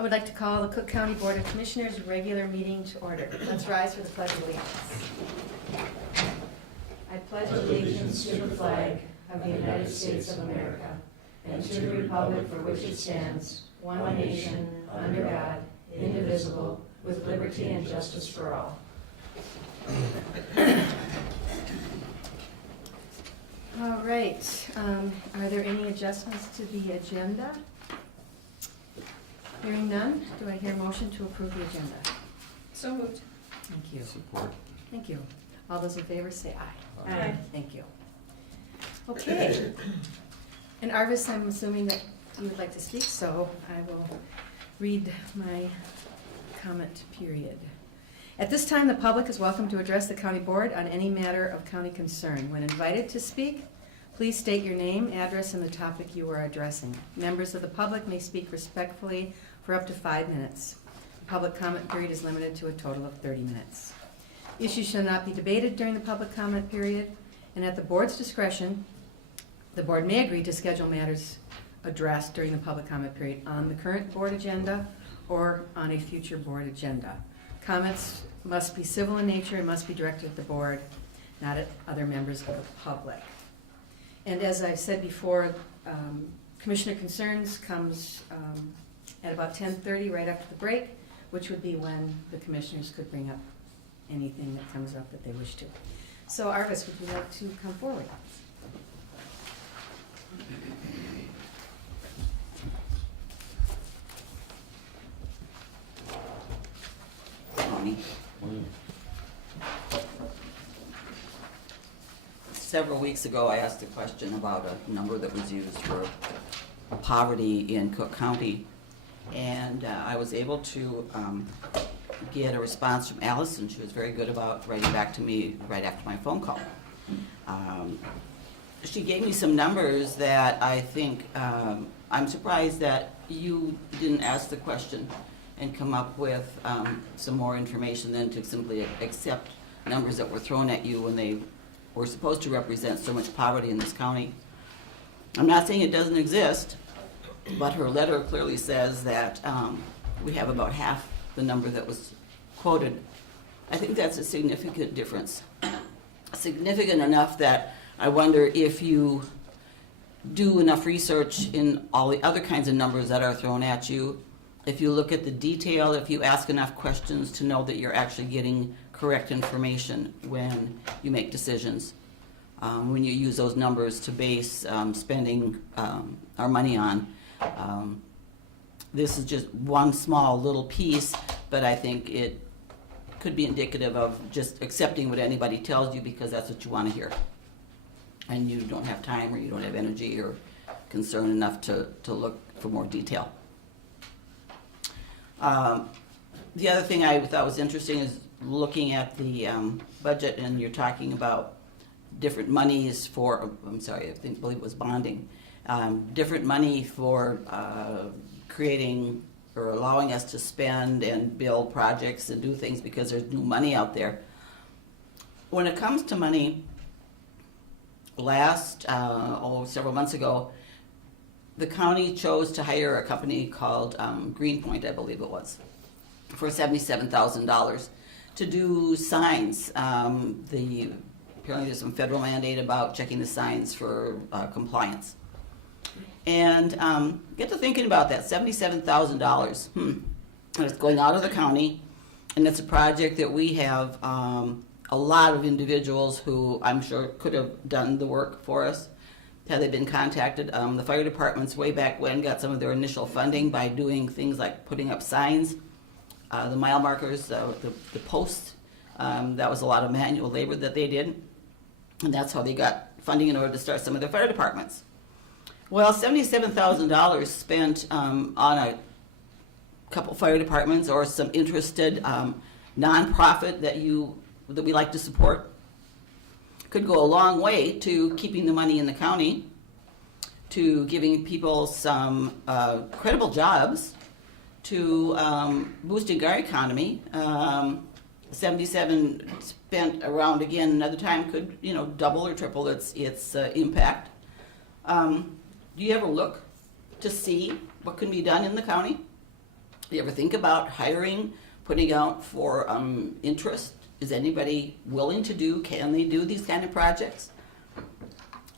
I would like to call the Cook County Board of Commissioners regular meeting to order. Let's rise for the Pledge of Allegiance. I pledge allegiance to the flag of the United States of America and to the republic for which it stands, one nation, under God, indivisible, with liberty and justice for all. All right, are there any adjustments to the agenda? Hearing none, do I hear a motion to approve the agenda? So moved. Thank you. Support. Thank you. All those in favor say aye. Aye. Thank you. Okay. And Arvis, I'm assuming that you would like to speak, so I will read my comment period. At this time, the public is welcome to address the county board on any matter of county concern. When invited to speak, please state your name, address, and the topic you are addressing. Members of the public may speak respectfully for up to 5 minutes. The public comment period is limited to a total of 30 minutes. Issues shall not be debated during the public comment period, and at the board's discretion, the board may agree to schedule matters addressed during the public comment period on the current board agenda or on a future board agenda. Comments must be civil in nature and must be directed at the board, not at other members of the public. And as I've said before, Commissioner Concerns comes at about 10:30, right after the break, which would be when the commissioners could bring up anything that comes up that they wish to. So Arvis, would you like to come forward? Tony. Several weeks ago, I asked a question about a number that was used for poverty in Cook County, and I was able to get a response from Allison. She was very good about writing back to me right after my phone call. She gave me some numbers that I think, I'm surprised that you didn't ask the question and come up with some more information than to simply accept numbers that were thrown at you when they were supposed to represent so much poverty in this county. I'm not saying it doesn't exist, but her letter clearly says that we have about half the number that was quoted. I think that's a significant difference. Significant enough that I wonder if you do enough research in all the other kinds of numbers that are thrown at you, if you look at the detail, if you ask enough questions to know that you're actually getting correct information when you make decisions, when you use those numbers to base spending our money on. This is just one small little piece, but I think it could be indicative of just accepting what anybody tells you because that's what you want to hear. And you don't have time or you don't have energy or concern enough to look for more detail. The other thing I thought was interesting is looking at the budget, and you're talking about different monies for, I believe it was bonding, different money for creating or allowing us to spend and build projects and do things because there's new money out there. When it comes to money, several months ago, the county chose to hire a company called Greenpoint, I believe it was, for $77,000 to do signs. Apparently there's some federal mandate about checking the signs for compliance. And get to thinking about that, $77,000. And it's going out of the county, and it's a project that we have a lot of individuals who I'm sure could have done the work for us had they been contacted. The fire departments way back when got some of their initial funding by doing things like putting up signs, the mile markers, the posts. That was a lot of manual labor that they did, and that's how they got funding in order to start some of their fire departments. Well, $77,000 spent on a couple fire departments or some interested nonprofit that we like to support could go a long way to keeping the money in the county, to giving people some credible jobs, to boosting our economy. 77 spent around again another time could double or triple its impact. Do you ever look to see what can be done in the county? You ever think about hiring, putting out for interest? Is anybody willing to do, can they do these kind of projects?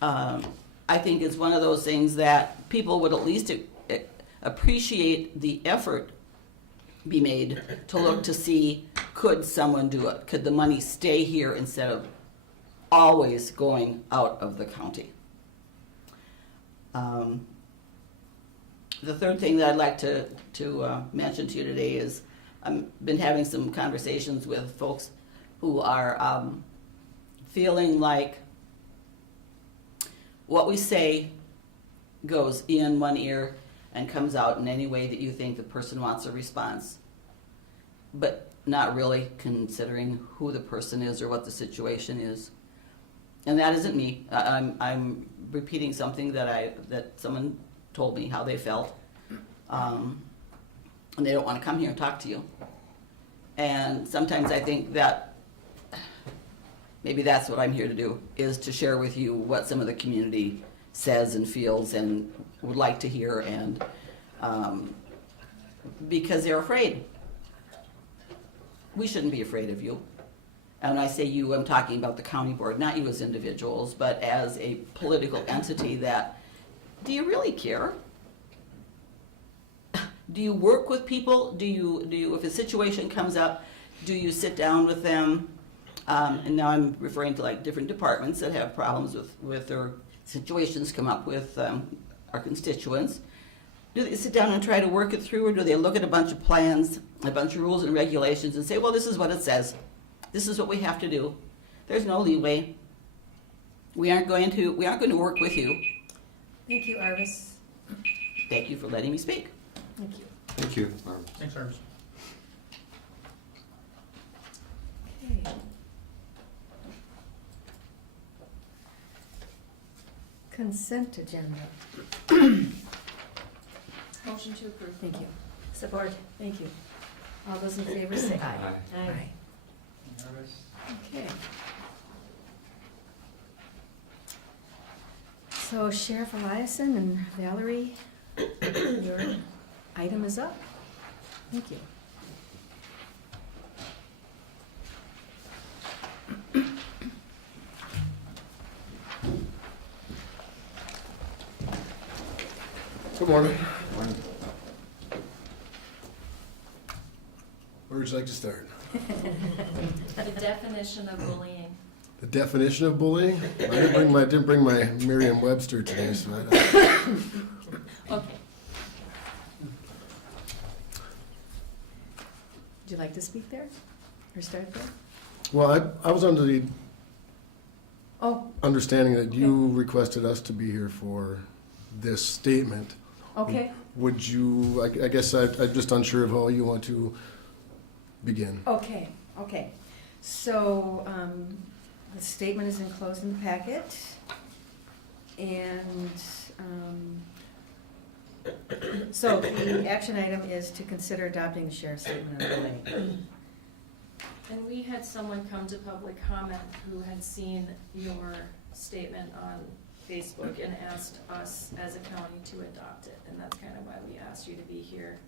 I think it's one of those things that people would at least appreciate the effort be made to look to see, could someone do it? Could the money stay here instead of always going out of the county? The third thing that I'd like to mention to you today is I've been having some conversations with folks who are feeling like what we say goes in one ear and comes out in any way that you think the person wants a response, but not really considering who the person is or what the situation is. And that isn't me. I'm repeating something that someone told me how they felt, and they don't want to come here and talk to you. And sometimes I think that maybe that's what I'm here to do, is to share with you what some of the community says and feels and would like to hear, and because they're afraid. We shouldn't be afraid of you. And when I say you, I'm talking about the county board, not you as individuals, but as a political entity that, do you really care? Do you work with people? Do you, if a situation comes up, do you sit down with them? And now I'm referring to like different departments that have problems with their situations come up with our constituents. Do they sit down and try to work it through, or do they look at a bunch of plans, a bunch of rules and regulations and say, well, this is what it says. This is what we have to do. There's no leeway. We aren't going to work with you. Thank you, Arvis. Thank you for letting me speak. Thank you. Thank you. Thanks, Arvis. Okay. Consent agenda. Motion to approve. Thank you. Support. Thank you. All those in favor say aye. Aye. Aye. Arvis. Okay. So Sheriff Eliason and Valerie, your item is up. Thank you. Good morning. Where would you like to start? The definition of bullying. The definition of bullying? I didn't bring my Merriam-Webster today, so I Okay. Would you like to speak there or start there? Well, I was under the Oh, understanding that you requested us to be here for this statement. okay. Would you, I guess I'm just unsure of how you want to begin. Okay, okay. So, the statement is enclosed in the packet, and, so the action item is to consider adopting the sheriff's statement of bullying. And we had someone come to public comment who had seen your statement on Facebook and asked us as a county to adopt it. And that's kind of why we asked you to be here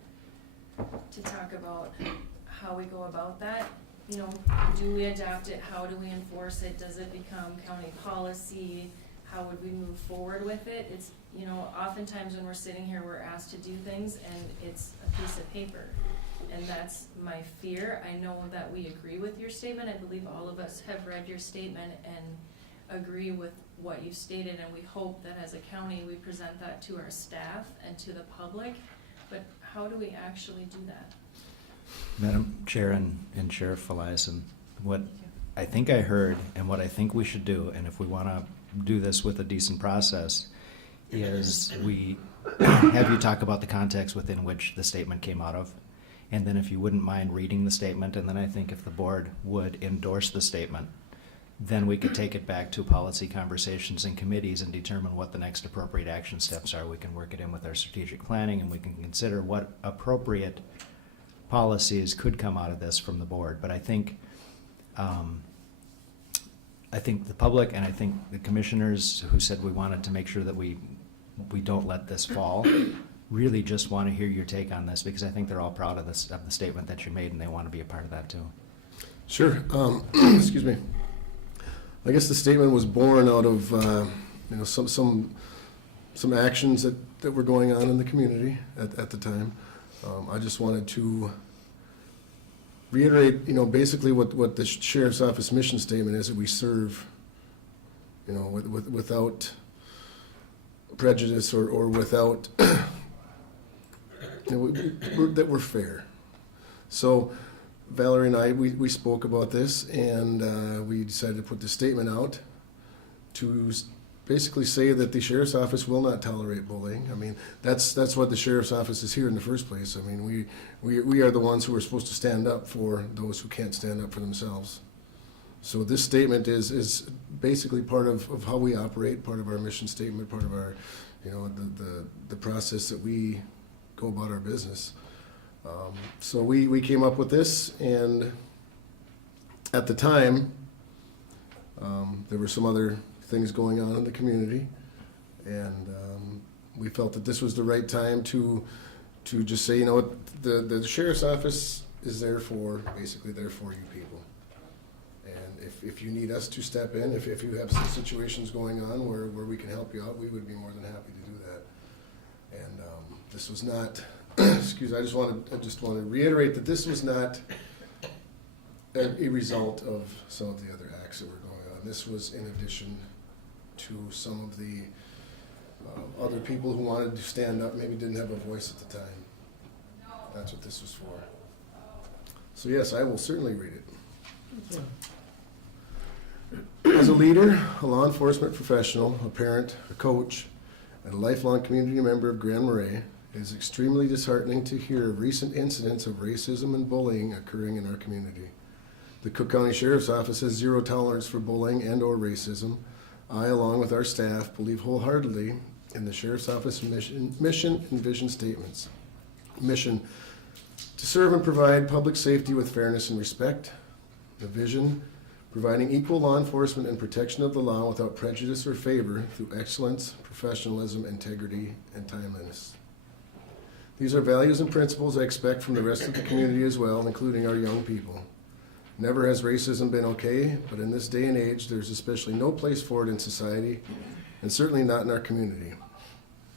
to talk about how we go about that. You know, do we adopt it? How do we enforce it? Does it become county policy? How would we move forward with it? It's, you know, oftentimes when we're sitting here, we're asked to do things and it's a piece of paper. And that's my fear. I know that we agree with your statement. I believe all of us have read your statement and agree with what you stated, and we hope that as a county, we present that to our staff and to the public. But how do we actually do that? Madam Chair and Sheriff Eliason, what I think I heard and what I think we should do, and if we want to do this with a decent process, is we have you talk about the context within which the statement came out of. And then if you wouldn't mind reading the statement, and then I think if the board would endorse the statement, then we could take it back to policy conversations and committees and determine what the next appropriate action steps are. We can work it in with our strategic planning, and we can consider what appropriate policies could come out of this from the board. But I think the public and I think the commissioners who said we wanted to make sure that we don't let this fall, really just want to hear your take on this, because I think they're all proud of this, of the statement that you made, and they want to be a part of that too. Sure. Excuse me. I guess the statement was born out of some actions that were going on in the community at the time. I just wanted to reiterate, basically what the sheriff's office mission statement is, that we serve, without prejudice or without that we're fair. So Valerie and I, we spoke about this, and we decided to put this statement out to basically say that the sheriff's office will not tolerate bullying. I mean, that's what the sheriff's office is here in the first place. I mean, we are the ones who are supposed to stand up for those who can't stand up for themselves. So this statement is basically part of how we operate, part of our mission statement, part of our, the process that we go about our business. So we came up with this, and at the time, there were some other things going on in the community, and we felt that this was the right time to just say, the sheriff's office is basically there for you people. And if you need us to step in, if you have some situations going on where we can help you out, we would be more than happy to do that. And this was not, excuse me, I just want to reiterate that this was not a result of some of the other acts that were going on. This was in addition to some of the other people who wanted to stand up, maybe didn't have a voice at the time. That's what this was for. So yes, I will certainly read it. Thank you. As a leader, a law enforcement professional, a parent, a coach, and a lifelong community member of Grand Marais, it is extremely disheartening to hear of recent incidents of racism and bullying occurring in our community. The Cook County Sheriff's Office has zero tolerance for bullying and or racism. I, along with our staff, believe wholeheartedly in the Sheriff's Office mission and vision statements. Mission: to serve and provide public safety with fairness and respect. The vision: providing equal law enforcement and protection of the law without prejudice or favor through excellence, professionalism, integrity, and timeliness. These are values and principles I expect from the rest of the community as well, including our young people. Never has racism been okay, but in this day and age, there's especially no place for it in society, and certainly not in our community.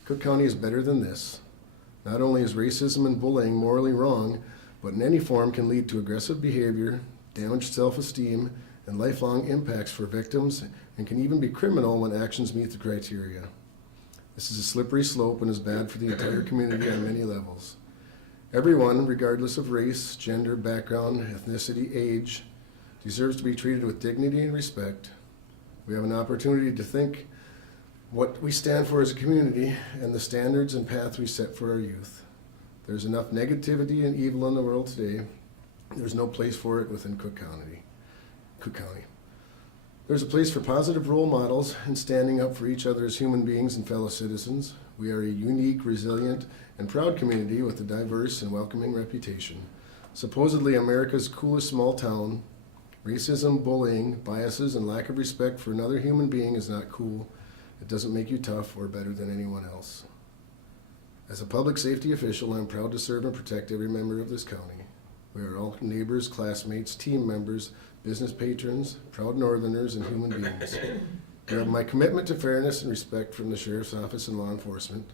Cook County is better than this. Not only is racism and bullying morally wrong, but in any form can lead to aggressive behavior, damaged self-esteem, and lifelong impacts for victims, and can even be criminal when actions meet the criteria. This is a slippery slope and is bad for the entire community on many levels. Everyone, regardless of race, gender, background, ethnicity, age, deserves to be treated with dignity and respect. We have an opportunity to think what we stand for as a community and the standards and path we set for our youth. There's enough negativity and evil in the world today. There's no place for it within Cook County. There's a place for positive role models and standing up for each other as human beings and fellow citizens. We are a unique, resilient, and proud community with a diverse and welcoming reputation. Supposedly America's coolest small town, racism, bullying, biases, and lack of respect for another human being is not cool. It doesn't make you tough or better than anyone else. As a public safety official, I'm proud to serve and protect every member of this county. We are all neighbors, classmates, team members, business patrons, proud Northerners, and human beings. You have my commitment to fairness and respect from the Sheriff's Office and law enforcement,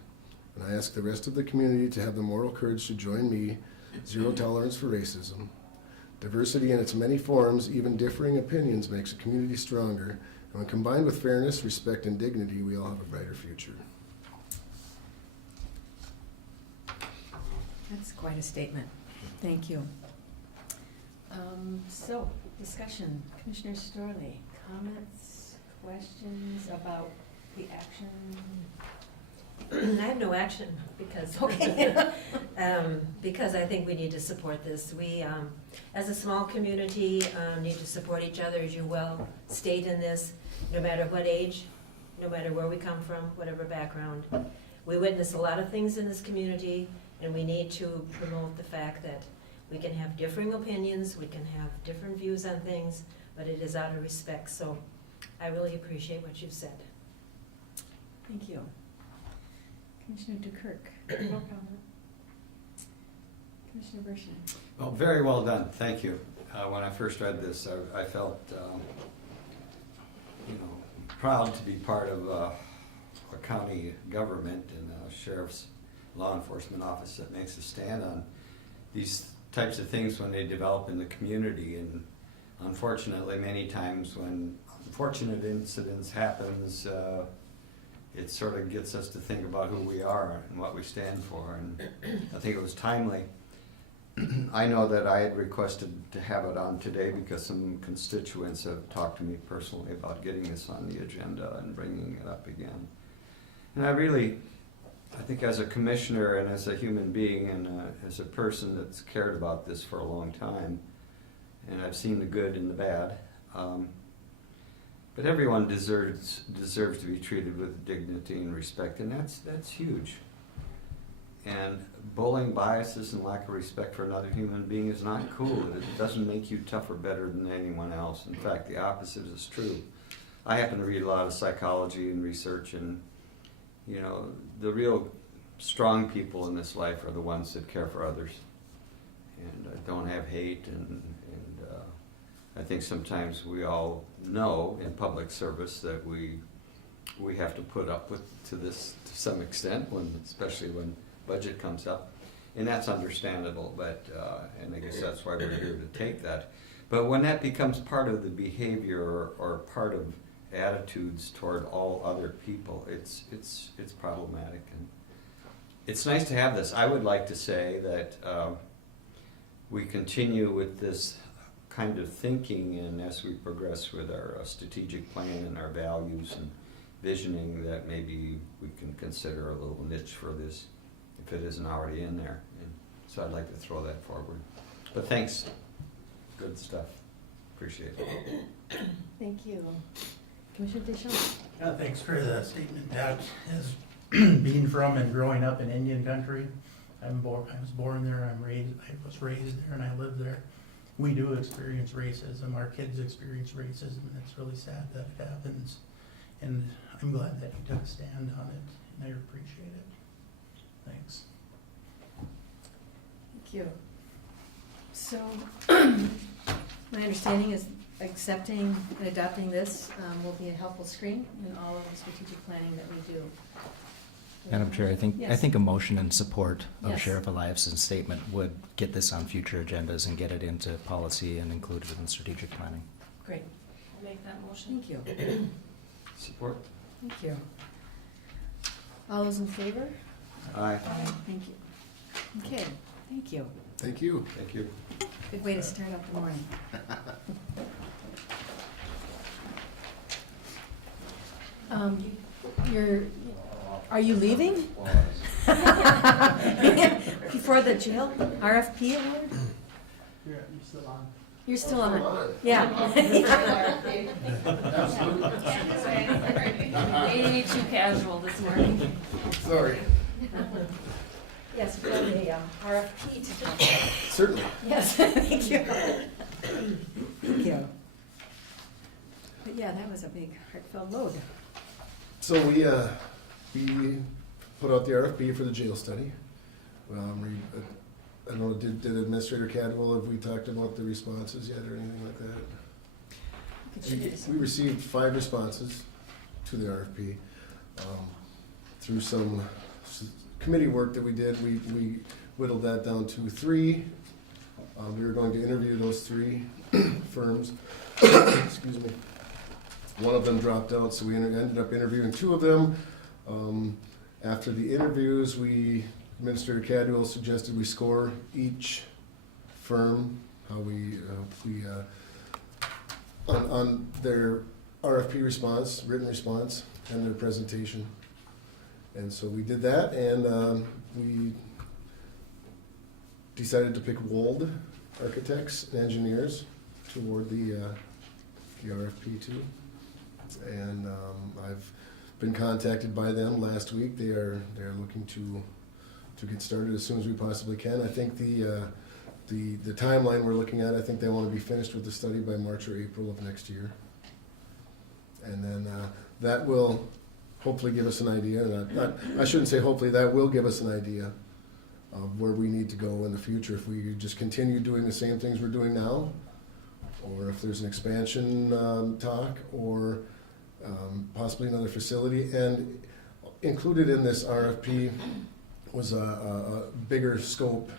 and I ask the rest of the community to have the moral courage to join me. Zero tolerance for racism. Diversity in its many forms, even differing opinions, makes a community stronger, and when combined with fairness, respect, and dignity, we all have a brighter future. That's quite a statement. Thank you. So, discussion. Commissioner Storley, comments, questions about the action? I have no action because because I think we need to support this. We, as a small community, need to support each other, as you well state in this, no matter what age, no matter where we come from, whatever background. We witness a lot of things in this community, and we need to promote the fact that we can have differing opinions, we can have different views on things, but it is out of respect. So I really appreciate what you've said. Thank you. Commissioner Dukirk. No comment. Commissioner Bershner. Well, very well done, thank you. When I first read this, I felt, proud to be part of a county government and a sheriff's law enforcement office that makes a stand on these types of things when they develop in the community. And unfortunately, many times when unfortunate incidents happens, it sort of gets us to think about who we are and what we stand for. And I think it was timely. I know that I had requested to have it on today because some constituents have talked to me personally about getting this on the agenda and bringing it up again. And I think as a commissioner and as a human being and as a person that's cared about this for a long time, and I've seen the good and the bad, but everyone deserves to be treated with dignity and respect, and that's huge. And bullying, biases, and lack of respect for another human being is not cool. It doesn't make you tougher, better than anyone else. In fact, the opposite is true. I happen to read a lot of psychology and research, and the real strong people in this life are the ones that care for others and don't have hate. And I think sometimes we all know in public service that we have to put up to this to some extent, especially when budget comes up, and that's understandable, but and I guess that's why we're here to take that. But when that becomes part of the behavior or part of attitudes toward all other people, it's problematic. And it's nice to have this. I would like to say that we continue with this kind of thinking, and as we progress with our strategic plan and our values and visioning, that maybe we can consider a little niche for this if it isn't already in there. And so I'd like to throw that forward. But thanks. Good stuff. Appreciate it. Thank you. Commissioner Deschamps. Thanks for the statement. That is being from and growing up in Indian country. I was born there. I was raised there, and I live there. We do experience racism. Our kids experience racism, and it's really sad that it happens. And I'm glad that you took a stand on it, and I appreciate it. Thanks. Thank you. So, my understanding is accepting and adopting this will be a helpful screen in all of the strategic planning that we do. Madam Chair, I Yes. think a motion in support of Yes. Sheriff Elias's statement would get this on future agendas and get it into policy and included in strategic planning. Great. I'll make that motion. Thank you. Support? Thank you. All those in favor? Aye. Thank you. Okay, thank you. Thank you. Thank you. Good way to start off the morning. Are you leaving? Before the jail RFP award? You're still on. You're still on. Yeah. Way too casual this morning. Sorry. Yes, we have a RFP to talk about. Certainly. Yes, thank you. Thank you. But yeah, that was a big heartfelt load. So we put out the RFP for the jail study. I don't know, did Administrator Cadwell, have we talked about the responses yet or anything like that? You could share this. We received 5 responses to the RFP. Through some committee work that we did, we whittled that down to 3. We were going to interview those 3 firms. Excuse me. One of them dropped out, so we ended up interviewing 2 of them. After the interviews, Administrator Cadwell suggested we score each firm, how on their RFP response, written response, and their presentation. And so we did that, and we decided to pick Wold Architects and Engineers to award the RFP to. And I've been contacted by them last week. They're looking to get started as soon as we possibly can. I think the timeline we're looking at, I think they want to be finished with the study by March or April of next year. And then that will hopefully give us an idea, I shouldn't say hopefully, that will give us an idea of where we need to go in the future, if we just continue doing the same things we're doing now, or if there's an expansion talk, or possibly another facility. And included in this RFP was a bigger scope,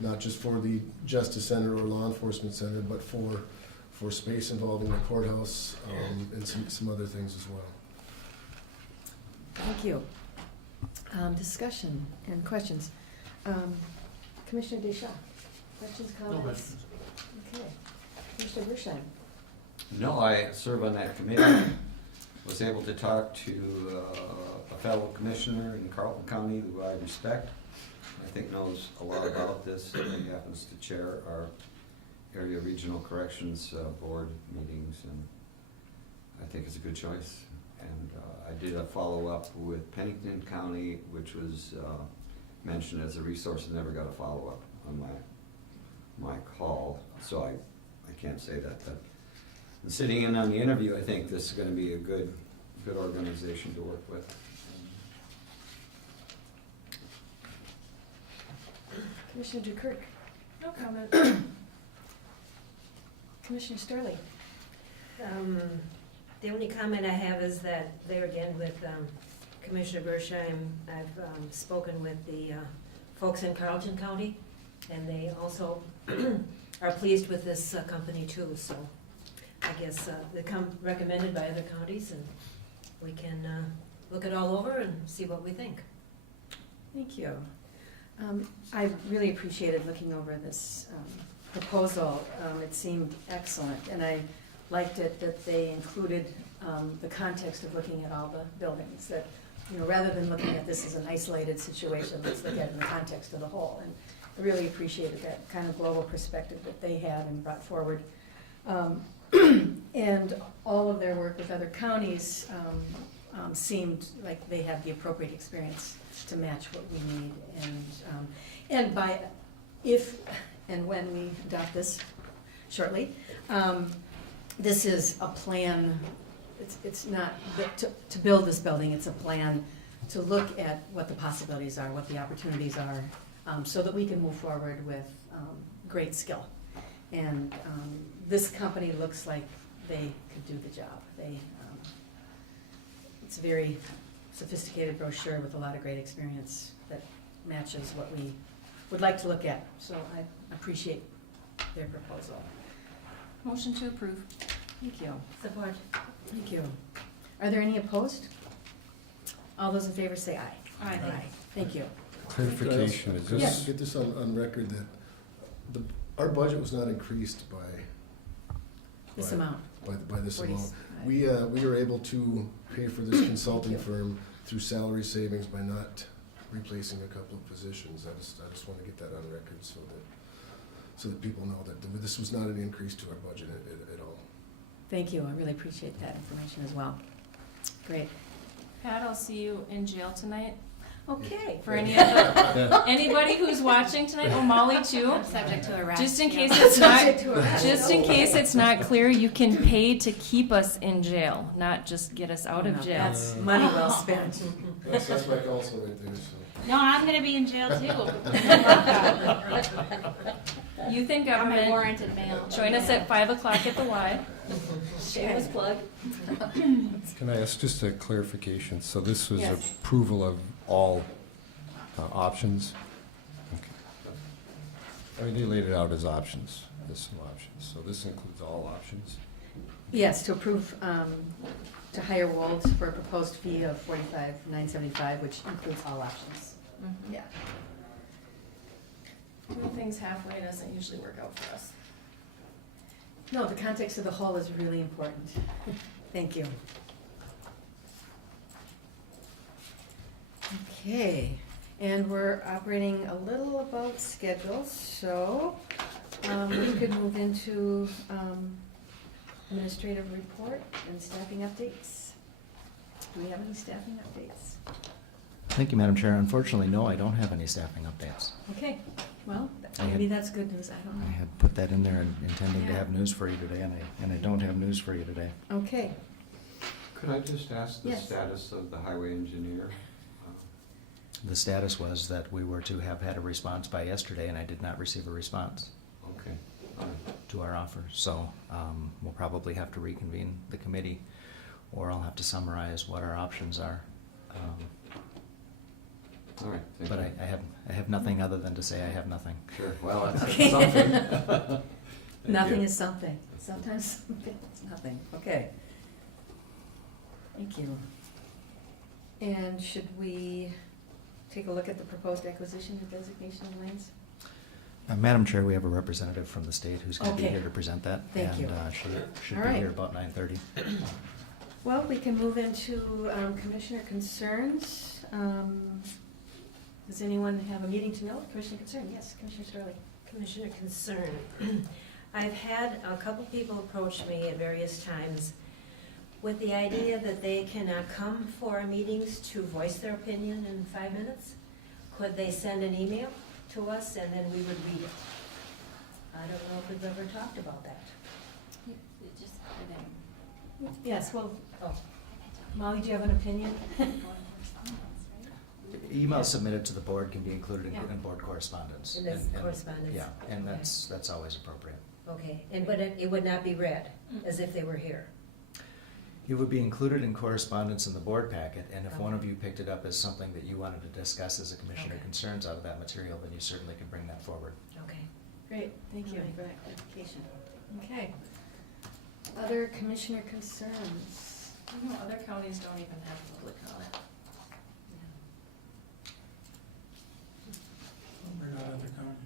not just for the Justice Center or Law Enforcement Center, but for space involving the courthouse and some other things as well. Thank you. Discussion and questions. Commissioner Deschamps, questions, comments? questions. Okay. Commissioner Bershine? No, I serve on that committee. Was able to talk to a fellow commissioner in Carlton County who I respect. I think knows a lot about this, and he happens to chair our area regional corrections board meetings, and I think it's a good choice. And I did a follow-up with Pennington County, which was mentioned as a resource, and never got a follow-up on my call, so I can't say that. But and sitting in on the interview, I think this is going to be a good organization to work with. Commissioner Dukirk? No comment. Commissioner Starley? The only comment I have is that there again with Commissioner Bershine, I've spoken with the folks in Carlton County, and they also are pleased with this company too, so I guess they come recommended by other counties, and we can look it all over and see what we think. Thank you. I really appreciated looking over this proposal. It seemed excellent, and I liked it that they included the context of looking at all the buildings, that, you know, rather than looking at this as an isolated situation, let's look at it in the context of the whole. And I really appreciated that kind of global perspective that they had and brought forward. And all of their work with other counties seemed like they had the appropriate experience to match what we need. And by, if and when we adopt this shortly, this is a plan. It's not to build this building. It's a plan to look at what the possibilities are, what the opportunities are, so that we can move forward with great skill. And this company looks like they could do the job. It's a very sophisticated brochure with a lot of great experience that matches what we would like to look at. So I appreciate their proposal. Motion to approve. Thank you. Support. Thank you. Are there any opposed? All those in favor say aye. Aye. Thank you. Clarification, is Could I Yes. get this on record that our budget was not increased by This Right. amount. by this amount. 45. We were able to pay for this consulting Thank you. firm through salary savings by not replacing a couple of positions. I just want to get that on record so that people know that this was not an increase to our budget at all. Thank you. I really appreciate that information as well. Great. Pat, I'll see you in jail tonight. Okay. For anybody who's watching tonight, oh, Molly too. Subject to arrest. Just in yeah. case it's Subject to not, arrest. just in case it's not clear, you can pay to keep us in jail, not just get us out of jail. That's money well spent. That's my counsel right there, so. No, I'm gonna be in jail too. Youth and Got my government, warranted mail. join us at 5 o'clock at the Y. Shameless plug. Can I ask just a clarification? So this was Yes. approval of all options? Okay. I mean, they laid it out as options, as some options. So this includes all options? Yes, to approve, to hire Wold for a proposed fee of $45,975, which includes all options. Yeah. Doing things halfway doesn't usually work out for us. No, the context of the whole is really important. Thank you. Okay, and we're operating a little above schedule, so we could move into administrative report and staffing updates. Do we have any staffing updates? Thank you, Madam Chair. Unfortunately, no, I don't have any staffing updates. Okay, well, I had- maybe that's good news, I don't I know. had put that in there intending to Yeah. have news for you today, and I don't have news for you today. Okay. Could I just ask the Yes. status of the highway engineer? The status was that we were to have had a response by yesterday, and I did not receive a response Okay, all right. to our offer. So we'll probably have to reconvene the committee, or I'll have to summarize what our options are. All right, thank But you. I have nothing other than to say I have nothing. Sure, well, that's Okay. something. Thank Nothing you. is something. Sometimes it's nothing. Okay. Thank you. And should we take a look at the proposed acquisition and designation of lands? Madam Chair, we have a representative from the state who's going to be Okay. here to present that. Thank you. And she should All be right. here about 9:30. Well, we can move into commissioner concerns. Does anyone have a meeting to note? Commissioner concern? Yes, Commissioner Shirley. Commissioner concern. I've had a couple people approach me at various times with the idea that they cannot come for our meetings to voice their opinion in 5 minutes. Could they send an email to us and then we would read it? I don't know if we've ever talked about that. Yes, well, Oh, Molly, do you have an opinion? Emails submitted to the board can be included Yeah. in board correspondence. in this And- correspondence? Yeah, and Okay. that's always appropriate. Okay, but it would not be read as if they were here? It would be included in correspondence in the board packet, and if one Okay. of you picked it up as something that you wanted to discuss as a commissioner Okay. concerns out of that material, then you certainly can bring that forward. Okay. Great, thank you All right. for that clarification. Okay. Other commissioner concerns? You know, other counties don't even have public comment. We're not other county.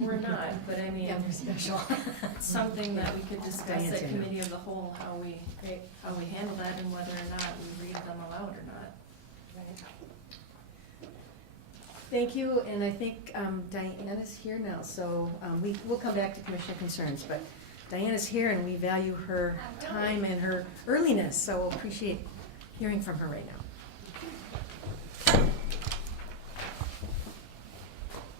We're not, but I mean, Yeah, we're special. it's something that we could discuss Diane's at here. committee of the whole, how we handle that and whether or not we read them aloud or not. Thank you, and I think Diane is here now, so we'll come back to commissioner concerns, but Diane is here and we value her time and her earliness, so appreciate hearing from her right now.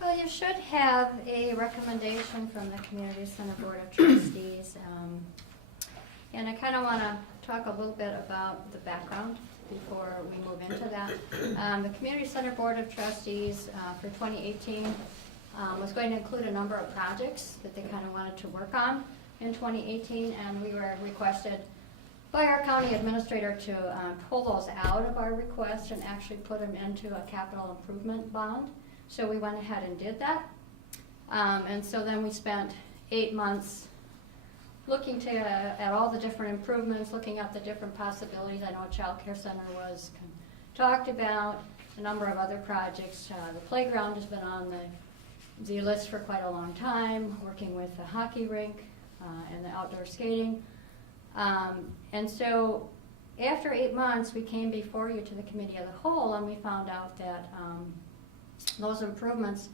Well, you should have a recommendation from the Community Center Board of Trustees. And I kind of want to talk a little bit about the background before we move into that. The Community Center Board of Trustees for 2018 was going to include a number of projects that they kind of wanted to work on in 2018, and we were requested by our county administrator to pull those out of our request and actually put them into a capital improvement bond. So we went ahead and did that. And so then we spent 8 months looking at all the different improvements, looking at the different possibilities. I know a child care center was talked about, a number of other projects. The playground has been on the list for quite a long time, working with the hockey rink and the outdoor skating. And so after 8 months, we came before you to the committee of the whole, and we found out that those improvements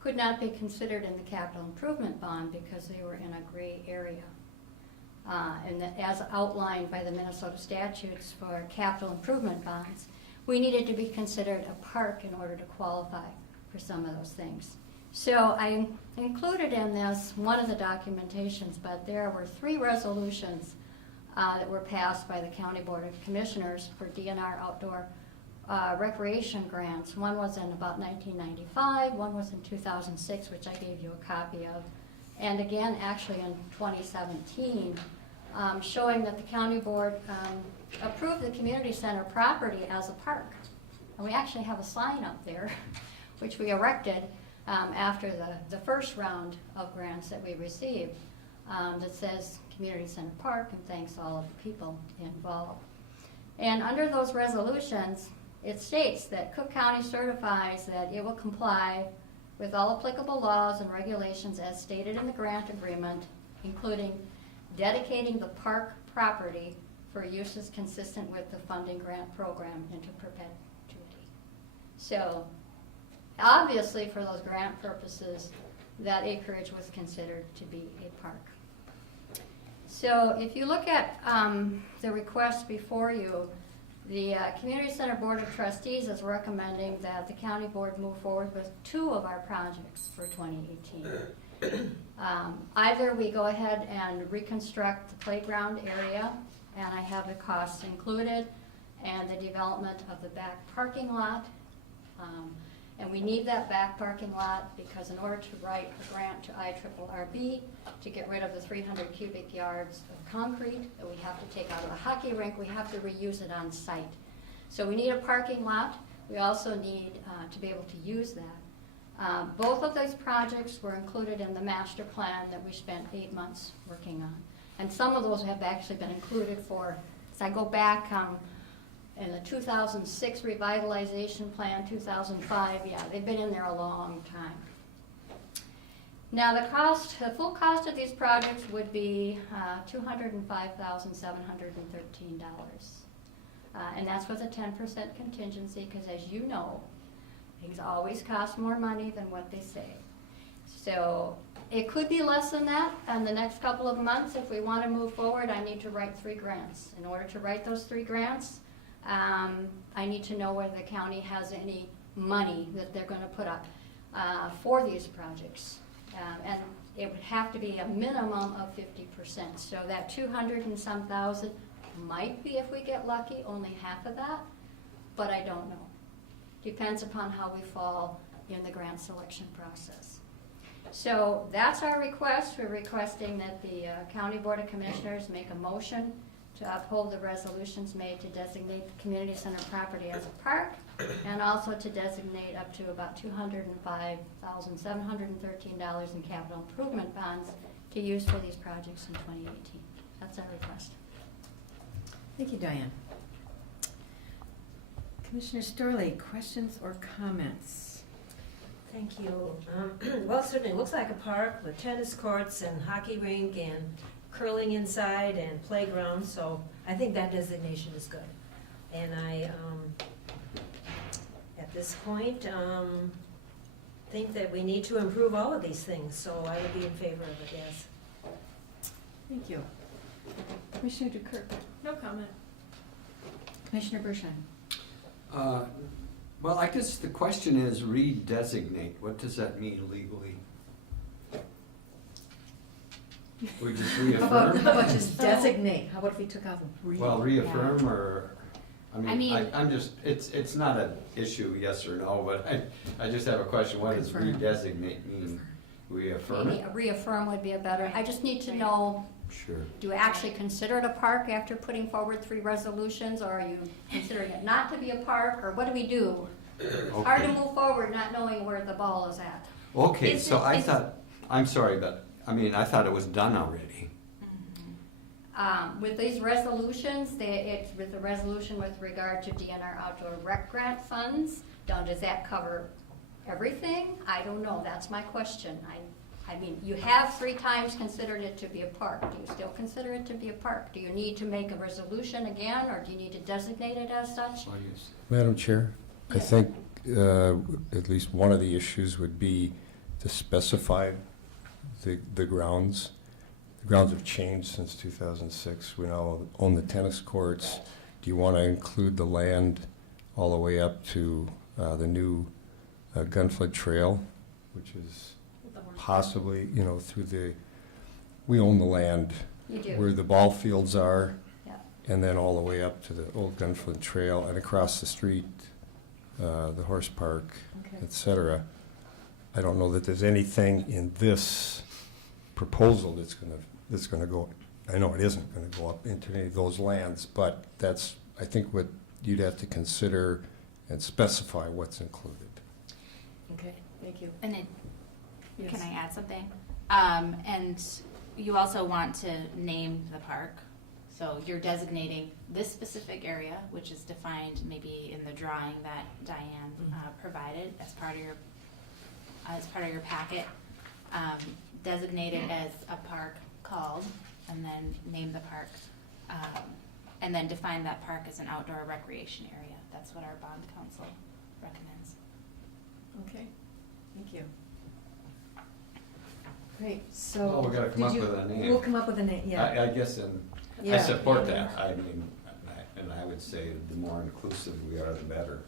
could not be considered in the capital improvement bond because they were in a gray area. And that as outlined by the Minnesota statutes for capital improvement bonds, we needed to be considered a park in order to qualify for some of those things. So I included in this one of the documentations, but there were 3 resolutions that were passed by the County Board of Commissioners for DNR outdoor recreation grants. One was in about 1995, one was in 2006, which I gave you a copy of, and again actually in 2017, showing that the county board approved the community center property as a park. And we actually have a sign up there, which we erected after the first round of grants that we received that says Community Center Park and thanks all of the people involved. And under those resolutions, it states that Cook County certifies that it will comply with all applicable laws and regulations as stated in the grant agreement, including dedicating the park property for uses consistent with the funding grant program into perpetuity. So obviously for those grant purposes, that acreage was considered to be a park. So if you look at the request before you, the Community Center Board of Trustees is recommending that the county board move forward with 2 of our projects for 2018. Either we go ahead and reconstruct the playground area and I have the costs included, and the development of the back parking lot. And we need that back parking lot because in order to write a grant to IRRB to get rid of the 300 cubic yards of concrete that we have to take out of the hockey rink, we have to reuse it on site. So we need a parking lot. We also need to be able to use that. Both of those projects were included in the master plan that we spent 8 months working on. And some of those have actually been included for, as I go back, in the 2006 revitalization plan, 2005, yeah, they've been in there a long time. Now the full cost of these projects would be $205,713. And that's with a 10% contingency, because as you know, things always cost more money than what they say. So it could be less than that in the next couple of months. If we want to move forward, I need to write 3 grants. In order to write those 3 grants, I need to know whether the county has any money that they're going to put up for these projects. And it would have to be a minimum of 50%. So that 200 and some thousand might be, if we get lucky, only half of that, but I don't know. Depends upon how we fall in the grant selection process. So that's our request. We're requesting that the County Board of Commissioners make a motion to uphold the resolutions made to designate the community center property as a park, and also to designate up to about $205,713 in capital improvement bonds to use for these projects in 2018. That's our request. Thank you, Diane. Commissioner Storley, questions or comments? Thank you. Well, it certainly looks like a park with tennis courts and hockey rink and curling inside and playground, so I think that designation is good. And I, at this point, think that we need to improve all of these things, so I would be in favor of it, yes. Thank you. Commissioner Dukert. No comment. Commissioner Bershon. Well, I guess the question is redesignate. What does that mean legally? We just How about reaffirm? just designate? How about if we took out re? Well, reaffirm or, I mean- I'm just, it's not an issue, yes or no, but I just have a question. What does Confirm. redesignate mean? Reaffirm Maybe it? a reaffirm would be a better, I just need to know, Sure. do we actually consider it a park after putting forward 3 resolutions, or are you considering it not to be a park, or what do we do? Hard to Okay. move forward not knowing where the ball is at. Okay, Is so it- I is- thought, I'm sorry, but, I thought it was done already. With these resolutions, it's with the resolution with regard to DNR outdoor rec grant funds, does that cover everything? I don't know, that's my question. I mean, you have 3 times considered it to be a park. Do you still consider it to be a park? Do you need to make a resolution again, or do you need to designate it as such? Oh, yes. Madam Chair, I Yes. think at least one of the issues would be to specify the grounds. The grounds have changed since 2006. We now own the tennis courts. Do you want to include the land all the way up to the new Gunflint Trail, which is possibly, we own the land You do. where the ball fields are, Yeah. and then all the way up to the old Gunflint Trail, and across the street, the horse park, Okay. et cetera. I don't know that there's anything in this proposal that's gonna go, I know it isn't gonna go up into any of those lands, but that's, I think, what you'd have to consider and specify what's included. Okay, thank you. And it, Yes. can I add something? And you also want to name the park. So you're designating this specific area, which is defined maybe in the drawing that Diane provided as part of your packet. Designate it as a park called, and then name the park, and then define that park as an outdoor recreation area. That's what our bond council recommends. Okay, thank you. Great, so. Well, we gotta come did up you- with a name. We'll come up with a name, yeah. I guess, and I Yeah. support that. And I would say the more inclusive we are, the better.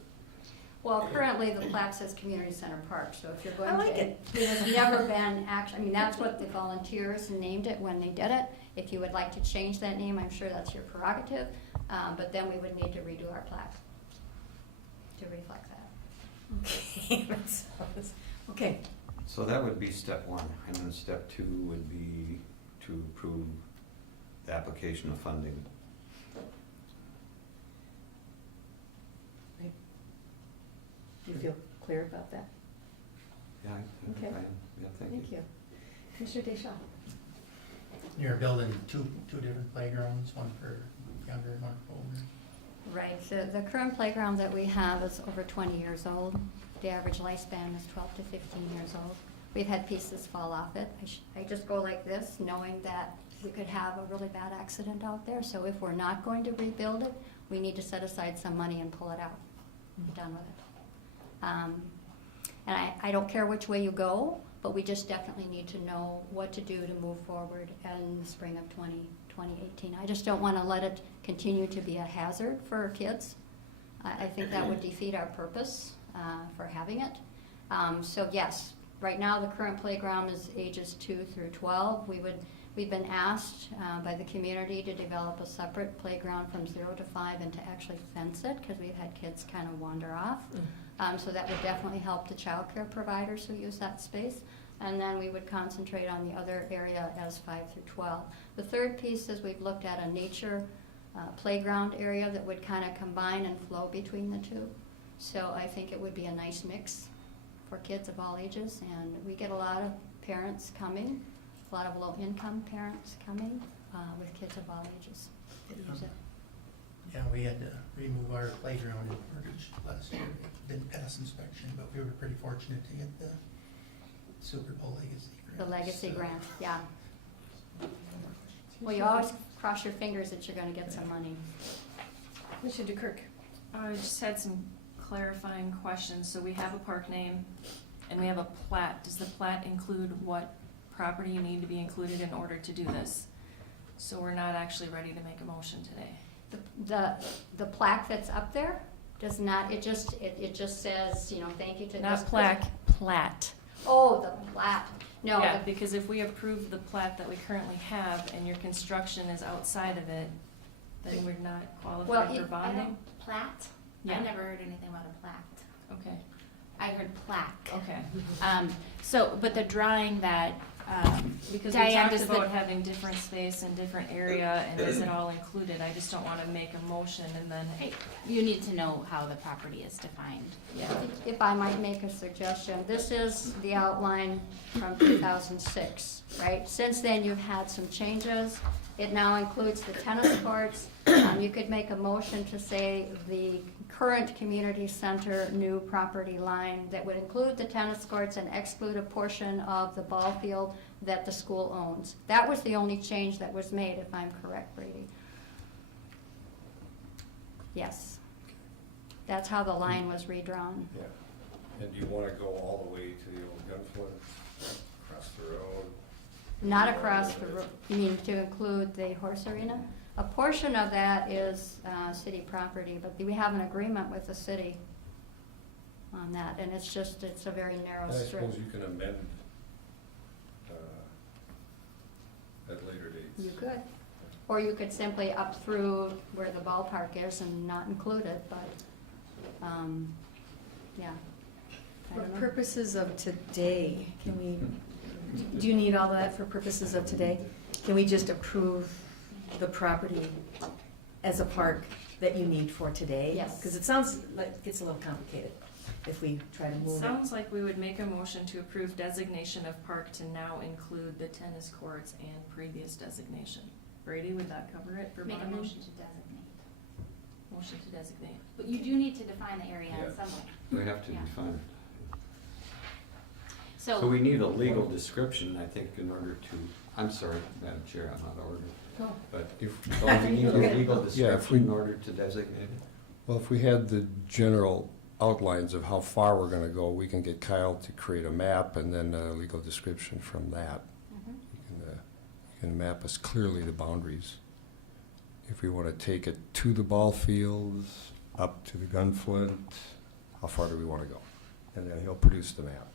Well, currently the plaque says Community Center Park, so if you're going to. I like it. There's never been I mean, that's what the volunteers named it when they did it. If you would like to change that name, I'm sure that's your prerogative, but then we would need to redo our plaque to reflect that. Okay, okay, So that would be step one, and then step two would be to approve the application of funding. do you feel clear about that? Yeah, I think Okay. I am. Yeah, thank you. Thank you. Commissioner Deschamps? You're building two different playgrounds, one for younger and one for older. Right, so the current playground that we have is over 20 years old. The average lifespan is 12 to 15 years old. We've had pieces fall off it. I just go like this, knowing that we could have a really bad accident out there. So if we're not going to rebuild it, we need to set aside some money and pull it out. Be done with it. And I don't care which way you go, but we just definitely need to know what to do to move forward in the spring of 2018. I just don't want to let it continue to be a hazard for our kids. I think that would defeat our purpose for having it. So yes, right now the current playground is ages 2 through 12. We've been asked by the community to develop a separate playground from 0 to 5 and to actually fence it, because we've had kids kind of wander off. So that would definitely help the child care providers who use that space. And then we would concentrate on the other area as 5 through 12. The third piece is we've looked at a nature playground area that would kind of combine and flow between the two. So I think it would be a nice mix for kids of all ages. And we get a lot of parents coming, a lot of low-income parents coming with kids of all ages that use it. Yeah, we had to remove our playground in Portage last year. It didn't pass inspection, but we were pretty fortunate to get the Super Bowl Legacy grant. The legacy So- grant, yeah. Well, you always cross your fingers that you're gonna get some money. Commissioner DeKirk? I just had some clarifying questions. So we have a park name and we have a plat. Does the plat include what property you need to be included in order to do this? So we're not actually ready to make a motion today. The plaque that's up there does not, it just says, you know, thank you to. Not this- plaque, plat. Oh, the plat. No, Yeah, because if we approve the plat that we currently have and your construction is outside of it, then we're not Well, qualified for bonding? Plat? Yeah. I never heard anything about a plat. Okay, I heard plaque. okay. So, but the drawing that, Because we Diane, talked does the- about having different space and different area, and is it all included? I just don't wanna make a motion and then, you need to know how the property is defined. yeah. if I might make a suggestion, this is the outline from 2006, right? Since then, you've had some changes. It now includes the tennis courts. You could make a motion to say the current community center new property line that would include the tennis courts and exclude a portion of the ball field that the school owns. That was the only change that was made, if I'm correct, Brady. Yes. That's how the line was redrawn. Yeah. And do you want to go all the way to the old Gunflint, across the road? Not across the road, you mean to include the horse arena? A portion of that is city property, but we have an agreement with the city on that, and it's a very narrow And I strip. suppose you can amend at later dates. You could. Or you could simply up through where the ballpark is and not include it, but, yeah. I For don't know. purposes of today, do you need all that for purposes of today? Can we just approve the property as a park that you need for today? Yes. Because it sounds like it gets a little complicated if we try to move it. Sounds like we would make a motion to approve designation of park to now include the tennis courts and previous designation. Brady, would that cover it for Make a bonding? motion to designate. Motion to designate. But you do need to define the area Yeah. in some way. We have to Yeah. define it. So. So we need a legal description, I think, in order to, I'm sorry, Madam Chair, I'm out of order. No. But If, don't we need a legal Yeah, if description in we- order to designate it? well, if we had the general outlines of how far we're going to go, we can get Kyle to create a map and then a legal description from that. Mhm. You can map us clearly the boundaries. If we want to take it to the ball fields, up to the Gunflint, how far do we want to go? And then he'll produce the map.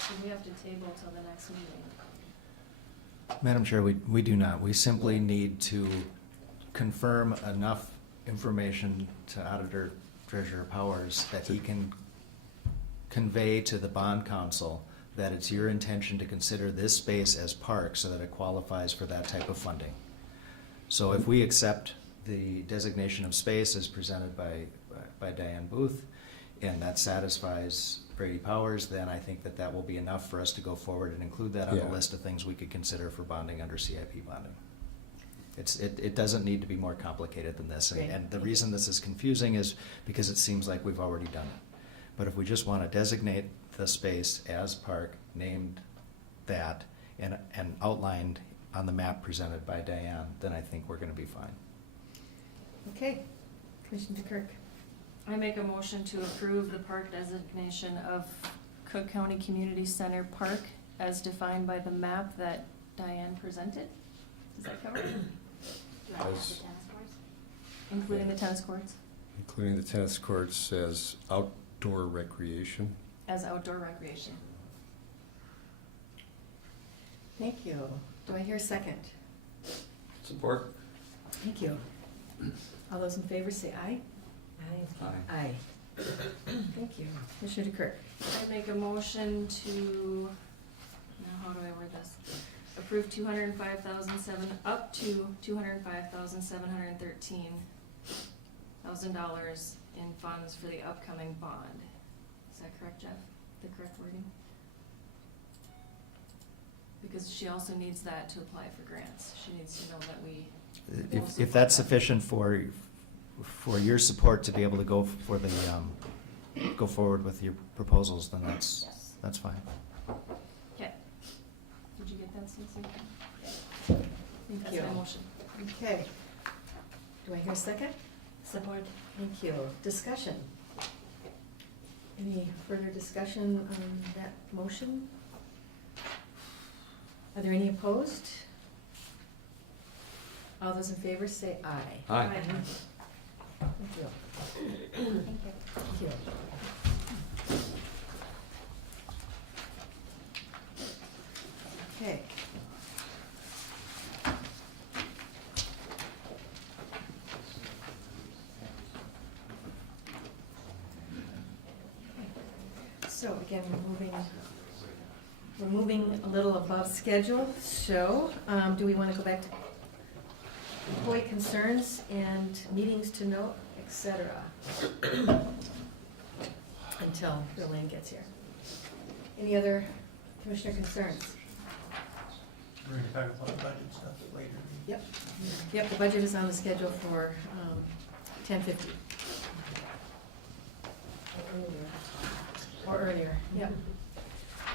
So we have to table till the next meeting. Madam Chair, we do not. We simply need to confirm enough information to Auditor Treasurer Powers that he can convey to the bond council that it's your intention to consider this space as park so that it qualifies for that type of funding. So if we accept the designation of space as presented by Diane Booth, and that satisfies Brady Powers, then I think that will be enough for us to go forward and include that on the Yeah. list of things we could consider for bonding under CIP bonding. It doesn't need to be more complicated than this, Great. and the reason this is confusing is because it seems like we've already done it. But if we just want to designate the space as park, named that, and outlined on the map presented by Diane, then I think we're gonna be fine. Okay, Commissioner Kirk. I make a motion to approve the park designation of Cook County Community Center Park as defined by the map that Diane presented. Does that cover it? Do you want to add As- the tennis courts? Including the tennis courts Including the tennis courts as outdoor recreation. as outdoor recreation. Thank you. Do I hear a second? Support? Thank you. All those in favor say aye. Aye. Aye. Thank you. Commissioner Kirk. I make a motion to, now how do I word this? Approve up to $205,713,000 in funds for the upcoming bond. Is that correct, Jeff? The correct wording? Because she also needs that to apply for grants. She needs to know that we. will If support that's that. sufficient for your support to be able to go for the, go forward with your proposals, then Yes. that's fine. Okay. Did you get that, Susie? Thank That's you. my motion. Okay. Do I hear a second? Support. Thank you. Discussion. Any further discussion on that motion? Are there any opposed? All those in favor say aye. Aye. Thank you. Thank you. Thank you. Okay. So again, we're moving a little above schedule, so, do we wanna go back to employee concerns and meetings to note, et cetera? Until Bill Lane gets here. Any other commissioner concerns? We're gonna talk about budget stuff later. Yep. Yep, the budget is on the schedule for 10:50. Or earlier, yep.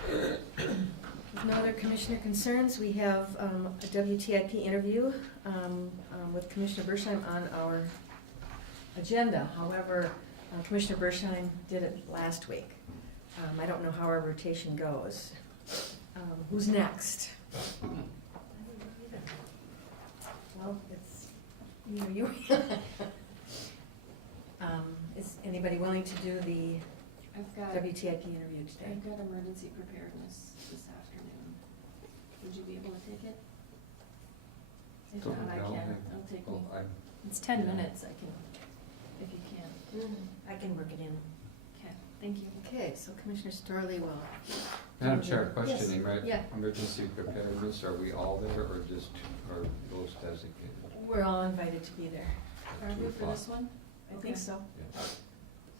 With no other commissioner concerns, we have a WTIP interview with Commissioner Bersheim on our agenda. However, Commissioner Bersheim did it last week. I don't know how our rotation goes. Who's next? Well, it's you. Is anybody willing to do the I've got, WTIP interview today? I've got emergency preparedness this afternoon. Would you be able to take it? If Don't not, I know. can. It'll take me, Well, it's 10 minutes, I can, if you can. I can work it in. Okay, thank you. Okay, so Commissioner Storley will. Madam Chair, Yes. questioning, right? Yeah. Emergency preparedness, are we all there or just, are those designated? We're all invited to be there. Are we for this one? I think Okay. so. Yeah.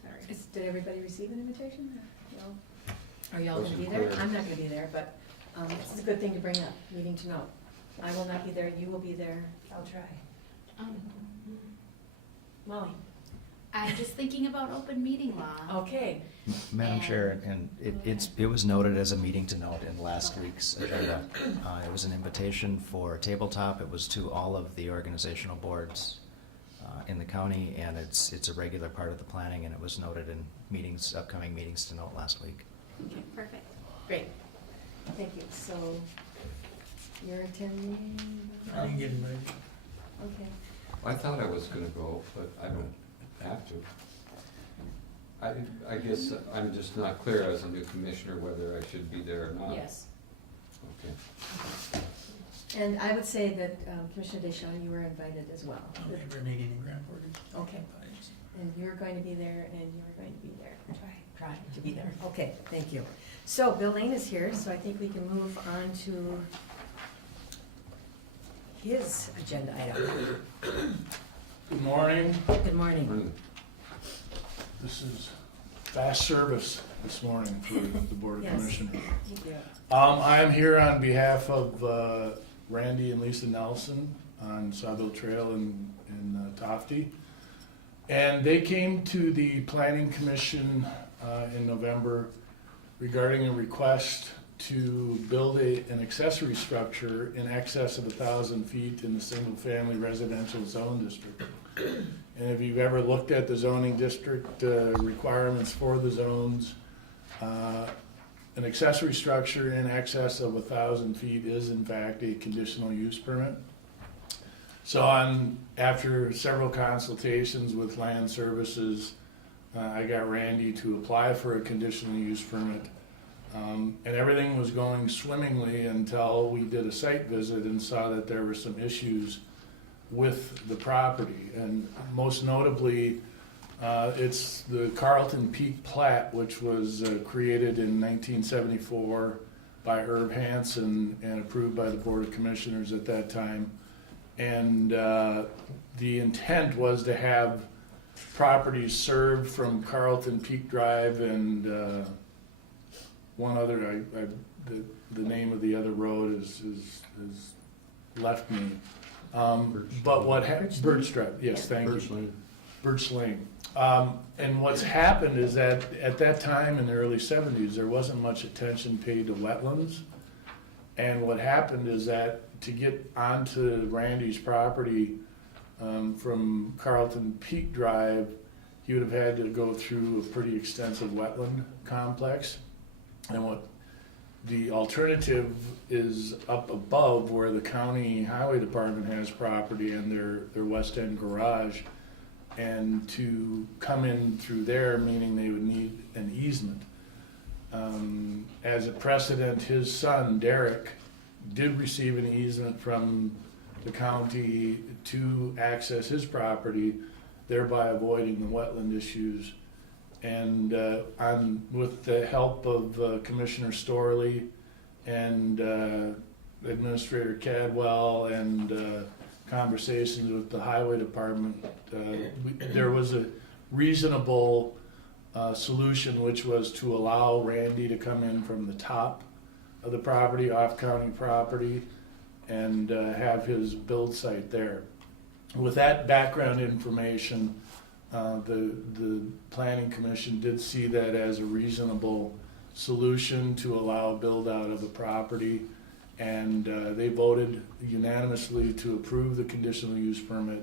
Sorry. Did everybody receive an invitation? No? Are y'all gonna be Wasn't there? clear. I'm not gonna be there, but this is a good thing to bring up, meeting to know. I will not be there, you will be there. I'll try. Molly? I'm just thinking about open meeting law. Okay. Madam Chair, and it was noted as a meeting to note in last week's agenda. It was an invitation for tabletop. It was to all of the organizational boards in the county, and it's a regular part of the planning, and it was noted in meetings, upcoming meetings to note last week. Okay, Perfect. great. Thank you. So you're attending? I didn't get invited. Okay. I thought I was gonna go, but I don't have to. I guess I'm just not clear as a new commissioner whether I should be there or not. Yes. Okay. And I would say that Commissioner Deschamps, you were invited as well. We're meeting in Grand Portage. Okay. And you're going to be there, and you're going to be there. Try to be there. Okay, thank you. So Bill Lane is here, so I think we can move on to his agenda item. Good morning. Good morning. This is fast service this morning for the Board of Yes. Commissioners. Thank you. I am here on behalf of Randy and Lisa Nelson on Sawville Trail in Tofty. And they came to the Planning Commission in November regarding a request to build an accessory structure in excess of 1,000 feet in the single-family residential zone district. And if you've ever looked at the zoning district requirements for the zones, an accessory structure in excess of 1,000 feet is in fact a conditional use permit. So after several consultations with Land Services, I got Randy to apply for a conditional use permit. And everything was going swimmingly until we did a site visit and saw that there were some issues with the property. And most notably, it's the Carlton Peak plat, which was created in 1974 by Herb Hansen and approved by the Board of Commissioners at that time. And the intent was to have properties served from Carlton Peak Drive and one other, the name of the other road is left me. But what Birch Drive, yes, thank you. Birch Lane. And what's happened is that at that time in the early 70s, there wasn't much attention paid to wetlands. And what happened is that to get onto Randy's property from Carlton Peak Drive, he would have had to go through a pretty extensive wetland complex. And what the alternative is up above where the county highway department has property and their west end garage. And to come in through there, meaning they would need an easement. As a precedent, his son, Derek, did receive an easement from the county to access his property, thereby avoiding the wetland issues. And with the help of Commissioner Storley and Administrator Cadwell and conversations with the highway department, there was a reasonable solution, which was to allow Randy to come in from the top of the property, off county property, and have his build site there. With that background information, the Planning Commission did see that as a reasonable solution to allow build out of the property, and they voted unanimously to approve the conditional use permit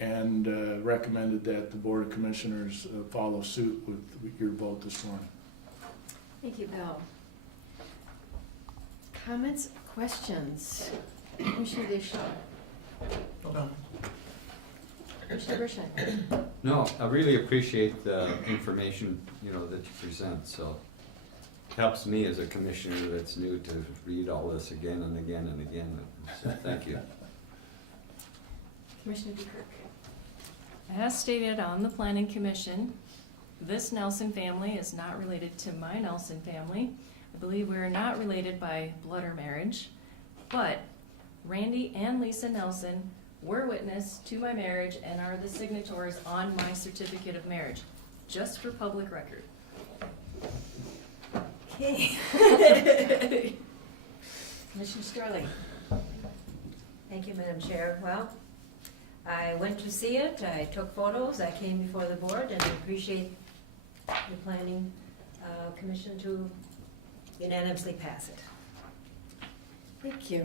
and recommended that the Board of Commissioners follow suit with your vote this morning. Thank you, Bill. Comments, questions? Commissioner Deschamps? Hold on. Commissioner Bershon? No, I really appreciate the information, that you present, so it helps me as a commissioner that's new to read all this again and again and again, so thank you. Commissioner DeKirk? As stated on the Planning Commission, this Nelson family is not related to my Nelson family. I believe we are not related by blood or marriage, but Randy and Lisa Nelson were witness to my marriage and are the signatories on my certificate of marriage, just for public record. Okay. Commissioner Sterling? Thank you, Madam Chair. Well, I went to see it, I took photos, I came before the board, and I appreciate the Planning Commission to unanimously pass it. Thank you.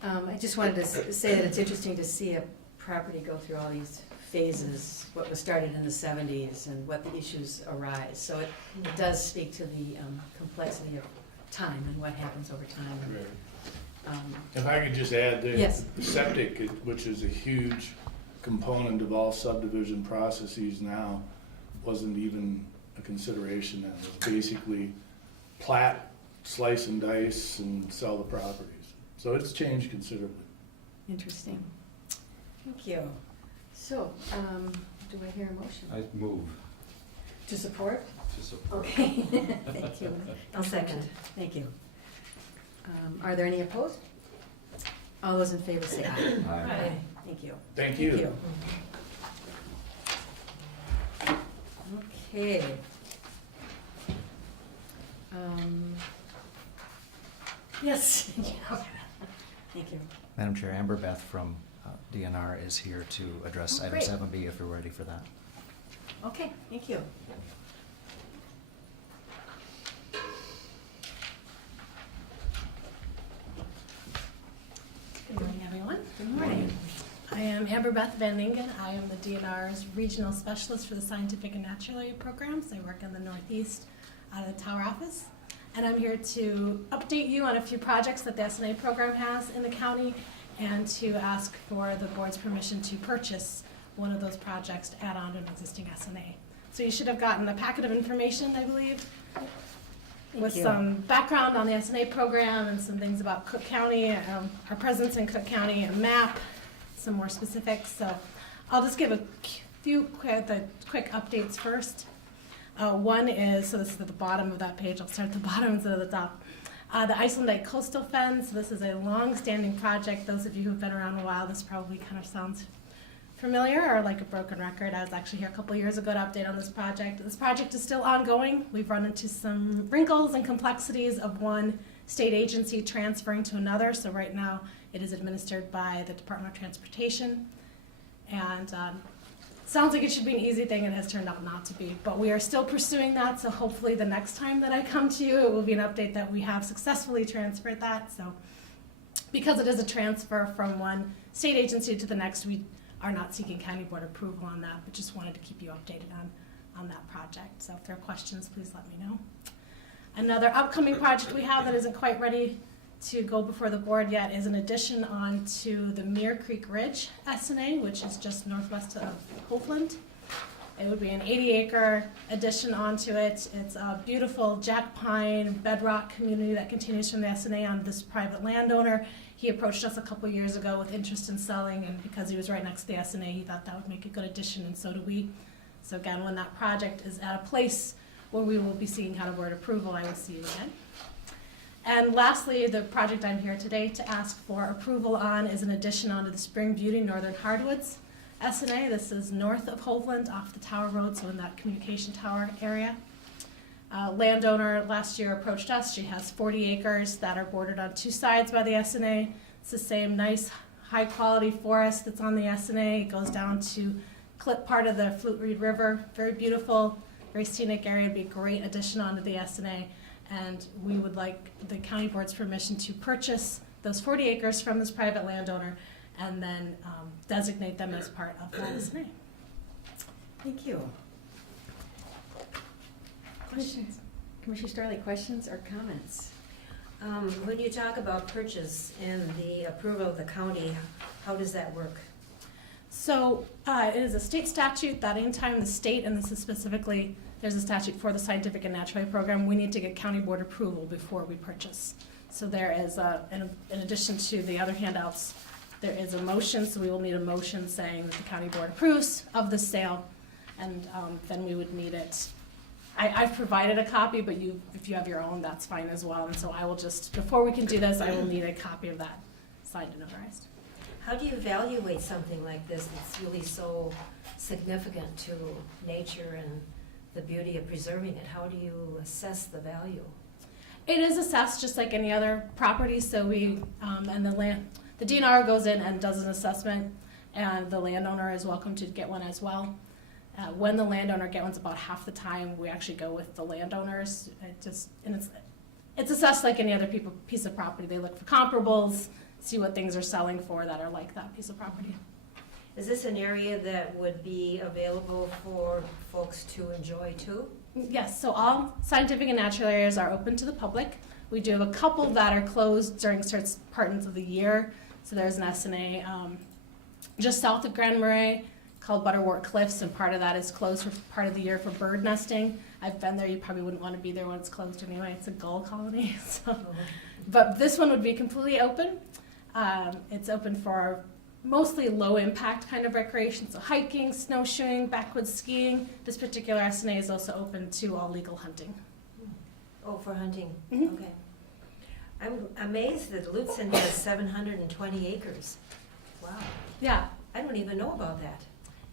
I just wanted to say that it's interesting to see a property go through all these phases, what was started in the 70s and what the issues arise. So it does speak to the complexity of time and what happens over time. If I could just add, Yes. the septic, which is a huge component of all subdivision processes now, wasn't even a consideration that was basically plat, slice and dice, and sell the properties. So it's changed considerably. Interesting. Thank you. So, do I hear a motion? I move To support? to support. Okay, thank you. I'll second. Thank you. Are there any opposed? All those in favor say aye. Aye. Thank you. Thank you. Okay. Yes. Thank you. Madam Chair, Amber Beth from DNR is here to address Oh, item great. 7B if you're ready for that. Okay, thank you. Good morning, everyone. Good morning. I am Amber Beth Van Ningen. I am the DNR's Regional Specialist for the Scientific and Natural Area Programs. I work in the Northeast out of the Tower office. And I'm here to update you on a few projects that the SNA program has in the county and to ask for the board's permission to purchase one of those projects to add on to an existing SNA. So you should have gotten a packet of information, I believe, with you. some background on the SNA program and some things about Cook County, our presence in Cook County, a map, some more specifics. So I'll just give a few quick updates first. One is, so this is at the bottom of that page, I'll start at the bottom instead of the top. The Iceland Dike Coastal Fence, this is a long-standing project. Those of you who've been around a while, this probably kind of sounds familiar or like a broken record. I was actually here a couple years ago to update on this project. This project is still ongoing. We've run into some wrinkles and complexities of one state agency transferring to another. So right now it is administered by the Department of Transportation. And sounds like it should be an easy thing. It has turned out not to be. But we are still pursuing that. So hopefully the next time that I come to you, it will be an update that we have successfully transferred that. So because it is a transfer from one state agency to the next, we are not seeking county board approval on that, but just wanted to keep you updated on that project. So if there are questions, please let me know. Another upcoming project we have that isn't quite ready to go before the board yet is an addition onto the Mere Creek Ridge SNA, which is just northwest of Hopeland. It would be an 80-acre addition onto it. It's a beautiful jack pine bedrock community that continues from the SNA on this private landowner. He approached us a couple years ago with interest in selling, and because he was right next to the SNA, he thought that would make a good addition, and so do we. So again, when that project is at a place where we will be seeking county board approval, I will see you again. And lastly, the project I'm here today to ask for approval on is an addition onto the Spring Beauty Northern Hardwoods SNA. This is north of Hoveland off the Tower Road, so in that communication tower area. Landowner last year approached us. She has 40 acres that are bordered on two sides by the SNA. It's the same nice, high-quality forest that's on the SNA. It goes down to clip part of the Flute Reed River. Very beautiful, very scenic area. It'd be a great addition onto the SNA. And we would like the county board's permission to purchase those 40 acres from this private landowner and then designate them as part of that SNA. Thank you. Questions? Commissioner Starley, questions or comments? When you talk about purchase and the approval of the county, how does that work? So it is a state statute that anytime the state, and this is specifically, there's a statute for the Scientific and Natural Area Program, we need to get county board approval before we purchase. So there is, in addition to the other handouts, there is a motion, so we will need a motion saying that the county board approves of the sale, and then we would need it. I've provided a copy, but if you have your own, that's fine as well. And so I will just, before we can do this, I will need a copy of that signed and notarized. How do you evaluate something like this that's really so significant to nature and the beauty of preserving it? How do you assess the value? It is assessed just like any other property, so we, and the DNR goes in and does an assessment, and the landowner is welcome to get one as well. When the landowner gets one's about half the time, we actually go with the landowners. It's assessed like any other piece of property. They look for comparables, see what things are selling for that are like that piece of property. Is this an area that would be available for folks to enjoy too? Yes, so all scientific and natural areas are open to the public. We do have a couple that are closed during certain parts of the year. So there's an SNA just south of Grand Marais called Butterwort Cliffs, and part of that is closed for part of the year for bird nesting. I've been there, you probably wouldn't want to be there when it's closed anyway. It's a gull colony, so. But this one would be completely open. It's open for mostly low impact kind of recreation, so hiking, snowshoeing, backwoods skiing. This particular SNA is also open to all legal hunting. Oh, for hunting, Mhm. okay. I'm amazed that Lutsen has 720 acres. Wow, Yeah, I don't even know about that.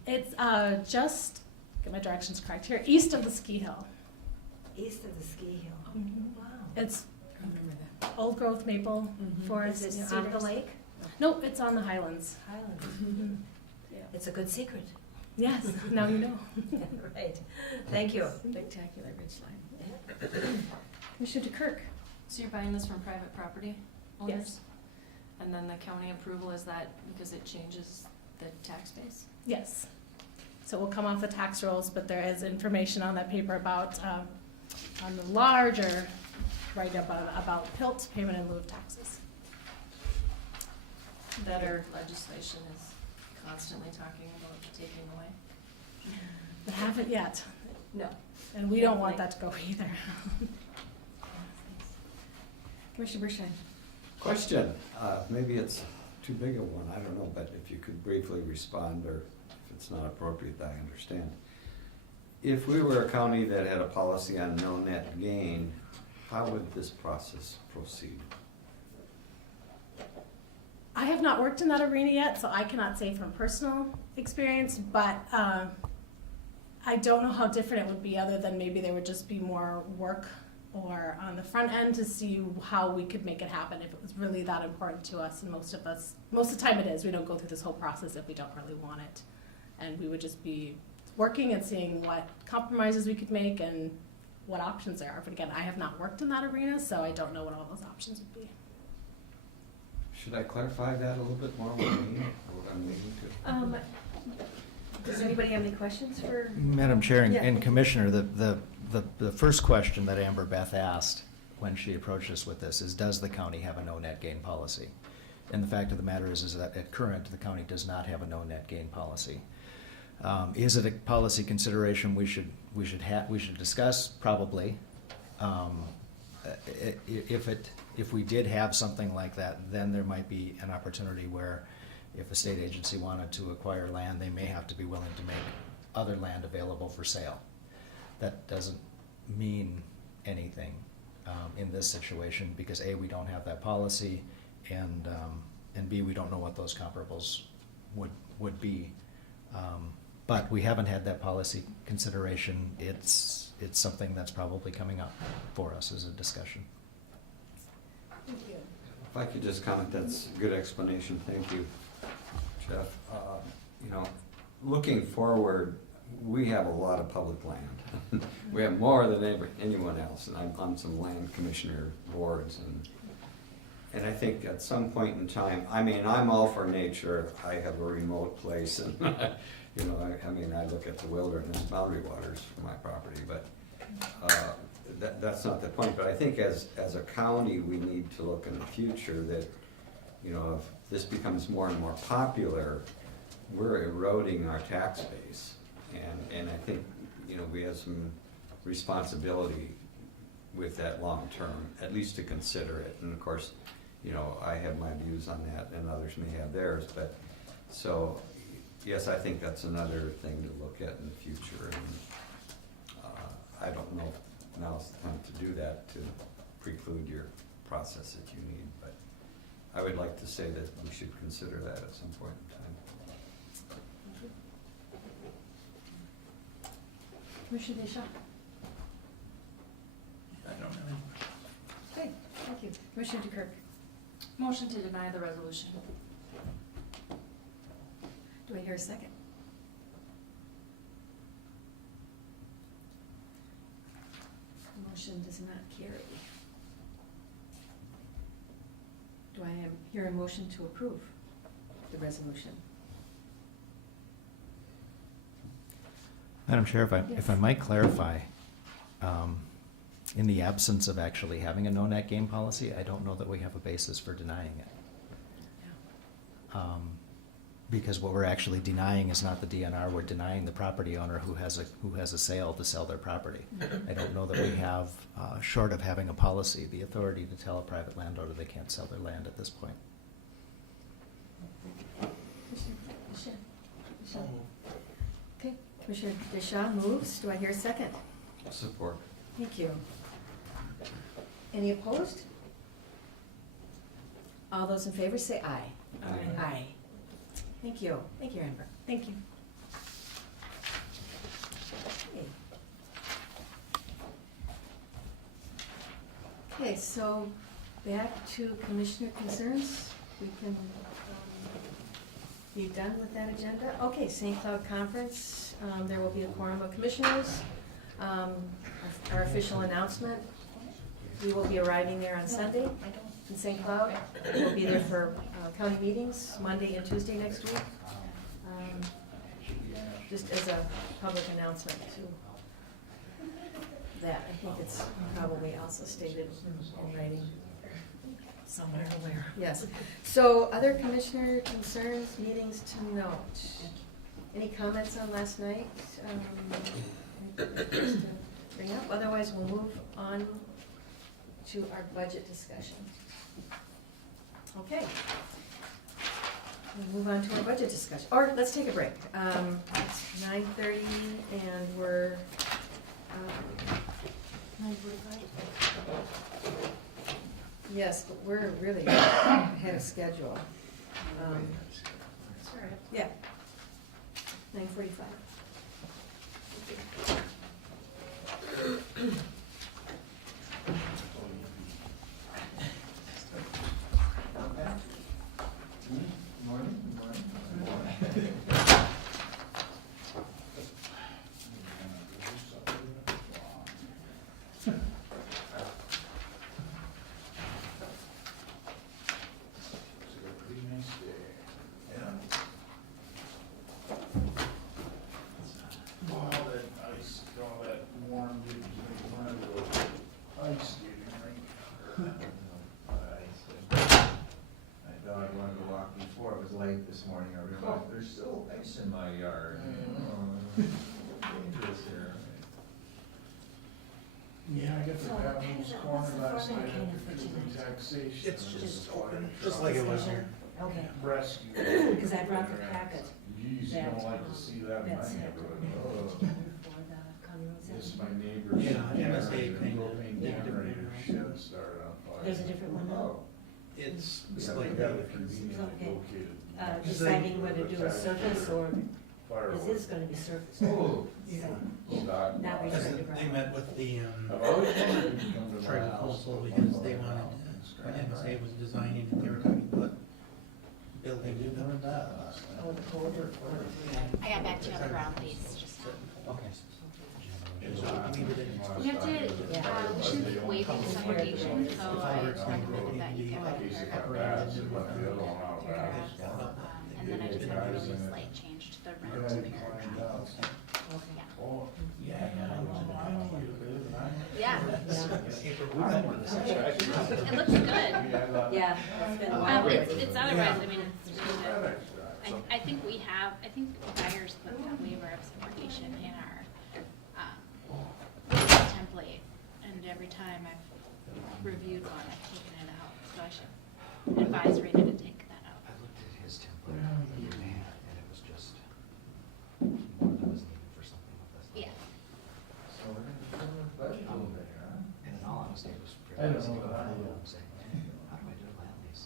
it's just, get my directions correct here, east of the ski hill. East of the ski hill. Mhm. Wow. It's I remember that. old growth maple Mhm. forest. Is it on the cedars. lake? Nope, it's on the highlands. Highlands. Mhm. It's a good secret. Yes, now you know. Right. Thank you. Spectacular ridgeline. Commissioner DeKirk. So you're buying this from private property owners? Yes. And then the county approval, is that because it changes the tax base? Yes. So we'll come off the tax rolls, but there is information on that paper about, on the larger, right about PILT, payment in lieu of taxes. That our legislation is constantly talking about taking away? They haven't yet, No. and we don't want that to go either. Commissioner Bershine. Question, maybe it's too big a one, I don't know, but if you could briefly respond, or if it's not appropriate, I understand. If we were a county that had a policy on no net gain, how would this process proceed? I have not worked in that arena yet, so I cannot say from personal experience, but I don't know how different it would be other than maybe there would just be more work or on the front end to see how we could make it happen if it was really that important to us. And most of the time it is. We don't go through this whole process if we don't really want it. And we would just be working and seeing what compromises we could make and what options there are. But again, I have not worked in that arena, so I don't know what all those options would be. Should I clarify that a little bit more with me, or what I'm needing to? Does anybody have any questions for? Madam Chair Yeah. and Commissioner, the first question that Amber Beth asked when she approached us with this is, does the county have a no net gain policy? And the fact of the matter is that at current, the county does not have a no net gain policy. Is it a policy consideration we should discuss? Probably. If we did have something like that, then there might be an opportunity where if a state agency wanted to acquire land, they may have to be willing to make other land available for sale. That doesn't mean anything in this situation because A, we don't have that policy, and B, we don't know what those comparables would be. But we haven't had that policy consideration. It's something that's probably coming up for us as a discussion. Thank you. If I could just comment, that's a good explanation, thank you, Jeff. You know, looking forward, we have a lot of public land. We have more than anyone else, and I'm on some land commissioner boards, and I think at some point in time, I mean, I'm all for nature. I have a remote place, and you know, I mean, I look at the wilderness boundary waters for my property, but that's not the point. But I think as a county, we need to look in the future that, you know, if this becomes more and more popular, we're eroding our tax base. And I think, you know, we have some responsibility with that long term, at least to consider it. And of course, you know, I have my views on that and others may have theirs, but so, yes, I think that's another thing to look at in the future. And I don't know if now's the time to do that, to preclude your process that you need, but I would like to say that we should consider that at some point in time. Commissioner Deschamps. I don't know. Okay, thank you. Commissioner DeKirk. Motion to deny the resolution. Do I hear a second? Motion does not carry. Do I hear a motion to approve the resolution? Madam Chair, if I might clarify, in the absence of actually having a no net gain policy, I don't know that we have a basis for denying it. Because what we're actually denying is not the DNR, we're denying the property owner who has a sale to sell their property. I don't know that we have, short of having a policy, the authority to tell a private landowner they can't sell their land at this point. Okay, Commissioner Deschamps moves. Do I hear a second? Support. Thank you. Any opposed? All those in favor say aye. Aye. Aye. Thank you. Thank you, Amber. Thank you. Okay, so back to commissioner concerns. We can be done with that agenda. Okay, St. Cloud Conference, there will be a quorum of commissioners. Our official announcement, we will be arriving there on Sunday in St. Cloud. We'll be there for county meetings, Monday and Tuesday next week. Just as a public announcement to that. I think it's probably also stated in writing somewhere. Yes. So other commissioner concerns, meetings to note. Any comments on last night? Anything to bring up? Otherwise, we'll move on to our budget discussion. Okay. We'll move on to our budget discussion. Or let's take a break. It's 9:30 and we're 9:45. Yes, but we're really ahead of schedule. Yeah. 9:45. All that ice, all that warm, you one of those ice skating rink. My dog wanted to walk before, it was late this morning, I realized there's still ice in my yard. Oh, dangerous here. Yeah, I got the So, Calhoun's what's corner the last format night kind after of for doing tonight? taxation. It's just open, just like it was here. Okay, Rescue. because I brought the packet. Geez, you don't like to see that in my That's it. neighborhood. Oh. For the county road This, section. my neighbor's. Yeah, MSA thing. Propane Yeah. generator shed started on fire. There's a different one now? Oh. It's Yeah, like they got that. it conveniently Okay. located. Deciding whether to do a surface or Fireworks. this is gonna be surface. Oh. Yeah. Stock. Now we Because try to they ground. met with the, I've always wanted to come to my tribal house. council because they wanted, when MSA was designing, they were talking about They building. did none of that last night. Oh, the colder, colder. I got back to you on the ground lease, just Okay. It's We hot. didn't- we have to, we should be waiving subrogation, so I recommended that you get rid of Piece of paragraph grass, rent, but the other one out back. and then I just had a really slight change to the You rent had to paragraph. find out. Yeah. Oh, yeah, I know you live, and I- Yeah, Paper, we went with this. it looks good. Yeah, it's been a while. It's otherwise, I mean, it's really good. That extra. I think we have, I think buyers put that waiver of subrogation in our, template, and every time I've reviewed one, I've taken it out, so I should advise Rita to take that out. I looked at his template that he had, and it was just more than was needed for something of this. Yeah. So we're gonna put in the budget a little bit, huh? And in all honesty, it was pretty I don't easy to know go that. through and say, how do I do a land lease?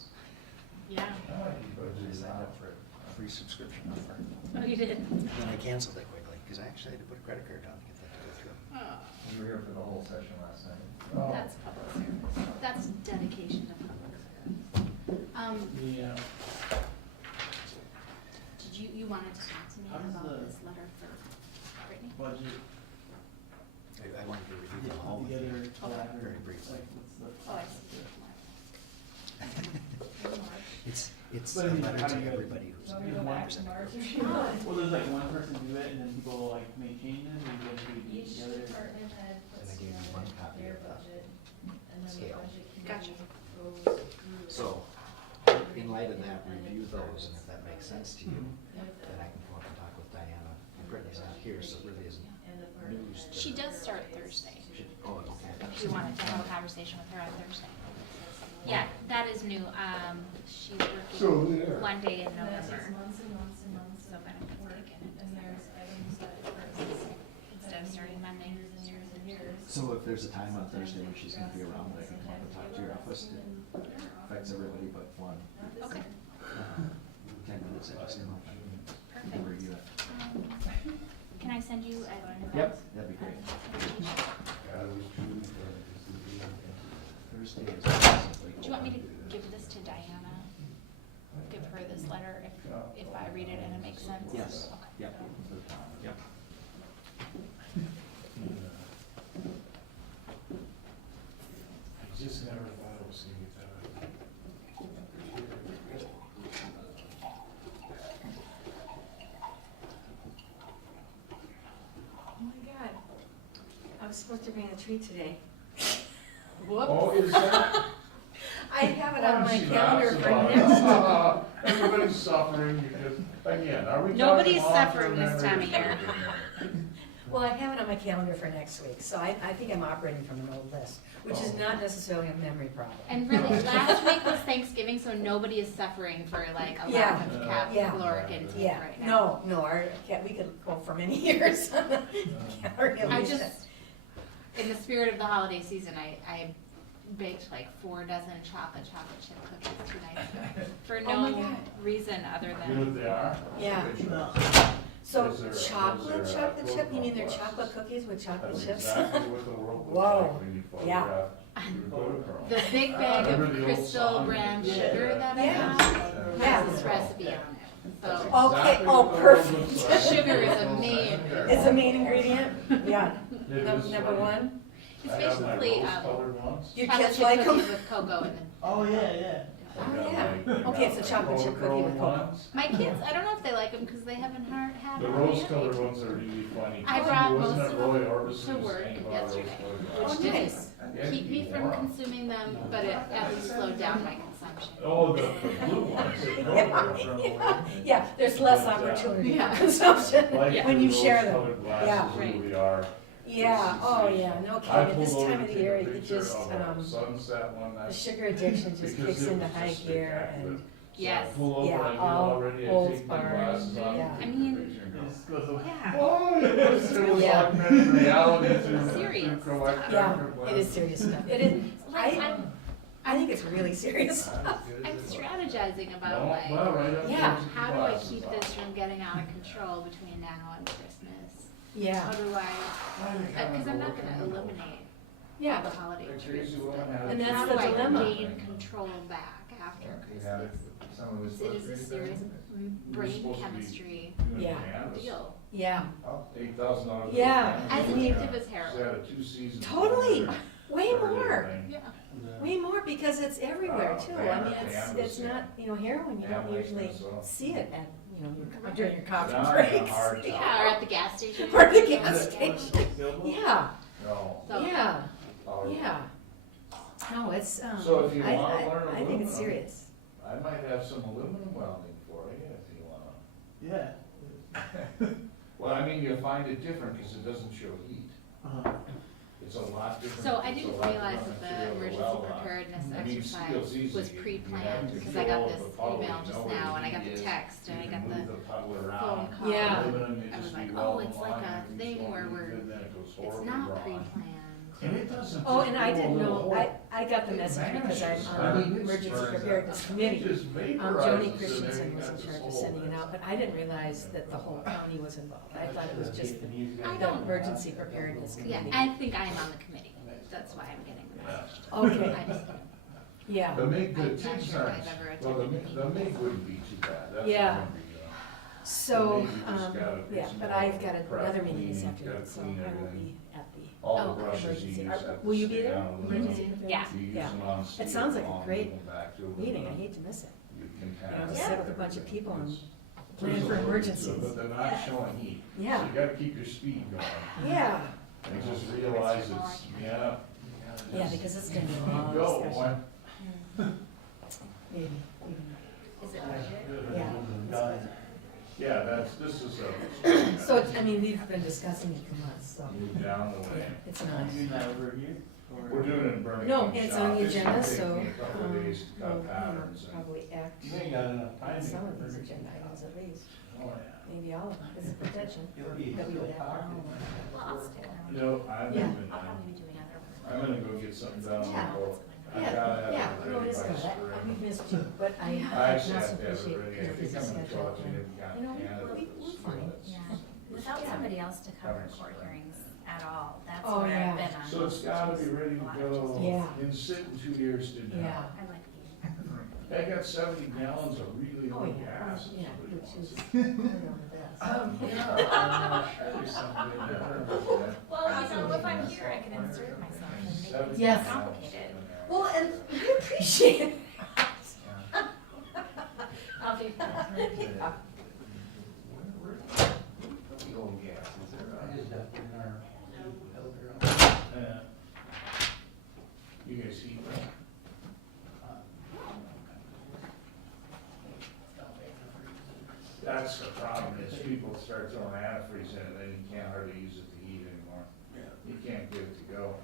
Yeah. I like you budget I signed now. up for a free subscription offer. Oh, you did? Then I canceled it quickly, because I actually had to put a credit card down to get that to go through. Oh, You were here for the whole session last night. Oh, that's public service. That's dedication to public service. yeah. Did you wanted to talk to me How does about the- this letter for Brittany? Budget, I wanted to review them all with together, you, collaborative, very briefly. like, what's the Oh, I process see. It's But I a mean, letter how do to you guys- everybody who's Want me to go back to March? represented. Well, there's like one person do it, and then people like make changes, and you guys do it Each together. department head And puts I gave you together one copy their of the budget, and then the scale. budget Gotcha. committee goes through. So, in light of that, review those, and if that makes sense to you, then I can go up and talk with Diana. And Brittany's not here, so it really isn't news. to She her. does start Thursday. Oh, okay. If you wanted to have a conversation with her on Thursday. Yeah, that is new. She's So, working yeah. one day in And that takes November. months and months and months So of benefits work, kick in in and there's items that Instead of starting Monday. years and years and years. So if there's a time on Thursday when she's gonna be around, I can come up and talk to your office. It affects everybody but one. Okay, 10 minutes, I just come up and perfect. review it. Can I send you an event? Yep, that'd be great. invitation? Thursday is. Do you want me to give this to Diana? Give her this letter if I read it and it makes sense? Yes, Okay. yep, yep. I just never thought it was gonna get that. Oh my God. I was supposed to bring a treat today. Oh, is that? I have it on my She calendar laughs for about it. next. Everybody's suffering because, again, are we talking Nobody's long-term suffering this memory time or of year. short-term Well, I have it on my calendar for next week, so I think I'm operating from an old list, which is not necessarily a memory problem. And really, last week was Thanksgiving, so nobody is suffering for like a Yeah. lack of Yeah. caloric intake Yeah, right now. no, we could go for many years on the calorie I elation. just, in the spirit of the holiday season, I baked like 4 dozen chocolate chip cookies 2 nights ago. For Oh my no God. reason other You know than, what they are? Yeah. Picture. So Is there- is chocolate there a chip, you mean they're protocol chocolate cookies with chocolate That's chips? exactly what the world looks Whoa. like when you Yeah. photograph your photochrome. the big bag Remember of the old crystal song? brown Yeah. sugar that I Yeah. have Yeah. has this recipe on it. That's So Okay, exactly oh, what the world looks perfect. like. Sugar is a main- It's the main ingredient? Yeah. It is Number funny. one? it's I have my basically rose-colored ones. Your chocolate kids chip like them? cookies with cocoa in them. Oh, yeah. Oh, I got yeah. my- I Okay, got it's a my chocolate chip cookie with photochrome cocoa. ones. My kids, I don't know if they like them because they haven't had The them rose-colored yet. ones are really funny. I brought Wasn't most it of Roy them Orbison to who work sang about yesterday, rose-colored Oh, ones? which did nice. Yeah, keep me you from are. consuming them, but it at least slowed down my consumption. Oh, the blue ones. that don't work. Yeah, there's less But, opportunity Yeah. for consumption Like when the you share them. rose-colored Yeah. glasses Right. really are. Yeah, oh yeah, no I kidding, pulled this over time to of the take year, a it picture just, of a sunset one the night. sugar addiction just because kicks it into was high just gear spectacular. and, So Yes. I pull over, Yeah, I get all already, I holds take my barred. glasses off. Yeah. take I the mean, picture and go, yeah, oh, it was Yeah. augmented reality to Serious collect stuff. yeah, character it is serious stuff. It is, Like, I'm I think it's really serious. I'm strategizing about No, like, well, right up Yeah. there, how do I glasses keep off. this from getting out of control between now and Christmas? Yeah, How do I, because I'm not gonna eliminate all yeah, the holiday treats. Crazy woman had And a- that's How the do I dilemma. gain control back after You had it, Christmas? someone was It supposed is to a read it, serious isn't brain supposed to be- chemistry Yeah. deal. yeah, $8,000. Yeah. As addictive as She heroin. had a 2-season. Totally. career. way more, Yeah. way more, because it's everywhere too. I mean, Canvas, it's not, heroin, you don't Amylase usually and so on. see it at, during your coffee Down in a breaks. hard Yeah, or at the gas station. Or the gas station. Yeah, No. So- yeah, Or- yeah. No, it's, So if you wanna learn I think it's aluminum, serious. I might have some aluminum welding for you if you wanna. Yeah. Well, I mean, you'll find it different because it doesn't show heat. It's a lot different. So I it's a didn't lot realize different that the material to emergency weld on. preparedness I mean, exercise steel's easy. was You have pre-planned, because I control got of this the puddle, email you just know where now, the and I got heat the is. text, and I You got can move the the puddle phone around. call. Yeah. Aluminum, you I was just like, be oh, welding it's like line, a and thing it's where going we're, good, then it goes it's horribly not wrong. pre-planned. And it doesn't Oh, just and I go didn't a little know, hole. I got the message because I'm I on mean, the it emergency burns preparedness up. committee. It just Joni vaporizes Christensen and was then in you charge got of this sending it hole. out, but I didn't realize that the whole county was involved. I thought it was just the I the don't, emergency preparedness yeah, committee. I think I'm on the committee, that's why I'm getting the message. Okay, I just, yeah, The MIG, the I'm not TIG sure if signs, I've ever well, the attended MIG, the MIG wouldn't be too bad, that's. Yeah. what I'm reading. so, The MIG, you just gotta yeah, fix but them I've all, got prep, another meeting this clean, afternoon, gotta so clean I will everything. be at the All Oh, the brushes you emergency. use have to Will you be stay there? on aluminum. Emergency Yeah. preparedness? You use Yeah. them on steel, It sounds like a on great them back to meeting, I aluminum. hate to miss it. You can You know, kind to of. sit with a bunch of people and There's plan a for little bit to it, emergencies. But they're not showing heat. Yeah. So you gotta keep your speed going. Yeah, And just realize it's, yeah. yeah, because it's gonna be a Go, long boy. discussion. Maybe. this is a. So, I mean, we've been discussing it for months, so Move down the way. it's not. We're doing it in Burlington. No, it's on the Shop. It's agenda, gonna take so, me a couple of days to we'll, cut patterns and. probably act You ain't got enough time. on some of these agenda items at least, Oh, yeah. maybe all of them, is a potential You'll be that we would have. Well, I'll stick around. No, I'm Yeah. moving I'll now. probably be doing other work. I'm gonna go get something done. Yeah. I gotta have Yeah, it no, ready it is by good, spring. we've missed you, but I I actually also have to have it appreciate ready. I your think busy I'm gonna schedule. call it and- Canada. You know, we're fine. Yeah, without somebody else to cover court hearings at all, that's Oh, where yeah. I've been on. So it's gotta be ready to go. Yeah. In sitting 2 years to Yeah. now. I like the. I got 70 gallons of really Oh, old yeah, gas. yeah, Somebody which wants is it. really on the best. Yeah, I'm sure there's something in there. Well, if I'm here, I can insert myself and make it Yes. complicated. Well, and we appreciate it. I'll be. The old gas, is there? I just have to in our elder. Yeah. You guys heat that? That's the problem, is people start throwing antifreeze in it, then you can't hardly use it to heat anymore. You can't get it to go.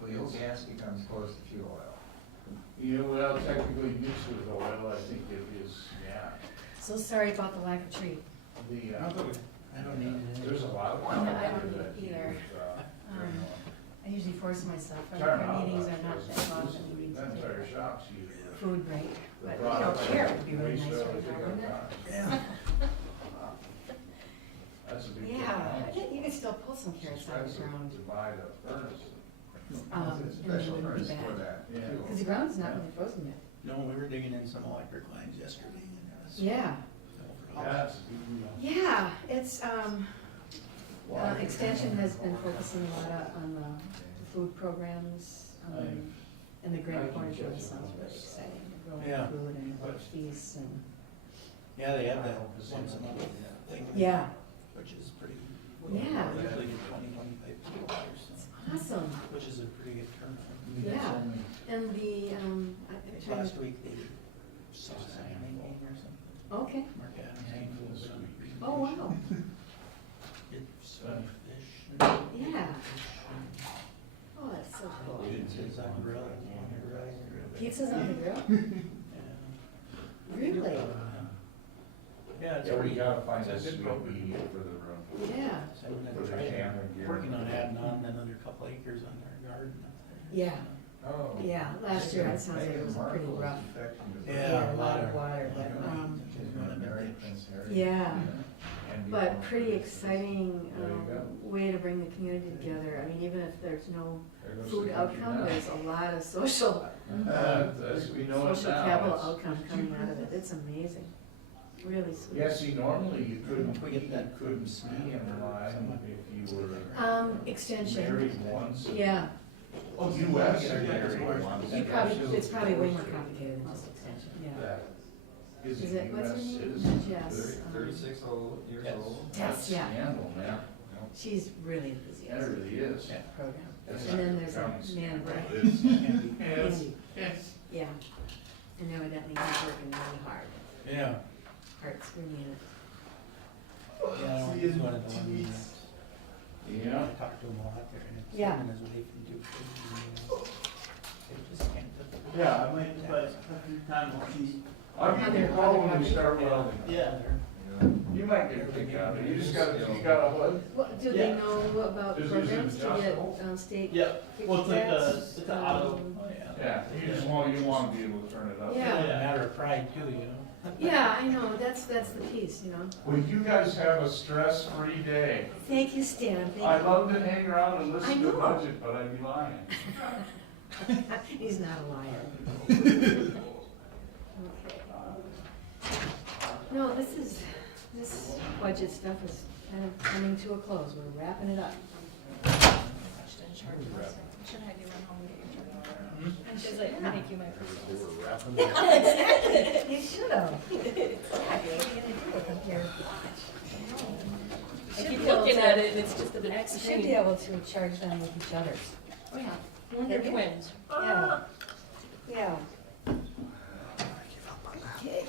Well, the old gas becomes close to fuel oil. Yeah, well, technically mixed with oil, I think it is, yeah. So sorry about the lack of tree. The, I don't need it. there's a lot of. No, I don't that need either. use, I usually force myself, Turn our out, meetings are not that long, this- and we need That to entire take shop's used. food break, The but you know, product, chair would be really waste nice oil, right they now, got wouldn't it? cars. That's a big. Yeah, I think you could still pull some carrots out of the Expensive ground. to buy the furnace. It's a And then special it wouldn't furnace be for bad. that. Yeah. fuel. Because the ground's not really frozen yet. No, we were digging in some electric lines yesterday and it was. Yeah, That's a big deal. yeah, it's, Extension has been focusing a lot on the food programs, and the Grand Cornish sounds really exciting. Growing Yeah. food and about feasts and, Yeah, they have that once a month thing. yeah, Which is pretty. Yeah. We usually get 20-25 kilos, awesome, which is a pretty good turnout. yeah. And the, I'm trying Last to, week they did sauce and or something. okay, Mark Adams handful of some. oh, wow, Get some fish. yeah, oh, that's so cool. Pizzas on grill. Pizzas on the grill? Yeah. Really? Yeah, it's Yeah, we pretty. gotta find a it's sweet good program. medium for the room. Yeah, So I'm For gonna the try camera gear. working on adding on another couple acres on their garden up there. yeah, Oh. yeah, last year it sounds like it was pretty rough. Yeah, A lot of water, but, Yeah. yeah, And but you- pretty exciting, There you go. way to bring the community together. I mean, even if there's no There goes food the country outcome, now. there's a lot of social, We know it social now. capital It's- outcome coming out of it. It's amazing, really sweet. Yeah, see, normally you couldn't, We get you that couldn't ski in line if you were Extension, married once. yeah, Oh, US Yeah, or yeah, married it's once. you probably, it's probably way more complicated than just extension, yeah. That Is is it, a what's her US name? citizen. Jess. 36 years Yes. old. Tess, yeah, Scandal, man. she's really That enthusiastic really is. Yeah. program. That's And then not there's a county man, scandal. Brett. It is. Andy. Yes, Andy. yes. Yeah, and evidently he's working really hard, Yeah. heart screaming it. Yeah, See he's you one of the in 2 ones weeks. that, Yeah. I talked to him a lot there and it's Yeah. him and his wife and 2 kids. and, They just can't. Yeah, I might, but a few times I'll give you a call when we start welding. Yeah. You might get a kick out of it. You just gotta, you gotta what? What, do they know about Is it programs to get, adjustable? state? Yeah, well, it's like kickbacks? it's an auto. Oh, yeah. Yeah, you just want, you wanna be able to turn it up. Yeah. It's a matter of pride too, you know? Yeah, I know, that's the piece, you know. Well, you guys have a stress-free day. Thank you, Stan, thank you. I love to hang around and I listen to know. budget, but I'd be lying. He's not a liar. Okay. No, this budget stuff is kind of coming to a close, we're wrapping it up. Should I do run home and get your turn? And she's like, I think you might prefer. You should have. Yeah, what are you gonna do with them here? I keep looking at it and it's just the next You should thing. be able to charge them with each other's. Oh, yeah. They're twins. Yeah. Yeah. Okay.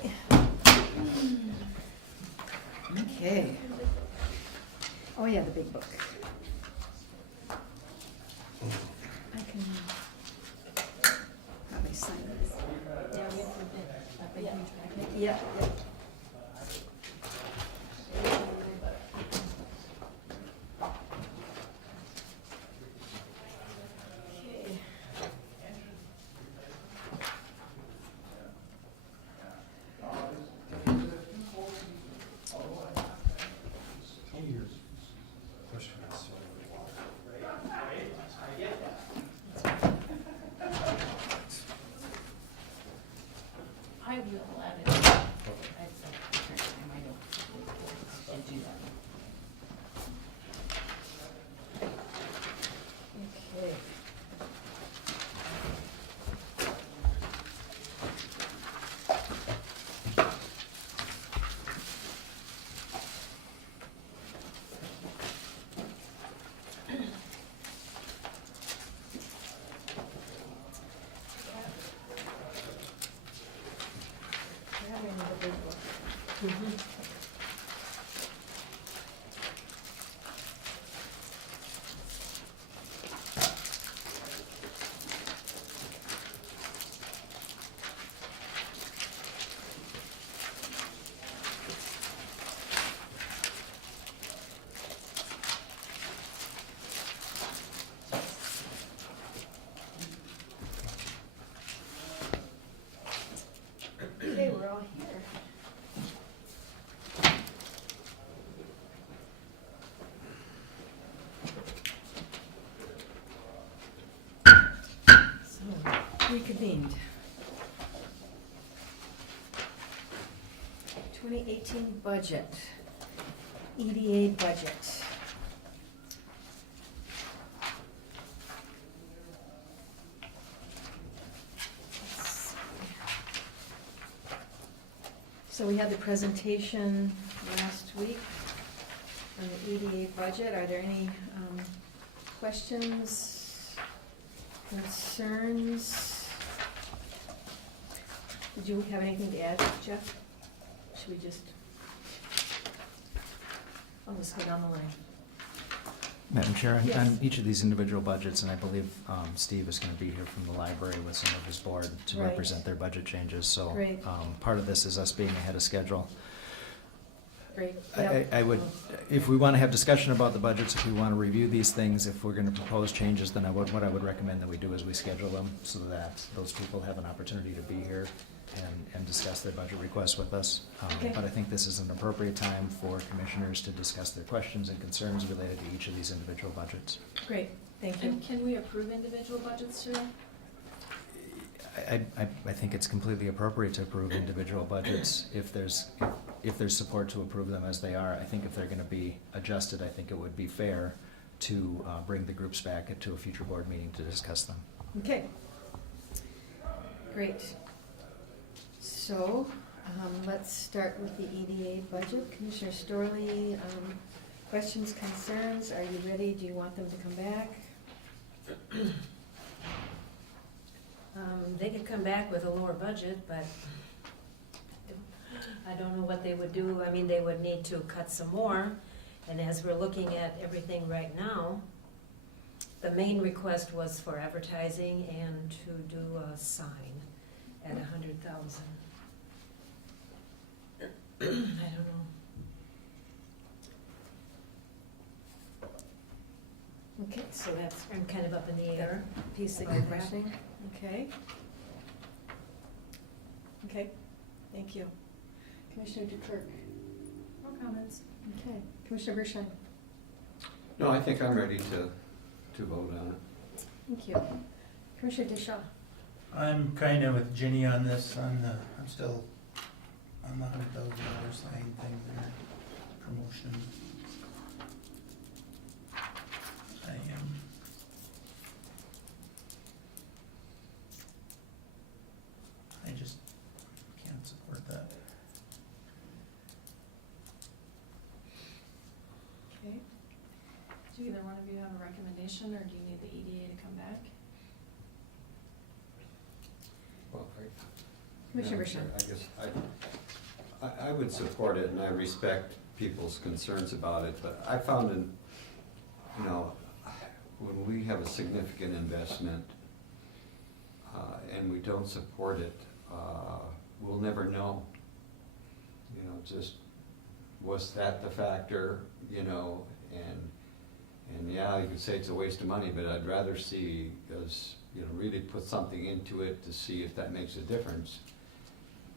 Okay. Oh, yeah, the big book. I can probably sign this. Yeah, we have to bid that big huge packet. Yeah, yeah. Okay. I will add it. I should do that. Okay. Yeah, we need a big book. Okay, we're all here. So, reconvened. 2018 budget, EDA budget. So we had the presentation last week on the EDA budget. Are there any questions, concerns? Did you have anything to add, Jeff? Should we just, I'll just go down the line. Madam Chair, Yes. on each of these individual budgets, and I believe Steve is going to be here from the library with some of his board to Right. represent their budget changes, so Great. part of this is us being ahead of schedule. Great. I would, if we want to have discussion about the budgets, if we want to review these things, if we're going to propose changes, then what I would recommend that we do is we schedule them so that those people have an opportunity to be here and discuss their budget requests with us. Okay. But I think this is an appropriate time for commissioners to discuss their questions and concerns related to each of these individual budgets. Great, thank you. And can we approve individual budgets today? I think it's completely appropriate to approve individual budgets if there's support to approve them as they are. I think if they're gonna be adjusted, I think it would be fair to bring the groups back to a future board meeting to discuss them. Okay. Great. So, let's start with the EDA budget. Commissioner Storley, questions, concerns? Are you ready? Do you want them to come back? They could come back with a lower budget, but I don't know what they would do. I mean, they would need to cut some more. And as we're looking at everything right now, the main request was for advertising and to do a sign at 100,000. I don't know. Okay, so that's I'm kind of up in the air. piece that you're questioning. Okay. Okay, thank you. Commissioner DeKirk. No comments. Okay, Commissioner Bershon. No, I think I'm ready to vote on it. Thank you. Commissioner DeShaw. I'm kind of with Ginny on this, I'm still on the $100,000 sign thing there, promotion. I am. I just can't support that. Okay. Do either one of you have a recommendation, or do you need the EDA to come back? Well, Commissioner Madam Bershon. Chair, I guess I would support it, and I respect people's concerns about it, but I found you know, when we have a significant investment, and we don't support it, we'll never know. You know, just, was that the factor, you know, and yeah, you could say it's a waste of money, but I'd rather see us, you know, really put something into it to see if that makes a difference.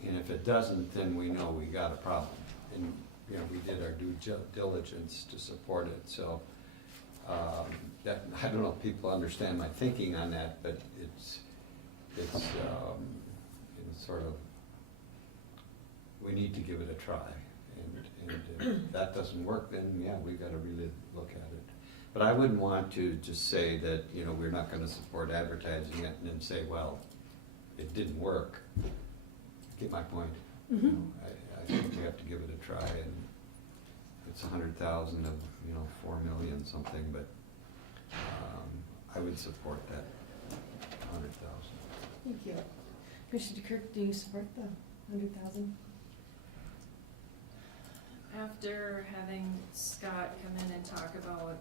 And if it doesn't, then we know we got a problem. And, you know, we did our due diligence to support it, so, that, I don't know if people understand my thinking on that, but it's sort of, we need to give it a try. And if that doesn't work, then yeah, we gotta really look at it. But I wouldn't want to just say that, you know, we're not gonna support advertising it and then say, well, it didn't work. Get my point? You know, I think we have to give it a try, and it's 100,000 of, you know, 4 million something, but I would support that 100,000. Thank you. Commissioner Kirk, do you support the 100,000? After having Scott come in and talk about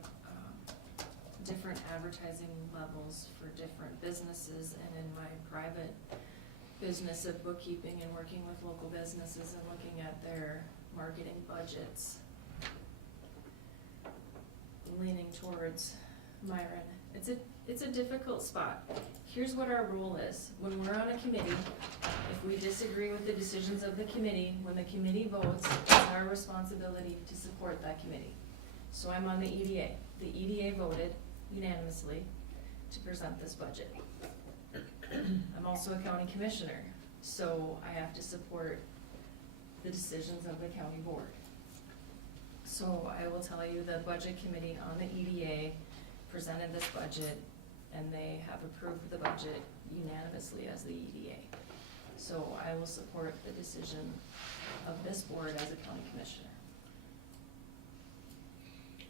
different advertising levels for different businesses, and in my private business of bookkeeping and working with local businesses and looking at their marketing budgets, leaning towards Myron. It's a difficult spot. Here's what our role is. When we're on a committee, if we disagree with the decisions of the committee, when the committee votes, it's our responsibility to support that committee. So I'm on the EDA. The EDA voted unanimously to present this budget. I'm also a county commissioner, so I have to support the decisions of the county board. So I will tell you, the budget committee on the EDA presented this budget, and they have approved the budget unanimously as the EDA. So I will support the decision of this board as a county commissioner.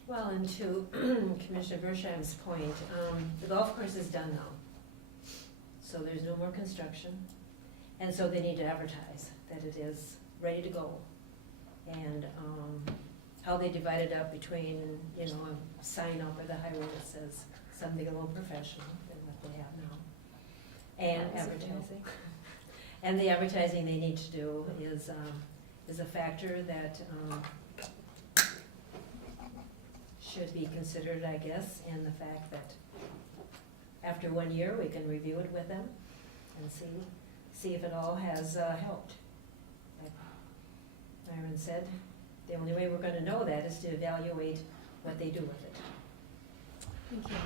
Well, and to Commissioner Bersham's point, the golf course is done now. So there's no more construction. And so they need to advertise that it is ready to go. And how they divide it up between, you know, a sign over the highway that says something a little professional than what they have now. And advertising. And the advertising they need to do is a factor that should be considered, I guess, and the fact that after 1 year, we can review it with them and see if it all has helped. Like Myron said, the only way we're gonna know that is to evaluate what they do with it. Thank you.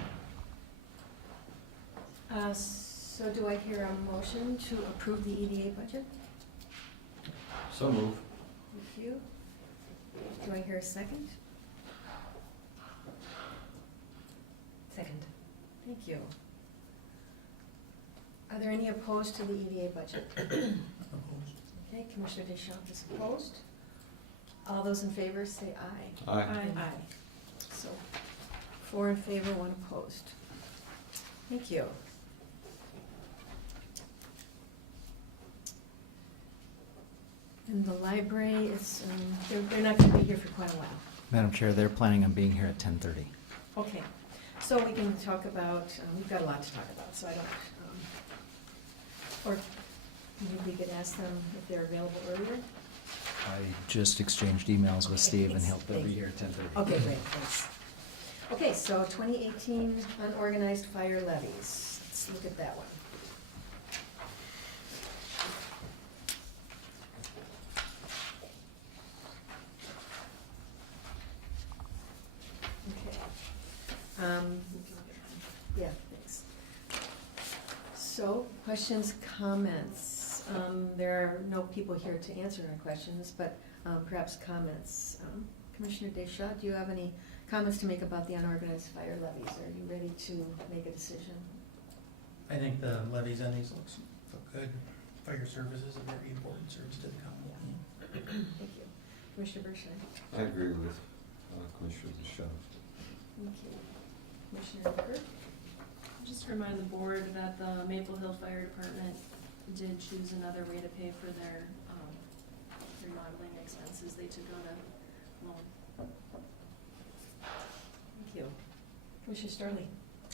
So do I hear a motion to approve the EDA budget? So move. Thank you. Do I hear a second? Second. Thank you. Are there any opposed to the EDA budget? Okay, Commissioner Deschamps is opposed. All those in favor say aye. Aye. Aye. So, 4 in favor, 1 opposed. Thank you. And the library is, they're not gonna be here for quite a while. Madam Chair, they're planning on being here at 10:30. Okay, so we can talk about, we've got a lot to talk about, so I don't, or maybe we could ask them if they're available earlier? I just exchanged emails with Okay, Steve, and he'll thank be you. here at 10:30. Okay, great, thanks. Okay, so 2018 unorganized fire levies, let's look at that one. Okay. Yeah, thanks. So, questions, comments? There are no people here to answer our questions, but perhaps comments. Commissioner Deschamps, do you have any comments to make about the unorganized fire levies? Are you ready to make a decision? I think the levies on these look good. Fire service is a very important service to the county. Thank you. Commissioner Bershine? I agree with Commissioner Deschamps. Thank you. Commissioner Kirk? Just remind the board that the Maple Hill Fire Department did choose another way to pay for their remodeling expenses. They took out a loan. Thank you. Commissioner Starley?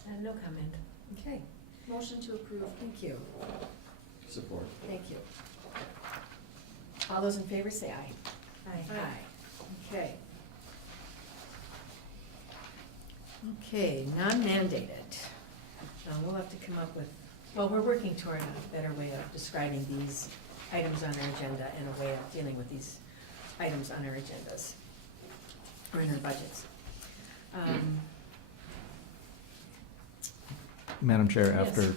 I have no comment. Okay, Motion to approve. thank you. Support. Thank you. All those in favor say aye. Aye. Okay. Okay, non-mandated. We'll have to come up with, well, we're working toward a better way of describing these items on our agenda and a way of dealing with these items on our agendas or in our budgets. Madam Chair, Yes.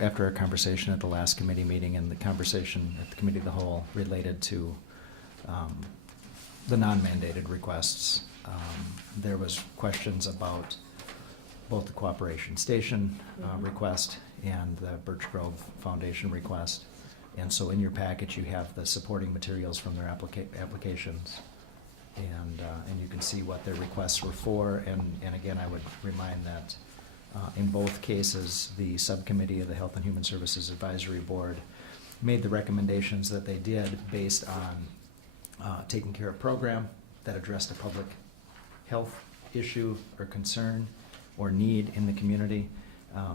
after our conversation at the last committee meeting and the conversation at the committee of the whole related to the non-mandated requests, there was questions about both the Cooperation Station request and the Birch Grove Foundation request. And so in your package, you have the supporting materials from their applications. And you can see what their requests were for. And again, I would remind that in both cases, the subcommittee of the Health and Human Services Advisory Board made the recommendations that they did based on taking care of a program that addressed a public health issue or concern or need in the community,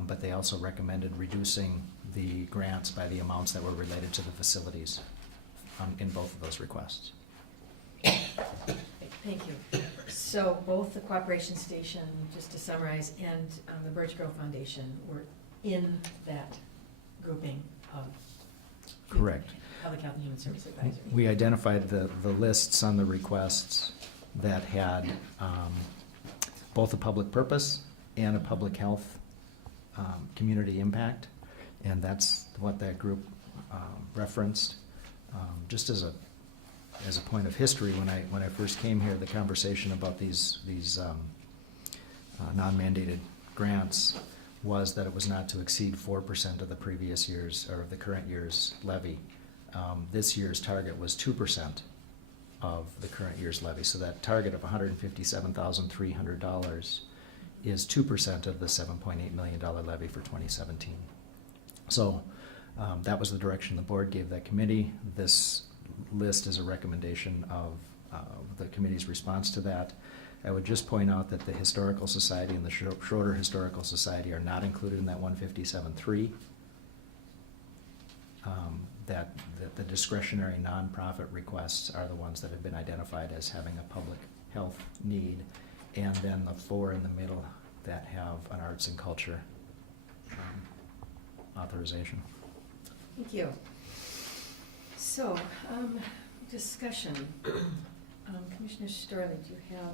but they also recommended reducing the grants by the amounts that were related to the facilities in both of those requests. Thank you. So both the Cooperation Station, just to summarize, and the Birch Grove Foundation were in that grouping of Correct. Public Health and Human Service Advisory. We identified the lists on the requests that had both a public purpose and a public health community impact, and that's what that group referenced. Just as a point of history, when I first came here, the conversation about these non-mandated grants was that it was not to exceed 4% of the previous year's or of the current year's levy. This year's target was 2% of the current year's levy. So that target of $157,300 is 2% of the $7.8 million levy for 2017. So that was the direction the board gave that committee. This list is a recommendation of the committee's response to that. I would just point out that the Historical Society and the Schroeder Historical Society are not included in that 157.3. That the discretionary nonprofit requests are the ones that have been identified as having a public health need, and then the four in the middle that have an arts and culture authorization. Thank you. So, discussion. Commissioner Storley, do you have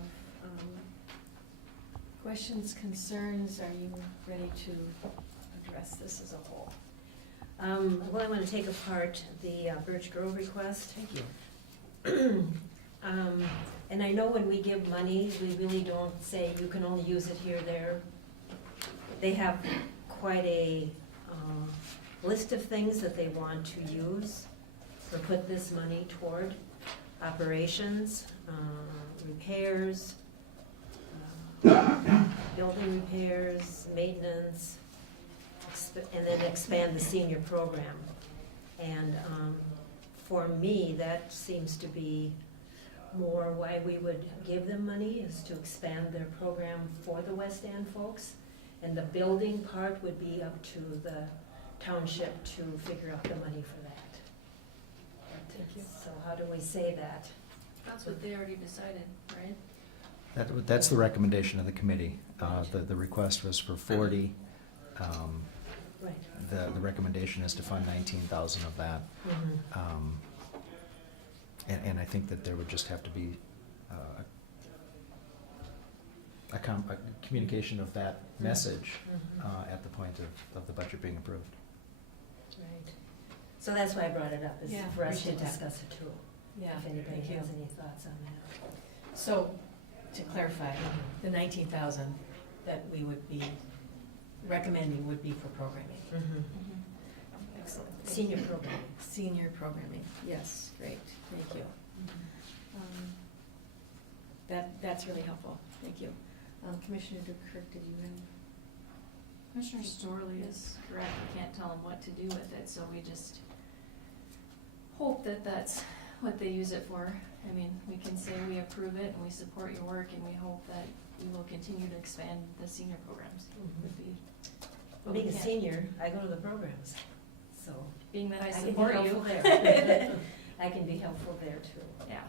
questions, concerns? Are you ready to address this as a whole? Well, I want to take apart the Birch Grove request. Thank you. And I know when we give money, we really don't say you can only use it here, there. They have quite a list of things that they want to use or put this money toward. Operations, repairs, building repairs, maintenance, and then expand the senior program. And for me, that seems to be more why we would give them money, is to expand their program for the West End folks. And the building part would be up to the township to figure out the money for that. Thank you. So how do we say that? That's what they already decided, right? That's the recommendation of the committee. The request was for 40. Right. The recommendation is to fund 19,000 of that. Mhm. And I think that there would just have to be a communication of that message Mhm. at the point of the budget being approved. Right. So that's why I brought it up, is Yeah, for us to appreciate that. discuss it too. Yeah, If anybody thank you. has any thoughts on that. So, to clarify, the 19,000 that we would be recommending would be for programming. Excellent. Senior programming. Senior programming, yes, great, thank you. That's really helpful, thank you. Commissioner Dukirk, did you have? Commissioner Storley is correct, we can't tell them what to do with it, so we just hope that that's what they use it for. I mean, we can say we approve it and we support your work and we hope that you will continue to expand the senior programs. Would be. but we Being a can't. senior, I go to the programs, so. Being that I can be support helpful you. there. I can be helpful there too. Yeah,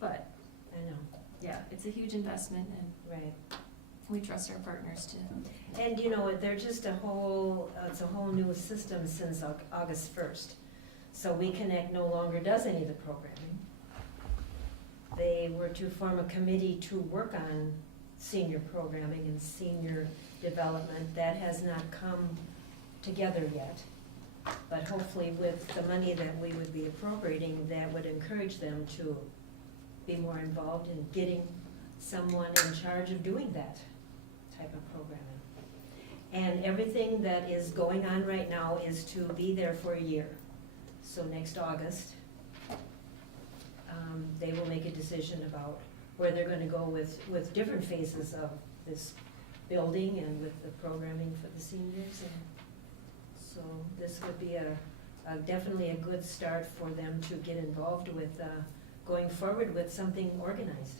but, I know, yeah, it's a huge investment and right. we trust our partners to. And you know, they're just it's a whole new system since August 1st. So We Connect no longer does any of the programming. They were to form a committee to work on senior programming and senior development. That has not come together yet. But hopefully with the money that we would be appropriating, that would encourage them to be more involved in getting someone in charge of doing that type of programming. And everything that is going on right now is to be there for a year. So next August, they will make a decision about where they're gonna go with different phases of this building and with the programming for the seniors. And so this would be definitely a good start for them to get involved with going forward with something organized.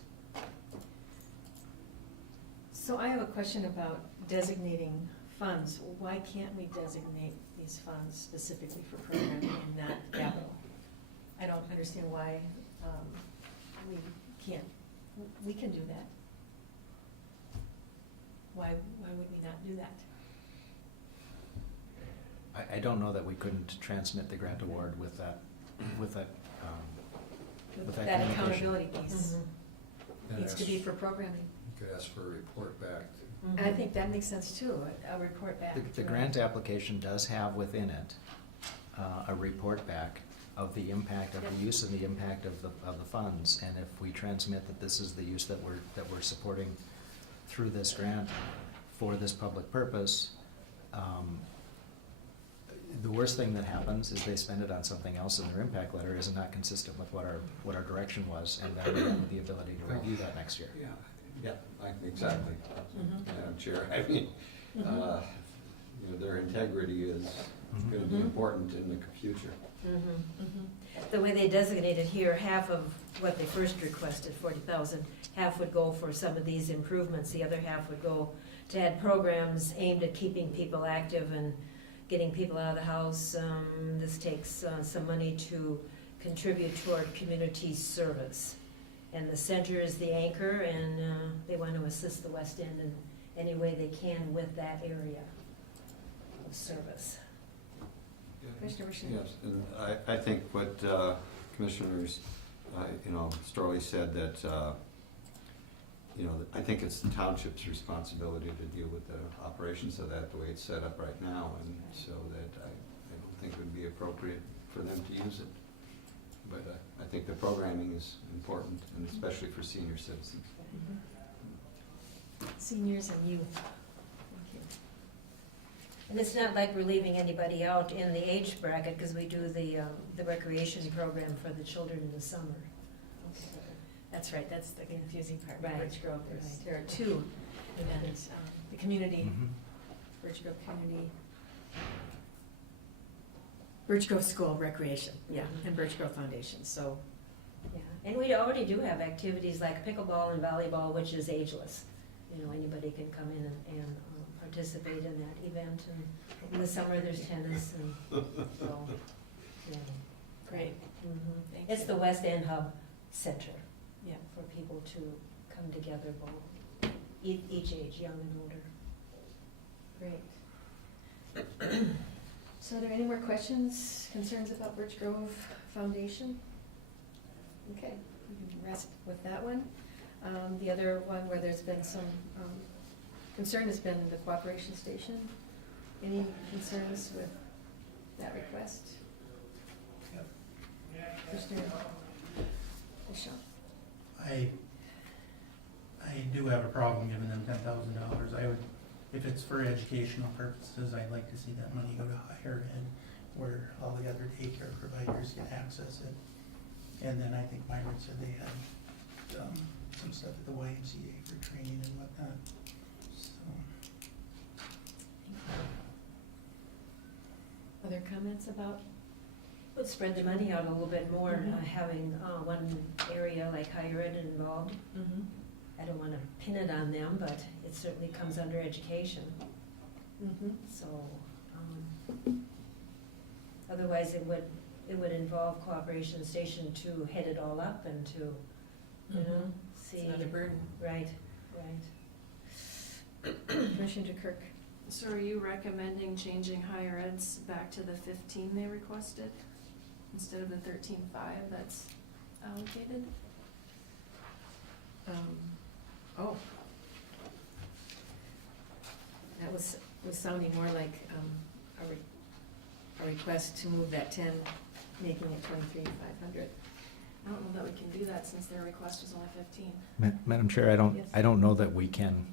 So I have a question about designating funds. Why can't we designate these funds specifically for programming and not capital? I don't understand why we can't. We can do that. Why would we not do that? I don't know that we couldn't transmit the grant award with that That communication. accountability piece And needs to be for programming. You could ask for a report back. I think that makes sense too, a report back. The grant application does have within it a report back of the impact of the use and the impact of the funds. And if we transmit that this is the use that we're supporting through this grant for this public purpose, the worst thing that happens is they spend it on something else and their impact letter is not consistent with what our direction was, and then we have the ability to review that next year. Yeah, exactly. Madam Chair, I mean, their integrity is gonna be important in the future. The way they designated here, half of what they first requested, 40,000, half would go for some of these improvements, the other half would go to add programs aimed at keeping people active and getting people out of the house. This takes some money to contribute toward community service. And the center is the anchor, and they want to assist the West End in any way they can with that area of service. Commissioner Rashid? Yes, and I think what Commissioners, Storley said that, I think it's the township's responsibility to deal with the operations of that the way it's set up right now, and so that I don't think it would be appropriate for them to use it. But I think the programming is important, and especially for senior citizens. Seniors and youth. Thank you. And it's not like we're leaving anybody out in the age bracket, because we do the recreation program for the children in the summer. That's right, that's the confusing part. Right, Birch Grove, right. there are two events, the community, Mhm. Birch Grove Community, Birch Grove School Recreation, yeah, and Birch Grove Foundation, so. Yeah, and we already do have activities like pickleball and volleyball, which is ageless. Anybody can come in and participate in that event, and in the summer there's tennis, and so, yeah. Great. Thank It's you. the West End Hub Center. Yeah. For people to come together, both, each age, young and older. Great. So are there any more questions, concerns about Birch Grove Foundation? Okay, we can rest with that one. The other one where there's been some concern has been the cooperation station. Any concerns with that request? Commissioner Bishop? I do have a problem giving them $10,000. I would, if it's for educational purposes, I'd like to see that money go to higher ed, where all the other daycare providers can access it. And then I think Myron said they had some stuff at the YMCA for training and whatnot. So, Other comments about would spread the money out a little bit more, having one area like higher ed involved. Mm-hmm. I don't want to pin it on them, but it certainly comes under education. Mm-hmm. So, otherwise it would involve Cooperation Station to head it all up and to, you know, see. It's another burden. Right. Commissioner Kirk. So are you recommending changing higher ed's back to the 15 they requested instead of the 13.5 that's allocated? Oh. That was sounding more like a request to move that 10, making it 23,500. I don't know that we can do that since their request was only 15. Madam Chair, Yes. I don't know that we can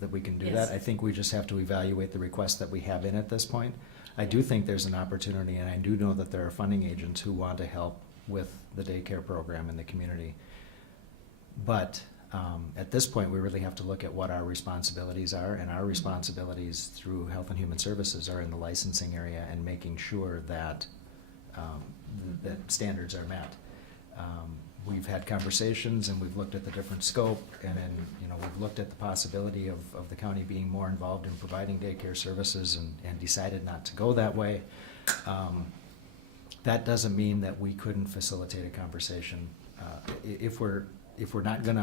do Yes. that. I think we just have to evaluate the request that we have in at this point. I do think there's an opportunity, and I do know that there are funding agents who want to help with the daycare program in the community. But at this point, we really have to look at what our responsibilities are, and our responsibilities through Health and Human Services are in the licensing area and making sure that that standards are met. We've had conversations and we've looked at the different scope, and then, we've looked at the possibility of the county being more involved in providing daycare services and decided not to go that way. That doesn't mean that we couldn't facilitate a conversation. If we're not gonna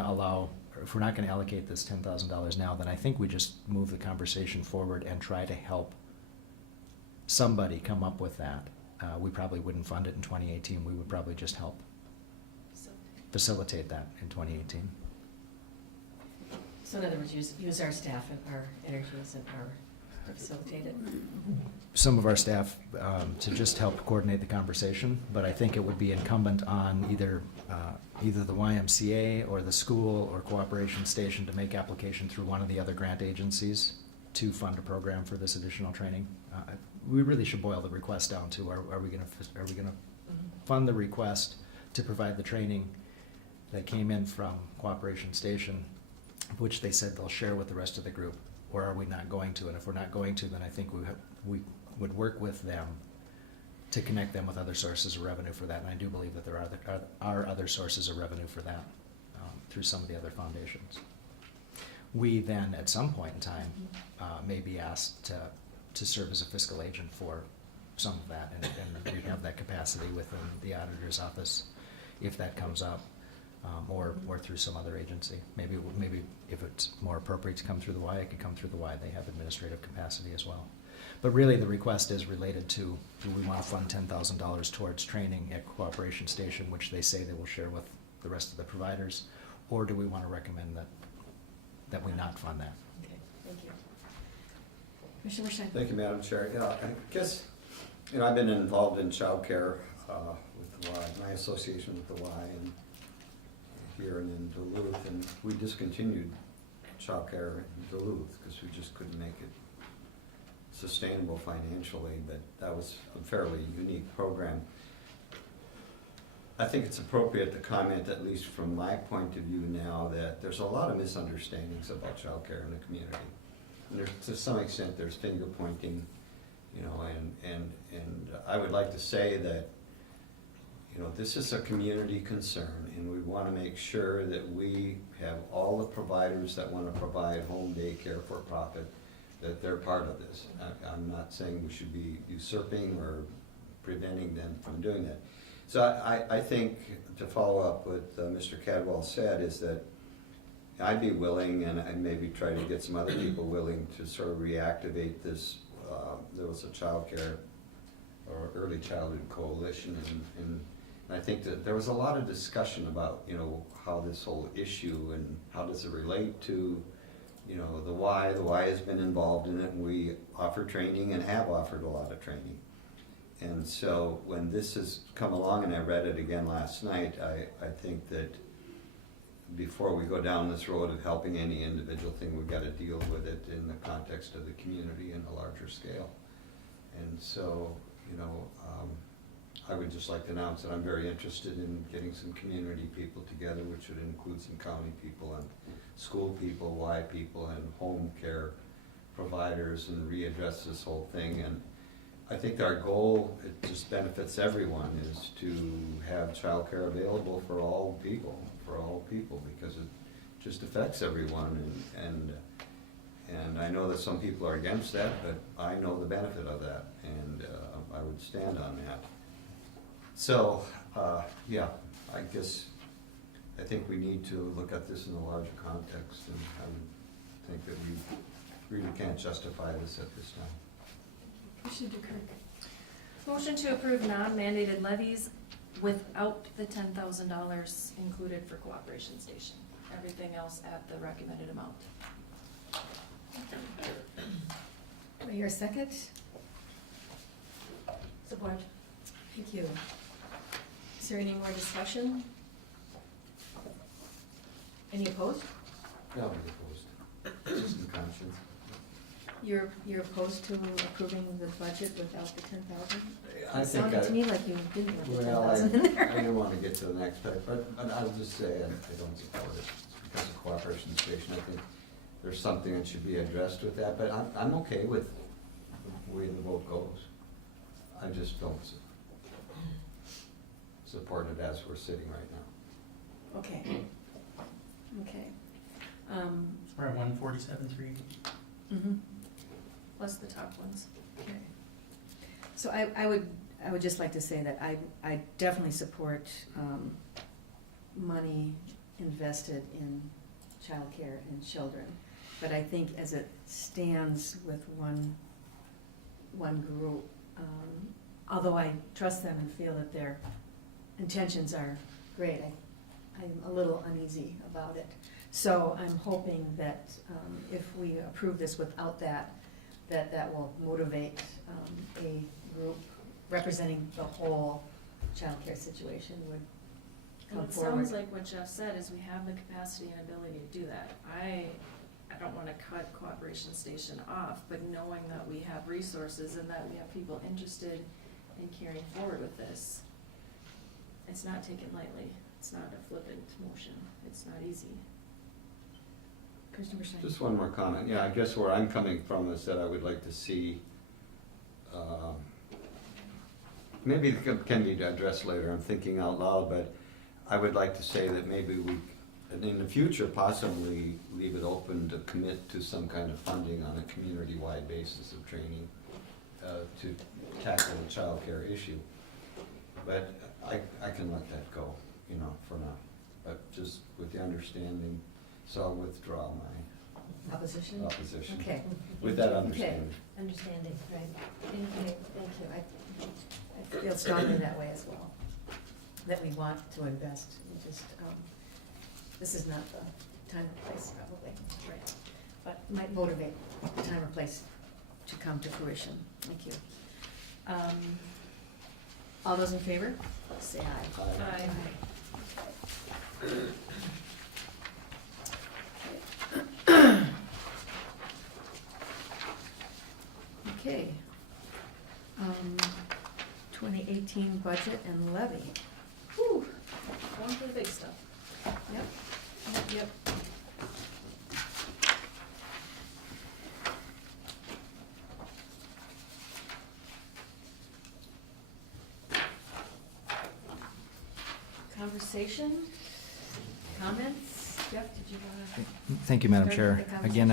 allocate this $10,000 now, then I think we just move the conversation forward and try to help somebody come up with that. We probably wouldn't fund it in 2018. We would probably just help facilitate that in 2018. So in other words, use our staff and our energies and to facilitate it. Some of our staff to just help coordinate the conversation, but I think it would be incumbent on either the YMCA or the school or Cooperation Station to make application through one of the other grant agencies to fund a program for this additional training. We really should boil the request down to, are we gonna fund the request to provide the training that came in from Cooperation Station, which they said they'll share with the rest of the group, or are we not going to? And if we're not going to, then I think we would work with them to connect them with other sources of revenue for that. And I do believe that there are other sources of revenue for that through some of the other foundations. We then, at some point in time, may be asked to serve as a fiscal agent for some of that, and we have that capacity within the auditor's office if that comes up. Or through some other agency. Maybe if it's more appropriate to come through the Y, it could come through the Y. They have administrative capacity as well. But really, the request is related to, do we want to fund $10,000 towards training at Cooperation Station, which they say they will share with the rest of the providers, or do we want to recommend that we not fund that? Okay, thank you. Commissioner Schein. Thank you, Madam Chair. Yeah, I guess, I've been involved in childcare with the Y, my association with the Y, and here and in Duluth, and we discontinued childcare in Duluth because we just couldn't make it sustainable financially, but that was a fairly unique program. I think it's appropriate to comment, at least from my point of view now, that there's a lot of misunderstandings about childcare in the community. And to some extent, there's finger pointing, and I would like to say that this is a community concern, and we want to make sure that we have all the providers that want to provide home daycare for profit, that they're part of this. I'm not saying we should be usurping or preventing them from doing that. So I think, to follow up what Mr. Cadwell said, is that I'd be willing, and I'd maybe try to get some other people willing to sort of reactivate this. There was a child care or early childhood coalition, and I think that there was a lot of discussion about, how this whole issue and how does it relate to, the Y. The Y has been involved in it, and we offer training and have offered a lot of training. And so when this has come along, and I read it again last night, I think that before we go down this road of helping any individual thing, we've got to deal with it in the context of the community in a larger scale. And so, I would just like to announce that I'm very interested in getting some community people together, which would include some county people and school people, Y people, and home care providers, and readdress this whole thing. And I think our goal, it just benefits everyone, is to have childcare available for all people, because it just affects everyone, and I know that some people are against that, but I know the benefit of that, and I would stand on that. So, yeah, I guess, I think we need to look at this in a larger context, and I would think that we really can't justify this at this time. Commissioner Dukirk. Motion to approve non-mandated levies without the $10,000 included for cooperation station. Everything else at the recommended amount. Do I hear a second? Support. Thank you. Is there any more discussion? Any opposed? I'll be opposed, just in conscience. You're opposed to approving the budget without the 10,000? I It think sounded to me like you didn't want the Well, 10,000 in there. I don't want to get to the next part, but I'll just say I don't support it. It's because of cooperation station. I think there's something that should be addressed with that, but I'm okay with the way the vote goes. I just don't support it as we're sitting right now. Okay. Okay. We're at 147.3. Mm-hmm. Plus the top ones. Okay. So I would just like to say that I definitely support money invested in childcare and children. But I think as it stands with one group, although I trust them and feel that their intentions are great, I'm a little uneasy about it. So I'm hoping that if we approve this without that will motivate a group representing the whole childcare situation would Well, come it forward. sounds like what Jeff said is we have the capacity and ability to do that. I don't wanna cut Cooperation Station off, but knowing that we have resources and that we have people interested in carrying forward with this, it's not taken lightly. It's not a flippant motion. It's not easy. Commissioner Bershine. Just one more comment. Yeah, I guess where I'm coming from is that I would like to see, maybe it can be addressed later, I'm thinking out loud, but I would like to say that maybe we, in the future, possibly leave it open to commit to some kind of funding on a community-wide basis of training to tackle the child care issue. But I can let that go, for now. But just with the understanding, so I'll withdraw my Opposition? opposition. Okay. With that understanding. Understanding, right. Thank you. I feel strongly that way as well, that we want to invest. We just, this is not the time or place probably, Right. but might motivate the time or place to come to fruition. Thank you. All those in favor, say aye. Aye. Okay. 2018 budget and levy. Whew, going for the big stuff. Yep. Conversation, comments? Jeff, did you wanna? Thank you, Madam Start Chair. the conversation. Again,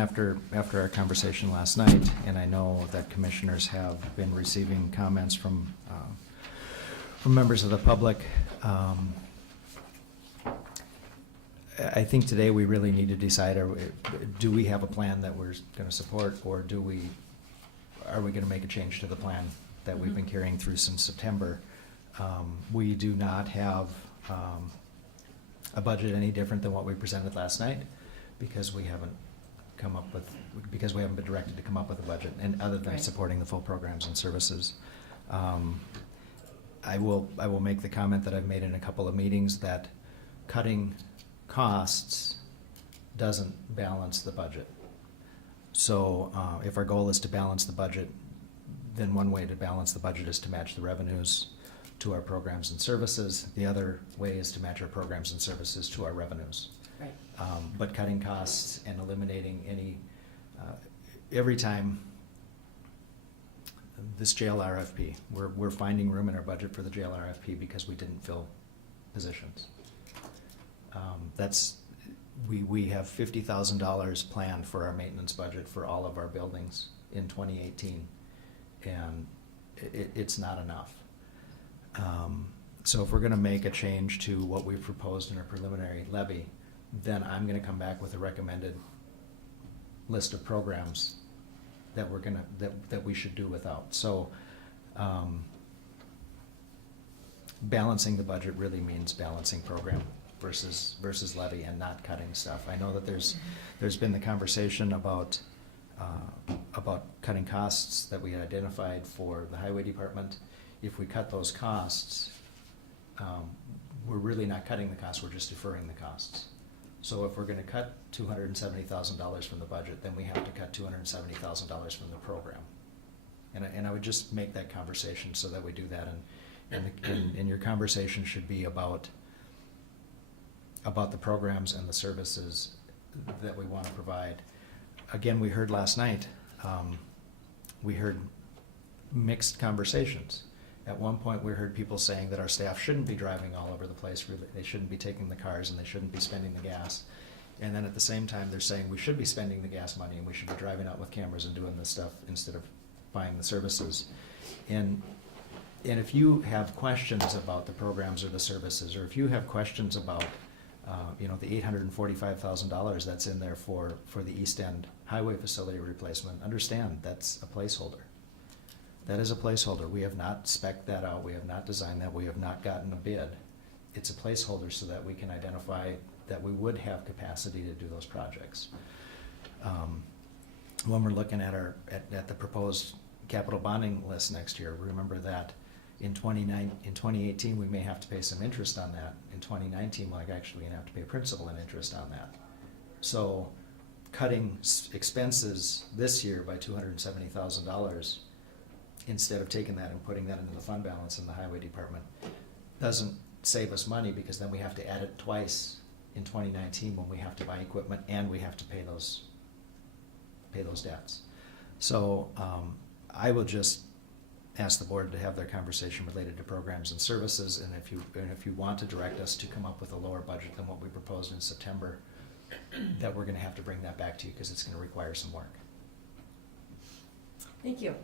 after our conversation last night, and I know that commissioners have been receiving comments from members of the public, I think today we really need to decide, do we have a plan that we're going to support, or are we going to make a change to the plan that we've been carrying through since September? We do not have a budget any different than what we presented last night, because we haven't been directed to come up with a budget, and other than Right. supporting the full programs and services. I will make the comment that I've made in a couple of meetings, that cutting costs doesn't balance the budget. So if our goal is to balance the budget, then one way to balance the budget is to match the revenues to our programs and services. The other way is to match our programs and services to our revenues. Right. But cutting costs and eliminating any, every time this jail RFP. We're finding room in our budget for the jail RFP because we didn't fill positions. We have $50,000 planned for our maintenance budget for all of our buildings in 2018, and it's not enough. So if we're gonna make a change to what we've proposed in our preliminary levy, then I'm gonna come back with a recommended list of programs that that we should do without. So, balancing the budget really means balancing program versus levy and not cutting stuff. I know that there's been the conversation about cutting costs that we had identified for the highway department. If we cut those costs, we're really not cutting the costs, we're just deferring the costs. So if we're gonna cut $270,000 from the budget, then we have to cut $270,000 from the program. And I would just make that conversation so that we do that, and your conversation should be about the programs and the services that we wanna provide. Again, we heard last night, we heard mixed conversations. At one point, we heard people saying that our staff shouldn't be driving all over the place, really. They shouldn't be taking the cars and they shouldn't be spending the gas. And then at the same time, they're saying we should be spending the gas money and we should be driving out with cameras and doing this stuff instead of buying the services. And if you have questions about the programs or the services, or if you have questions about the $845,000 that's in there for the East End Highway facility replacement, understand that's a placeholder. That is a placeholder. We have not spec'd that out. We have not designed that. We have not gotten a bid. It's a placeholder so that we can identify that we would have capacity to do those projects. When we're looking at the proposed capital bonding list next year, remember that in 2018, we may have to pay some interest on that. In 2019, we're actually going to have to pay principal and interest on that. So cutting expenses this year by $270,000 instead of taking that and putting that into the fund balance in the highway department doesn't save us money, because then we have to add it twice in 2019 when we have to buy equipment and we have to pay those debts. So I will just ask the board to have their conversation related to programs and services, and if you want to direct us to come up with a lower budget than what we proposed in September, that we're going to have to bring that back to you because it's going to require some work. Thank you.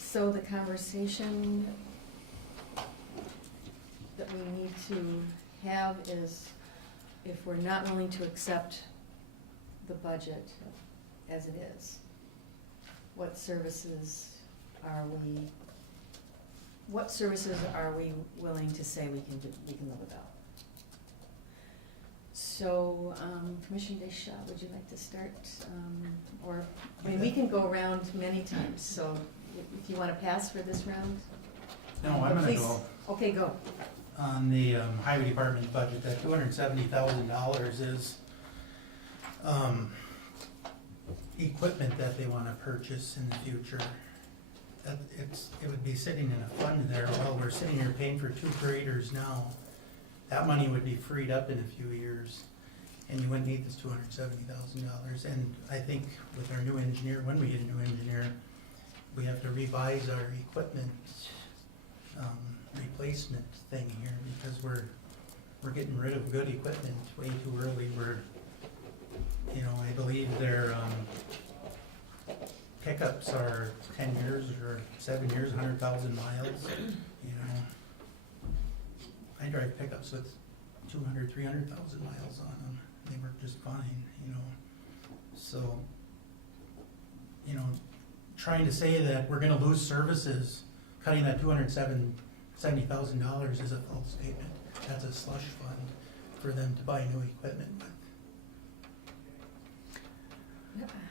So the conversation that we need to have is, if we're not willing to accept the budget as it is, what services are we willing to say we can live without? So, Commissioner Deschamps, would you like to start? We can go around many times, so if you want to pass for this round? No, I'm gonna Please. go. Okay, go. On the highway department budget, that $270,000 is equipment that they wanna purchase in the future. It would be sitting in a fund there. Well, we're sitting here paying for 2 graders now. That money would be freed up in a few years, and you wouldn't need this $270,000. And I think with our new engineer, when we get a new engineer, we have to revise our equipment replacement thing here, because we're getting rid of good equipment way too early. I believe their pickups are 10 years or 7 years, 100,000 miles. I drive pickups with 200, 300,000 miles on them. They work just fine, So, trying to say that we're gonna lose services, cutting that $270,000 is a false statement. That's a slush fund for them to buy new equipment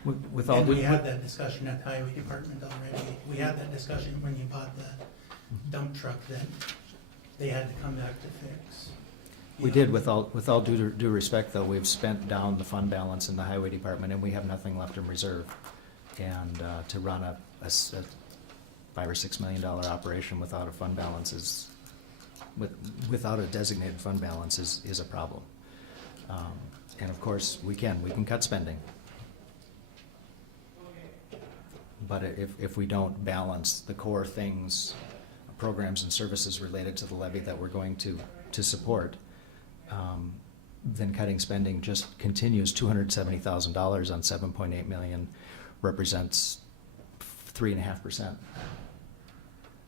with. And we had that discussion at the highway department already. We had that discussion when you bought that dump truck that they had to come back to fix. We did, with all due respect, though, we've spent down the fund balance in the highway department, and we have nothing left in reserve. And to run a $5 or $6 million operation without a fund balance without a designated fund balance is a problem. And of course, we can cut spending. But if we don't balance the core things, programs and services related to the levy that we're going to support, then cutting spending just continues. $270,000 on $7.8 million represents 3.5%.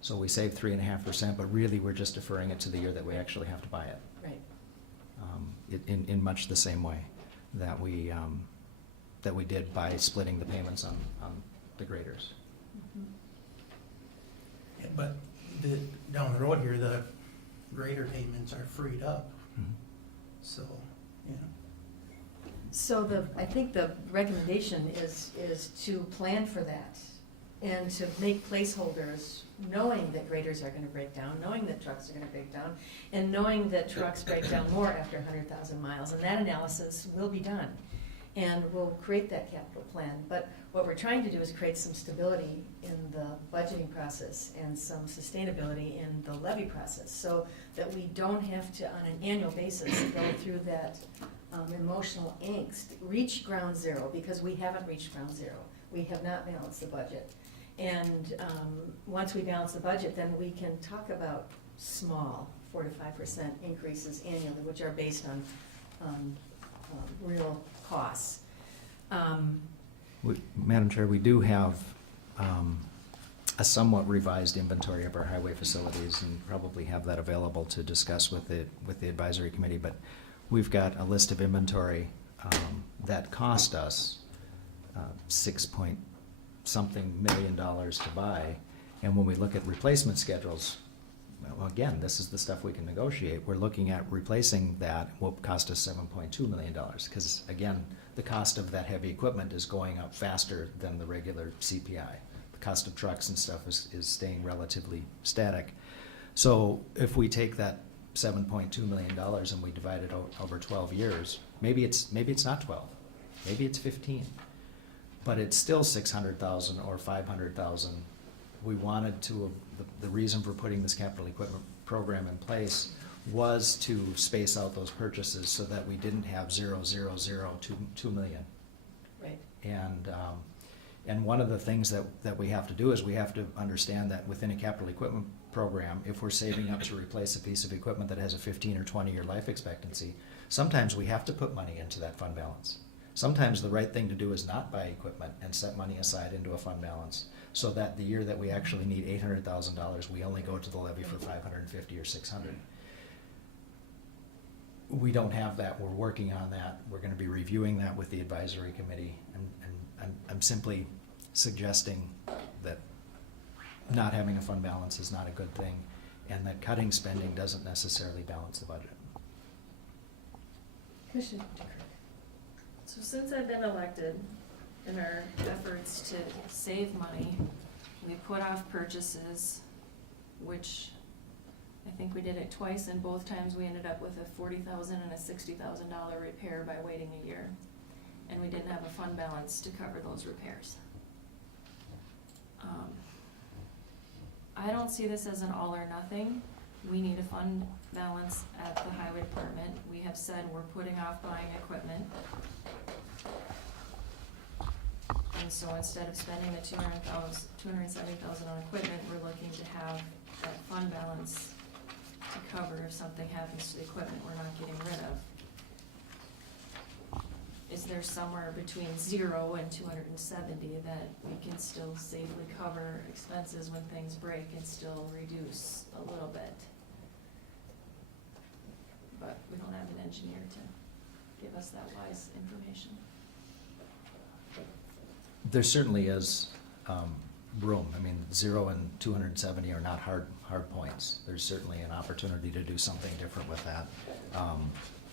So we save 3.5%, but really we're just deferring it to the year that we actually have to buy it. Right. In much the same way that we did by splitting the payments on the graders. Yeah, but down the road here, the grader payments are freed up, so, you know. So I think the recommendation is to plan for that and to make placeholders, knowing that graders are gonna break down, knowing that trucks are gonna break down, and knowing that trucks break down more after 100,000 miles. And that analysis will be done. And we'll create that capital plan. But what we're trying to do is create some stability in the budgeting process and some sustainability in the levy process, so that we don't have to, on an annual basis, go through that emotional angst, reach ground zero, because we haven't reached ground zero. We have not balanced the budget. And once we balance the budget, then we can talk about small 4 to 5% increases annually, which are based on real costs. Madam Chair, we do have a somewhat revised inventory of our highway facilities, and probably have that available to discuss with the advisory committee. But we've got a list of inventory that cost us $6-something million to buy, and when we look at replacement schedules, well, again, this is the stuff we can negotiate. We're looking at replacing that will cost us $7.2 million, because again, the cost of that heavy equipment is going up faster than the regular CPI. The cost of trucks and stuff is staying relatively static. So if we take that $7.2 million and we divide it over 12 years, maybe it's not 12, maybe it's 15, but it's still 600,000 or 500,000. We wanted to, the reason for putting this capital equipment program in place was to space out those purchases so that we didn't have 0, 0, 0, 2 million. Right. And one of the things that we have to do is we have to understand that within a capital equipment program, if we're saving up to replace a piece of equipment that has a 15 or 20-year life expectancy, sometimes we have to put money into that fund balance. Sometimes the right thing to do is not buy equipment and set money aside into a fund balance, so that the year that we actually need $800,000, we only go to the levy for $550 or $600. We don't have that. We're working on that. We're going to be reviewing that with the advisory committee, and I'm simply suggesting that not having a fund balance is not a good thing, and that cutting spending doesn't necessarily balance the budget. Commissioner. So since I've been elected, in our efforts to save money, we put off purchases, which I think we did it twice, and both times we ended up with a $40,000 and a $60,000 repair by waiting a year. And we didn't have a fund balance to cover those repairs. I don't see this as an all or nothing. We need a fund balance at the highway department. We have said we're putting off buying equipment. And so instead of spending the $270,000 on equipment, we're looking to have that fund balance to cover if something happens to the equipment we're not getting rid of. Is there somewhere between 0 and 270 that we can still safely cover expenses when things break and still reduce a little bit? But we don't have an engineer to give us that wise information. There certainly is room. I mean, 0 and 270 are not hard points. There's certainly an opportunity to do something different with that.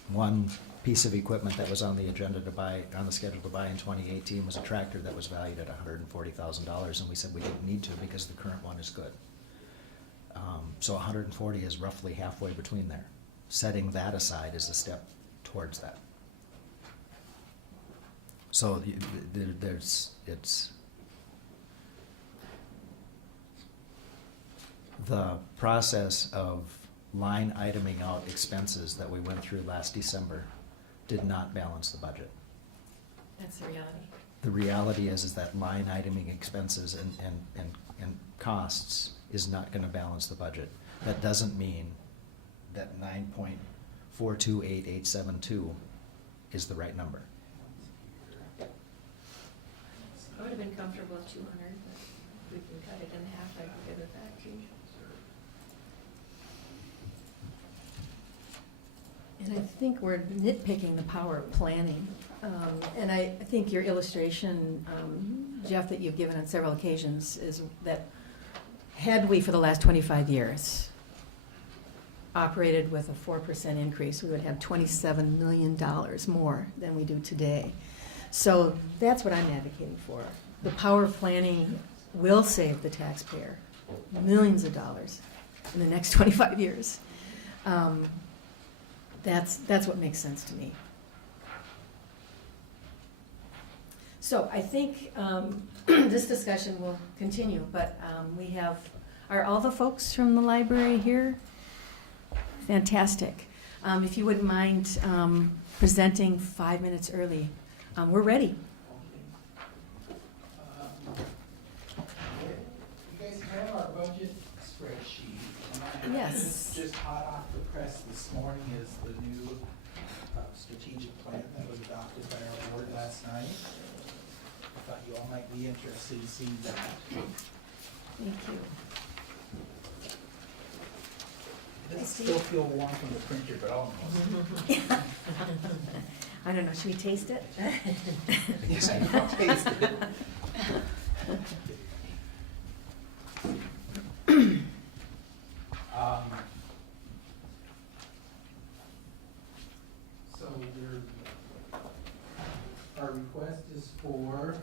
One piece of equipment that was on the agenda to buy, on the schedule to buy in 2018 was a tractor that was valued at $140,000, and we said we didn't need to because the current one is good. So 140 is roughly halfway between there. Setting that aside is a step towards that. So it's the process of line iteming out expenses that we went through last December did not balance the budget. That's the reality. the reality is that line iteming expenses and costs is not gonna balance the budget. That doesn't mean that 9.428872 is the right number. I would have been comfortable with 200, but if we can cut it in half, I'd give it back to you. And I think we're nitpicking the power of planning. And I think your illustration, Jeff, that you've given on several occasions is that had we, for the last 25 years, operated with a 4% increase, we would have $27 million more than we do today. So that's what I'm advocating for. The power of planning will save the taxpayer millions of dollars in the next 25 years. That's what makes sense to me. So I think this discussion will continue, but are all the folks from the library here? Fantastic. If you wouldn't mind presenting 5 minutes early, we're ready. You guys have our budget spreadsheet. Yes. Just hot off the press this morning is the new strategic plan that was adopted by our board last night. I thought you all might be interested in seeing that. Thank you. It doesn't still feel warm from the printer, but almost. I don't know, should we taste it? Yes, I will taste it. So our request is for.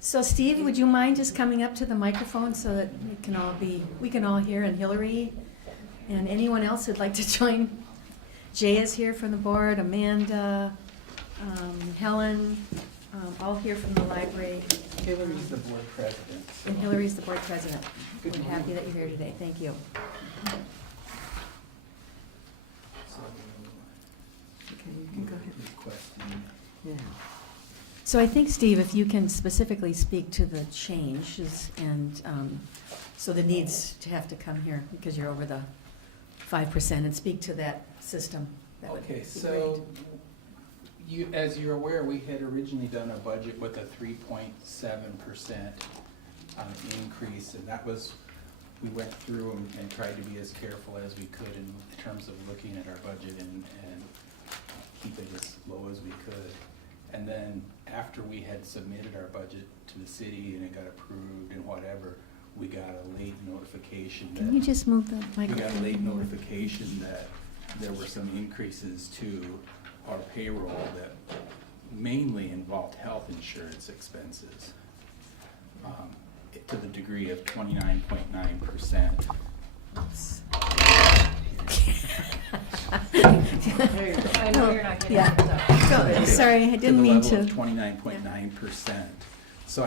So Steve, would you mind just coming up to the microphone so that we can all hear, and Hillary and anyone else who'd like to join? Jay is here from the board, Amanda, Helen, all here from the library. Hillary's the board president. And Hillary's the board president. We're happy that you're here today. Thank you. So, Okay, you can go ahead. requesting. Yeah. So I think, Steve, if you can specifically speak to the changes and so the needs to have to come here because you're over the 5% and speak to that system. That would Okay, be so as you're aware, we had originally done a budget with a 3.7% increase, and that was, we went through and tried to be as careful as we could in terms of looking at our budget and keep it as low as we could. And then after we had submitted our budget to the city and it got approved and whatever, we got a late notification that. Can you just move the We microphone? got a late notification that there were some increases to our payroll that mainly involved health insurance expenses, to the degree of 29.9%. I know you're not getting Yeah. it done. Go- Sorry, I didn't mean To the to. level of 29.9%. So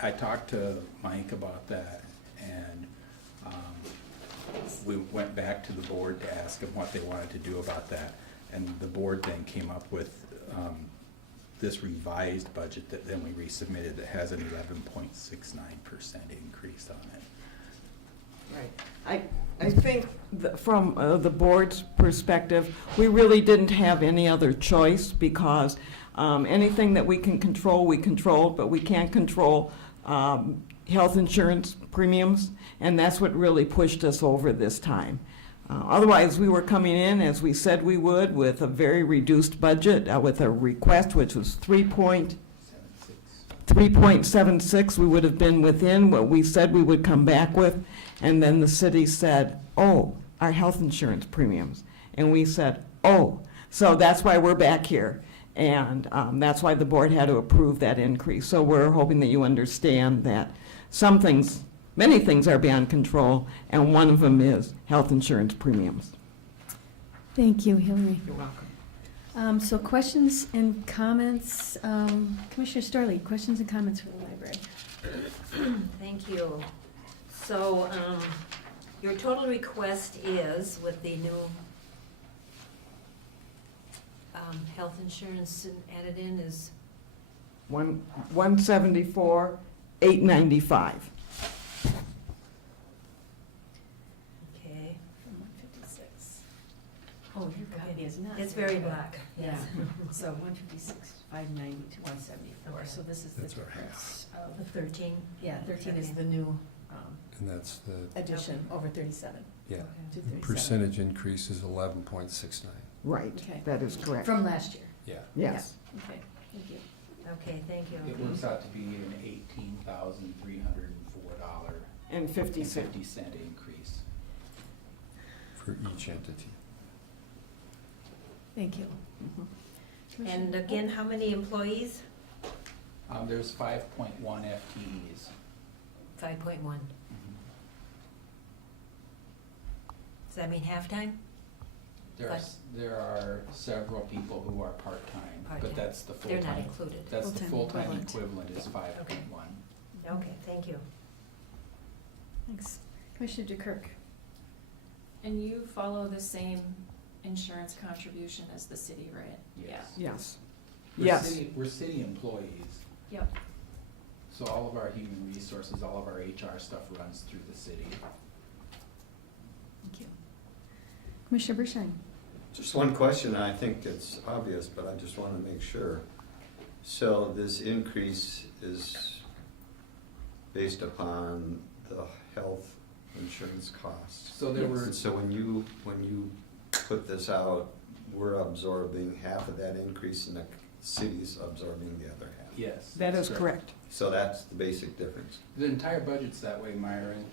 I talked to Mike about that, and we went back to the board to ask them what they wanted to do about that. And the board then came up with this revised budget that then we resubmitted that has an 11.69% increase on it. Right. I think from the board's perspective, we really didn't have any other choice because anything that we can control, we control, but we can't control health insurance premiums, and that's what really pushed us over this time. Otherwise, we were coming in, as we said we would, with a very reduced budget, with a request which was 3.76. We would have been within what we said we would come back with. And then the city said, oh, our health insurance premiums. And we said, oh. So that's why we're back here. And that's why the board had to approve that increase. So we're hoping that you understand that some things, many things are beyond control, and one of them is health insurance premiums. Thank you, Hillary. You're welcome. So questions and comments, Commissioner Storley, questions and comments from the library? Thank you. So, your total request is, with the new health insurance added in, is $174,895. Okay. From 156. Oh, your copy is not. It's very black, Yeah, yes. so 156, 590 to 174, Okay. so this is the That's our difference The of, 13? yeah, 13 is Okay. the new And that's the, addition over 37, yeah, Okay. to the 37. percentage increase is 11.69. Right, Okay. that is correct. From last year. Yeah. Yes. Okay, thank you. Okay, thank you. It works out to be an $18,304 And 50 and cents. 50-cent increase. For each entity. Thank you. And again, how many employees? There's 5.1 FTEs. 5.1. Does that mean half-time? There are several people who are part-time, Part-time. but that's the They're full-time. not included. That's the Full-time full-time equivalent. equivalent is 5.1. Okay, thank you. Thanks. Commissioner DeKirk. And you follow the same insurance contribution as the city, right? Yes. Yes. We're Yes. We're city employees, Yeah. Yep. so all of our human resources, all of our HR stuff runs through the city. Thank you. Commissioner Bershine. Just one question, I think it's obvious, but I just want to make sure. So this increase is based upon the health insurance costs? So there were- So when you put this out, we're absorbing half of that increase and the city's absorbing the other half? Yes. That that's is correct. So that's the basic difference? The entire budget's that way, Myron.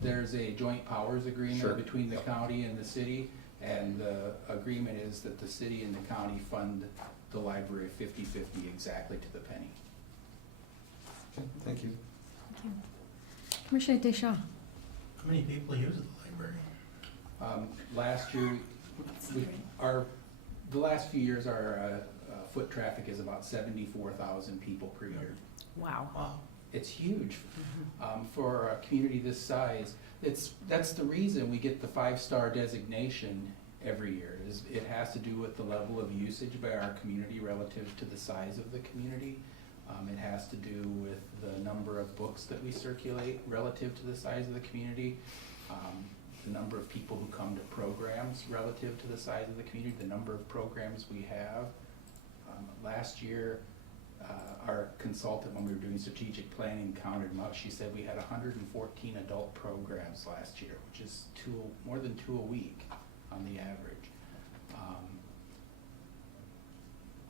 There's a joint powers Sure. agreement between the county and the city, and the agreement is that the city and the county fund the library 50-50 exactly to the penny. Thank you. Thank you. Commissioner Deschamps. How many people use the library? Last year, the last few years, our foot traffic is about 74,000 people per year. Wow. Wow. It's huge. For a community this size. That's the reason we get the 5-star designation every year. It has to do with the level of usage by our community relative to the size of the community. It has to do with the number of books that we circulate relative to the size of the community. The number of people who come to programs relative to the size of the community, the number of programs we have. Last year, our consultant, when we were doing strategic planning, counted them up. She said we had 114 adult programs last year, which is more than 2 a week on the average.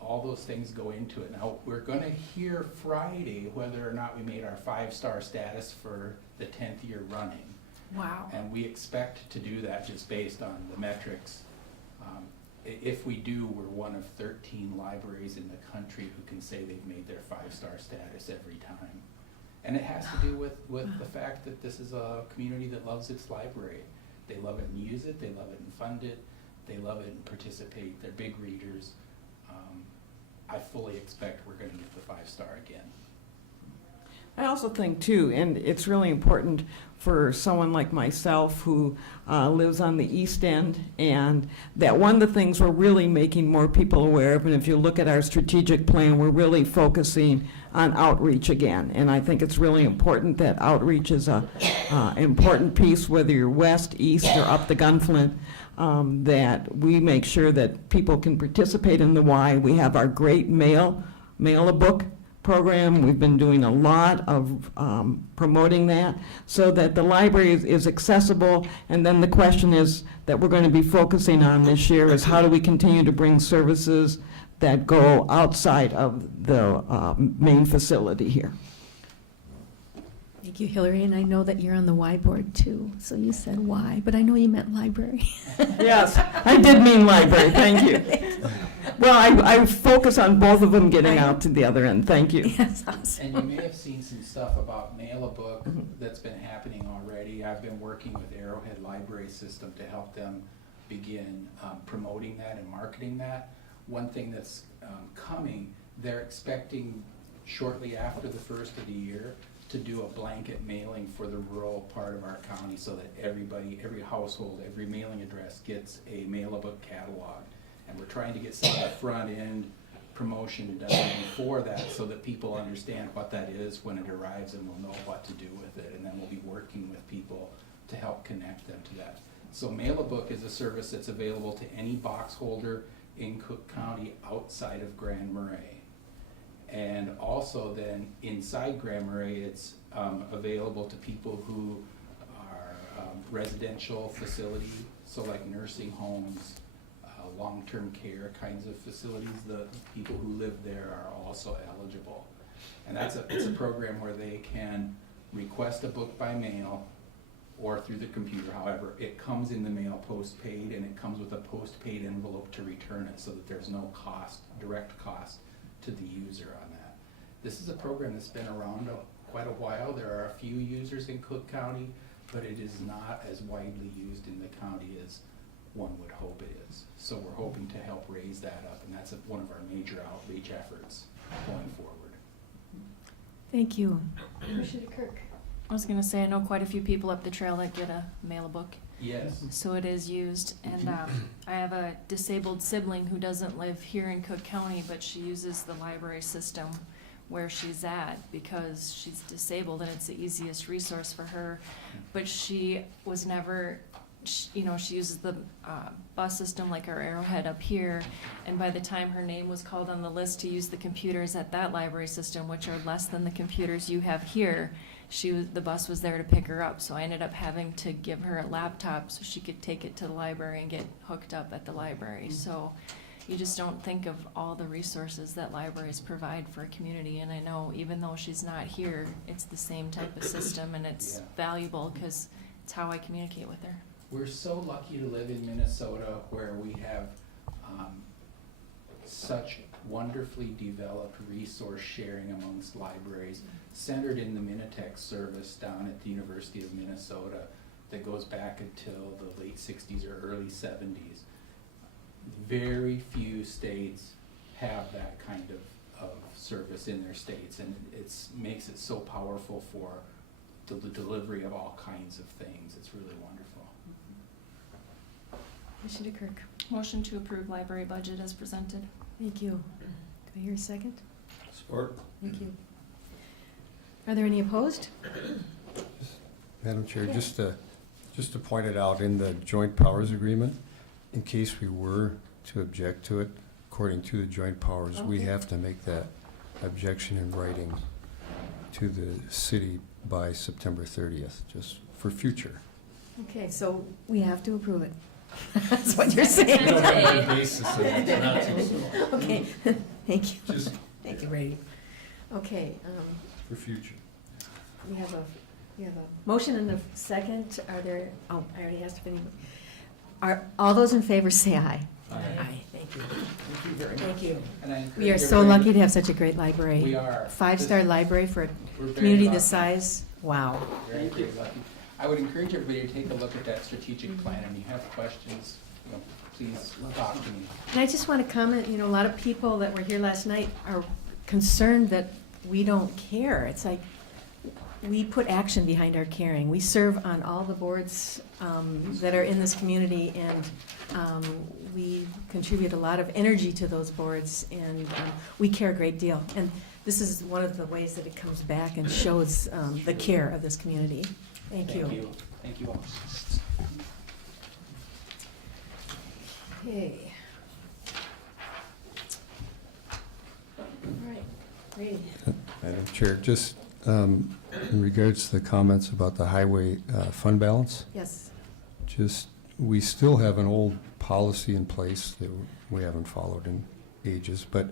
All those things go into it. Now, we're gonna hear Friday whether or not we made our 5-star status for the 10th year running. Wow. And we expect to do that just based on the metrics. If we do, we're one of 13 libraries in the country who can say they've made their 5-star status every time. And it has to do with the fact that this is a community that loves its library. They love it and use it, they love it and fund it, they love it and participate, they're big readers. I fully expect we're gonna get the 5-star again. I also think too, and it's really important for someone like myself who lives on the East End, and that one of the things we're really making more people aware of, and if you look at our strategic plan, we're really focusing on outreach again. And I think it's really important that outreach is a important piece, whether you're west, east, or up the Gunflint, that we make sure that people can participate in the Y. We have our great mail a book program. We've been doing a lot of promoting that so that the library is accessible. And then the question is that we're going to be focusing on this year is how do we continue to bring services that go outside of the main facility here. Thank you, Hillary, and I know that you're on the Y board too, so you said Y, but I know you meant library. Yes, I did mean library, thank you. Well, I focus on both of them getting out to the other end, thank you. Yes, awesome. And you may have seen some stuff about Mail-a-Book that's been happening already. I've been working with Arrowhead Library System to help them begin promoting that and marketing that. One thing that's coming, they're expecting shortly after the first of the year to do a blanket mailing for the rural part of our county so that everybody, every household, every mailing address gets a Mail-a-Book catalog. And we're trying to get some of the front end promotion done before that so that people understand what that is when it arrives and will know what to do with it. And then we'll be working with people to help connect them to that. So Mail-a-Book is a service that's available to any box holder in Cook County outside of Grand Marais. And also then inside Grand Marais, it's available to people who are residential facility, so like nursing homes, long-term care kinds of facilities. The people who live there are also eligible. And it's a program where they can request a book by mail or through the computer. However, it comes in the mail postpaid, and it comes with a postpaid envelope to return it so that there's no cost, direct cost to the user on that. This is a program that's been around quite a while. There are a few users in Cook County, but it is not as widely used in the county as one would hope it is. So we're hoping to help raise that up, and that's one of our major outreach efforts going forward. Thank you. Commissioner Kirk. I was gonna say, I know quite a few people up the trail that get a Mail-a-Book, Yes. so it is used. And I have a disabled sibling who doesn't live here in Cook County, but she uses the library system where she's at because she's disabled and it's the easiest resource for her. But she was never, you know, she uses the bus system like our Arrowhead up here, and by the time her name was called on the list to use the computers at that library system, which are less than the computers you have here, the bus was there to pick her up. So I ended up having to give her a laptop so she could take it to the library and get hooked up at the library. So you just don't think of all the resources that libraries provide for a community. And I know even though she's not here, it's the same type of system, and it's valuable because it's how I communicate with her. We're so lucky to live in Minnesota where we have such wonderfully developed resource sharing amongst libraries, centered in the Minitex service down at the University of Minnesota that goes back until the late 60s or early 70s. Very few states have that kind of service in their states, and it makes it so powerful for the delivery of all kinds of things. It's really wonderful. Commissioner Kirk. Motion to approve library budget as presented. Thank you. Do I hear a second? Support. Thank you. Are there any opposed? Madam Chair, Yeah. just to point it out, in the joint powers agreement, in case we were to object to it, according to the joint powers, we Okay. have to make that objection in writing to the city by September 30th, just for future. Okay, so we have to approve it. That's what you're saying. We don't have any basis of it, it's not too- Okay, thank you. Just Thank you, Brady. Okay, for future. we have a motion and a second. Are there, I already asked if anybody, are, all those in favor say aye. Aye, thank you. Thank you. And I We are encourage so everybody- lucky to have such a great library. We are. Five-star library for a We're very community lucky. this size. Wow. Very, very lucky. I would encourage everybody to take a look at that strategic plan, and if you have questions, please talk to me. And I just want to comment, a lot of people that were here last night are concerned that we don't care. It's like, we put action behind our caring. We serve on all the boards that are in this community, and we contribute a lot of energy to those boards, and we care a great deal. And this is one of the ways that it comes back and shows the care of this community. Thank you. Thank you all. Okay. All right, Brady. Madam Chair, just in regards to the comments about the highway fund balance, Yes. we still have an old policy in place that we haven't followed in ages, but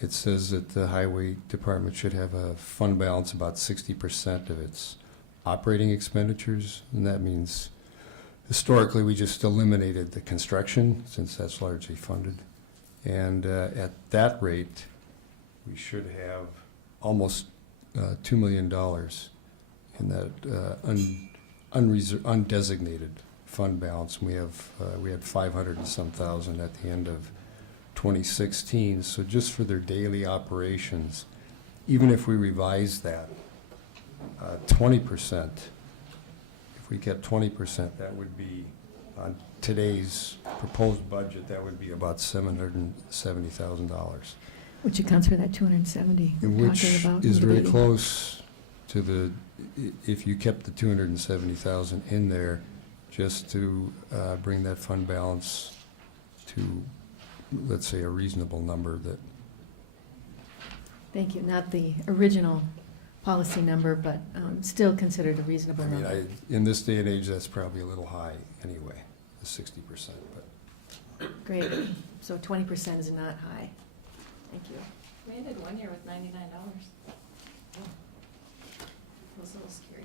it says that the highway department should have a fund balance about 60% of its operating expenditures, and that means historically we just eliminated the construction since that's largely funded. And at that rate, we should have almost $2 million in that undesignated fund balance. And we had 500 and some thousand at the end of 2016. So just for their daily operations, even if we revise that 20%, if we get 20%, that would be, on today's proposed budget, that would be about $770,000. Which accounts for that 270 we're Which talking about. is in the very meeting. close to the, if you kept the 270,000 in there, just to bring that fund balance to, let's say, a reasonable number that, Thank you, not the original policy number, but still considered a reasonable I mean, number. in this day and age, that's probably a little high anyway, the 60%, but. Great, so 20% is not high. Thank you. We did one year with $99. It was a little scary.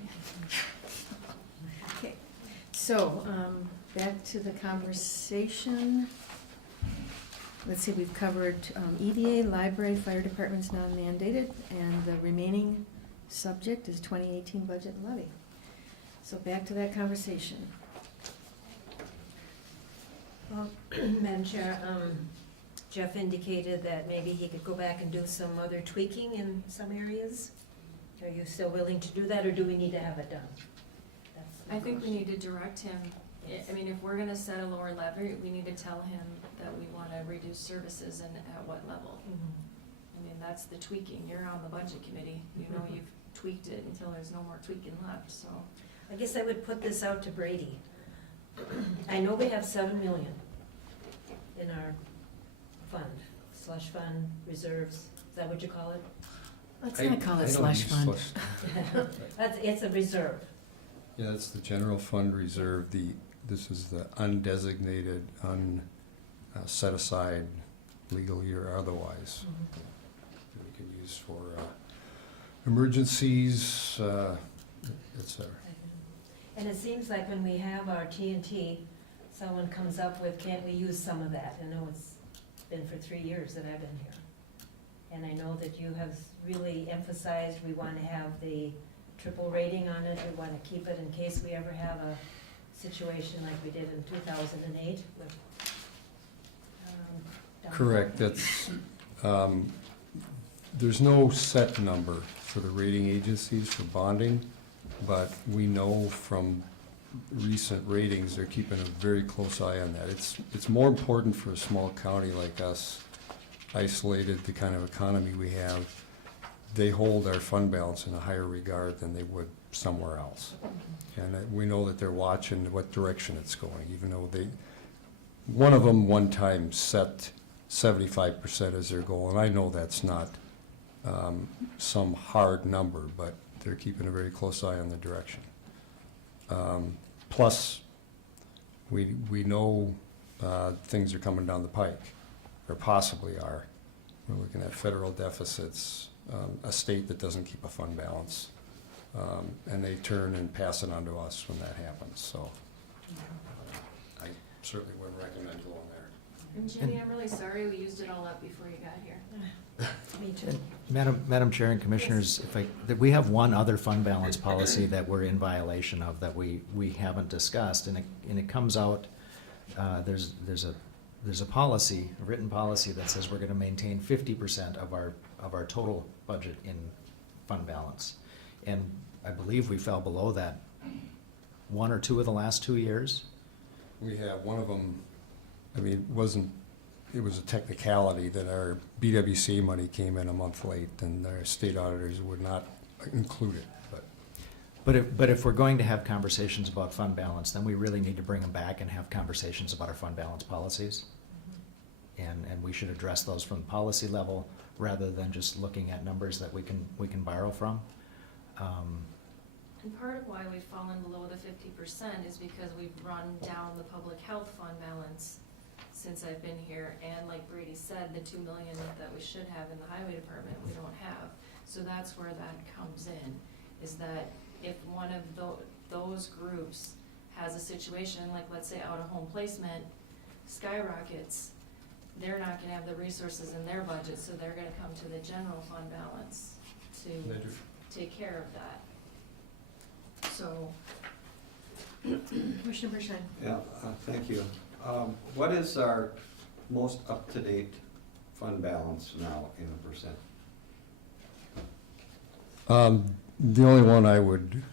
Okay, so, back to the conversation. Let's see, we've covered EDA, library, fire department's non-mandated, and the remaining subject is 2018 budget and levy. So back to that conversation. Well, Madam Chair, Jeff indicated that maybe he could go back and do some other tweaking in some areas. Are you still willing to do that, or do we need to have it done? That's the I think we question. need to direct him, I mean, if we're gonna set a lower levy, we need to tell him that we wanna reduce services and at what level. Mhm. I mean, that's the tweaking, you're on the budget committee, you know you've tweaked it until there's no more tweaking left, so. I guess I would put this out to Brady. I know we have 7 million in our fund, slush fund, reserves, is that what you call it? Let's not call it slush fund. It's a reserve. Yeah, it's the general fund reserve, this is the undesignated, set aside legally or otherwise. That we can use for emergencies, et cetera. And it seems like when we have our TNT, someone comes up with, can't we use some of that? I know it's been for 3 years that I've been here. And I know that you have really emphasized we want to have the triple rating on it. We want to keep it in case we ever have a situation like we did in 2008 with. Correct, that's, there's no set number for the rating agencies for bonding, but we know from recent ratings, they're keeping a very close eye on that. It's more important for a small county like us, isolated, the kind of economy we have. They hold our fund balance in a higher regard than they would somewhere else. And we know that they're watching what direction it's going, even though one of them one time set 75% as their goal, and I know that's not some hard number, but they're keeping a very close eye on the direction. Plus, we know things are coming down the pike, or possibly are. We're looking at federal deficits, a state that doesn't keep a fund balance, and they turn and pass it on to us when that happens, so I certainly wouldn't recommend going there. And Jenny, I'm really sorry we used it all up before you got here. Me too. Madam Chair and Commissioners, that we have one other fund balance policy that we're in violation of that we haven't discussed, and it comes out, there's a policy, a written policy that says we're gonna maintain 50% of our total budget in fund balance. And I believe we fell below that 1 or 2 of the last 2 years. We have one of them, I mean, it was a technicality that our BWC money came in a month late, and our state auditors would not include it, But if we're going to have conversations about fund balance, then we really need to bring them back and have conversations about our fund balance policies. And we should address those from the policy level rather than just looking at numbers that we can borrow from. And part of why we've fallen below the 50% is because we've run down the public health fund balance since I've been here, and like Brady said, the 2 million that we should have in the highway department, we don't have. So that's where that comes in, is that if one of those groups has a situation, like let's say out-of-home placement skyrockets, they're not gonna have the resources in their budget, so they're gonna come to the general fund balance to take care of that. So, Commissioner Bershine. Yeah, thank you. What is our most up-to-date fund balance now in a percent? The only one I would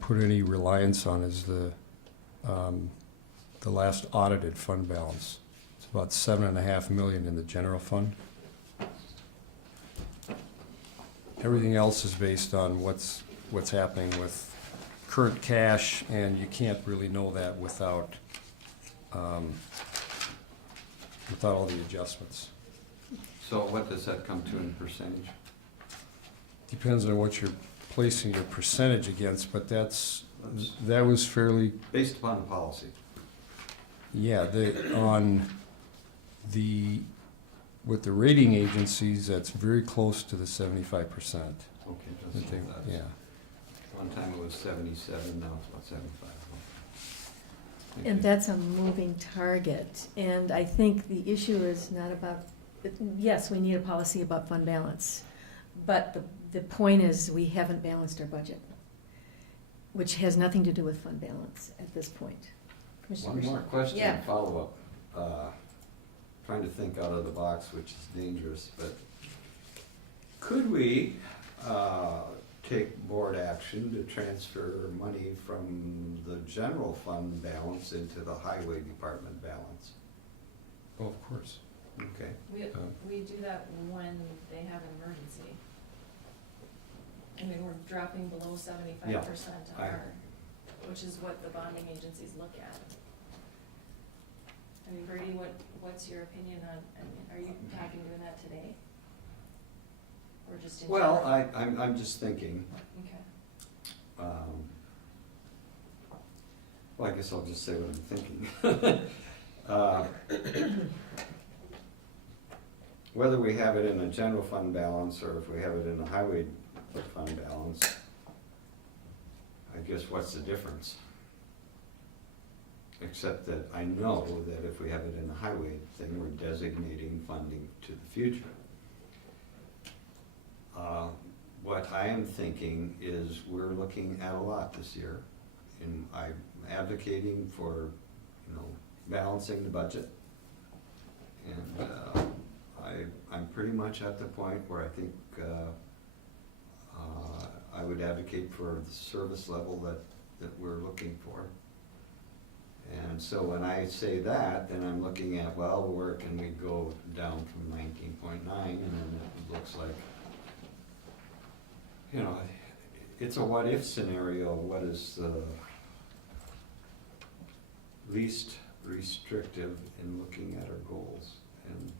put any reliance on is the last audited fund balance. It's about $7.5 million in the general fund. Everything else is based on what's happening with current cash, and you can't really know that without all the adjustments. So what does that come to in percentage? Depends on what you're placing your percentage against, but that was fairly, Based upon the policy. yeah, with the rating agencies, that's very close to the 75%. Okay, that they- that's, Yeah. one time it was 77, now it's about 75. Thank And you. that's a moving target, and I think the issue is not about, yes, we need a policy about fund balance, but the point is, we haven't balanced our budget, which has nothing to do with fund balance at this point. Commissioner One more Bishop? question, Yeah. follow-up. Trying to think out of the box, which is dangerous, but could we take board action to transfer money from the general fund balance into the highway department balance? Oh, of course. Okay. We do that when they have an emergency. I mean, we're dropping below 75% which is what the bonding agencies look at. I mean, Brady, what's your opinion on, I mean, are you talking doing that today? Or just in Well, general? I'm just thinking, Okay. well, I guess I'll just say what I'm thinking. Whether we have it in a general fund balance or if we have it in a highway fund balance, I guess what's the difference? Except that I know that if we have it in the highway thing, we're designating funding to the future. What I am thinking is we're looking at a lot this year, and I'm advocating for, balancing the budget. And I'm pretty much at the point where I think I would advocate for the service level that we're looking for. And so when I say that, then I'm looking at, well, where can we go down from 19.9, and then it looks like, it's a what-if scenario. What is the least restrictive in looking at our goals? And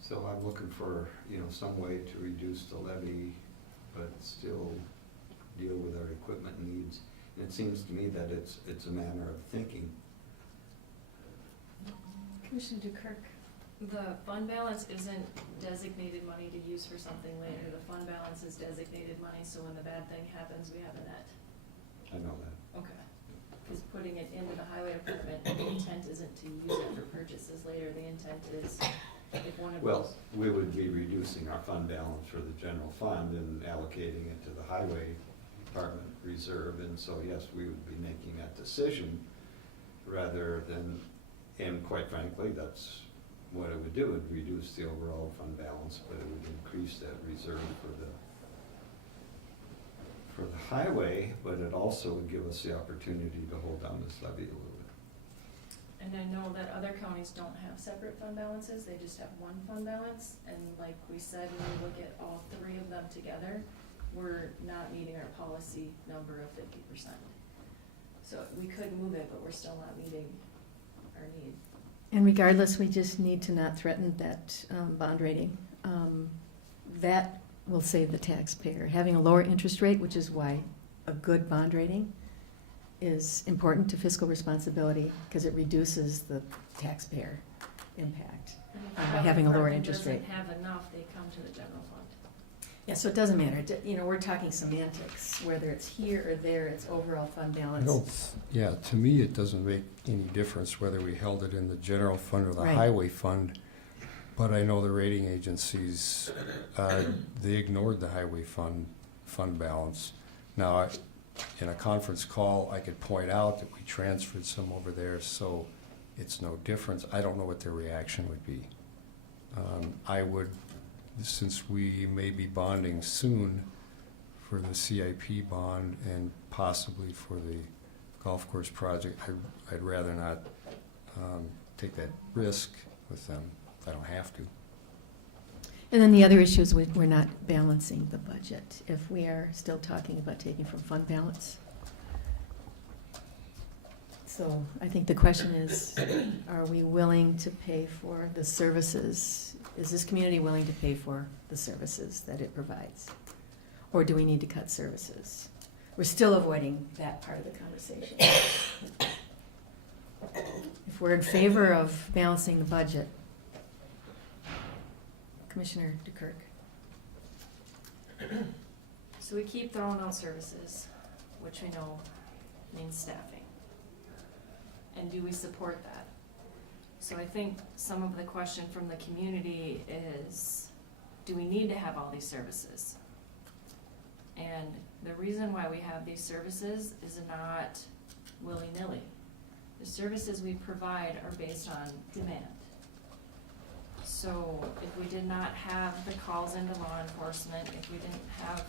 so I'm looking for, some way to reduce the levy, but still deal with our equipment needs. And it seems to me that it's a matter of thinking. Commissioner Dukirk, the fund balance isn't designated money to use for something later. The fund balance is designated money, so when the bad thing happens, we have a net. I know that. Okay. Because putting it into the highway department, the intent isn't to use it for purchases later. The intent is if one of Well, those. we would be reducing our fund balance for the general fund and allocating it to the highway department reserve, and so yes, we would be making that decision rather than, and quite frankly, that's what it would do. It would reduce the overall fund balance, but it would increase that reserve for the highway, but it also would give us the opportunity to hold down this levy a little bit. And I know that other counties don't have separate fund balances, they just have one fund balance. And like we said, when we look at all three of them together, we're not meeting our policy number of 50%. So we could move it, but we're still not meeting our need. And regardless, we just need to not threaten that bond rating. That will save the taxpayer. Having a lower interest rate, which is why a good bond rating is important to fiscal responsibility, because it reduces the taxpayer impact And if by the health having a lower department interest rate. doesn't have enough, they come to the general fund. Yeah, so it doesn't matter. We're talking semantics, whether it's here or there, it's overall fund balance. To me, it doesn't make any difference whether we held it in the general fund or the Right. highway fund. But I know the rating agencies, they ignored the highway fund balance. Now, in a conference call, I could point out that we transferred some over there, so it's no difference. I don't know what their reaction would be. I would, since we may be bonding soon for the CIP bond and possibly for the golf course project, I'd rather not take that risk with them if I don't have to. And then the other issue is we're not balancing the budget, if we are still talking about taking from fund balance. So I think the question is, are we willing to pay for the services? Is this community willing to pay for the services that it provides? Or do we need to cut services? We're still avoiding that part of the conversation. If we're in favor of balancing the budget, Commissioner DeKirk. So we keep throwing out services, which we know means staffing. And do we support that? So I think some of the question from the community is, do we need to have all these services? And the reason why we have these services is not willy-nilly. The services we provide are based on demand. So if we did not have the calls into law enforcement, if we didn't have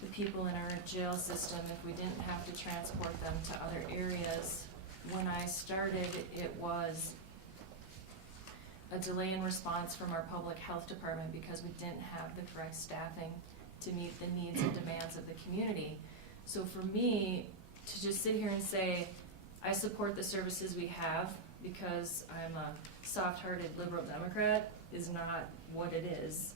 the people in our jail system, if we didn't have to transport them to other areas, when I started, it was a delay in response from our public health department because we didn't have the correct staffing to meet the needs and demands of the community. So for me, to just sit here and say, I support the services we have because I'm a soft-hearted liberal Democrat is not what it is.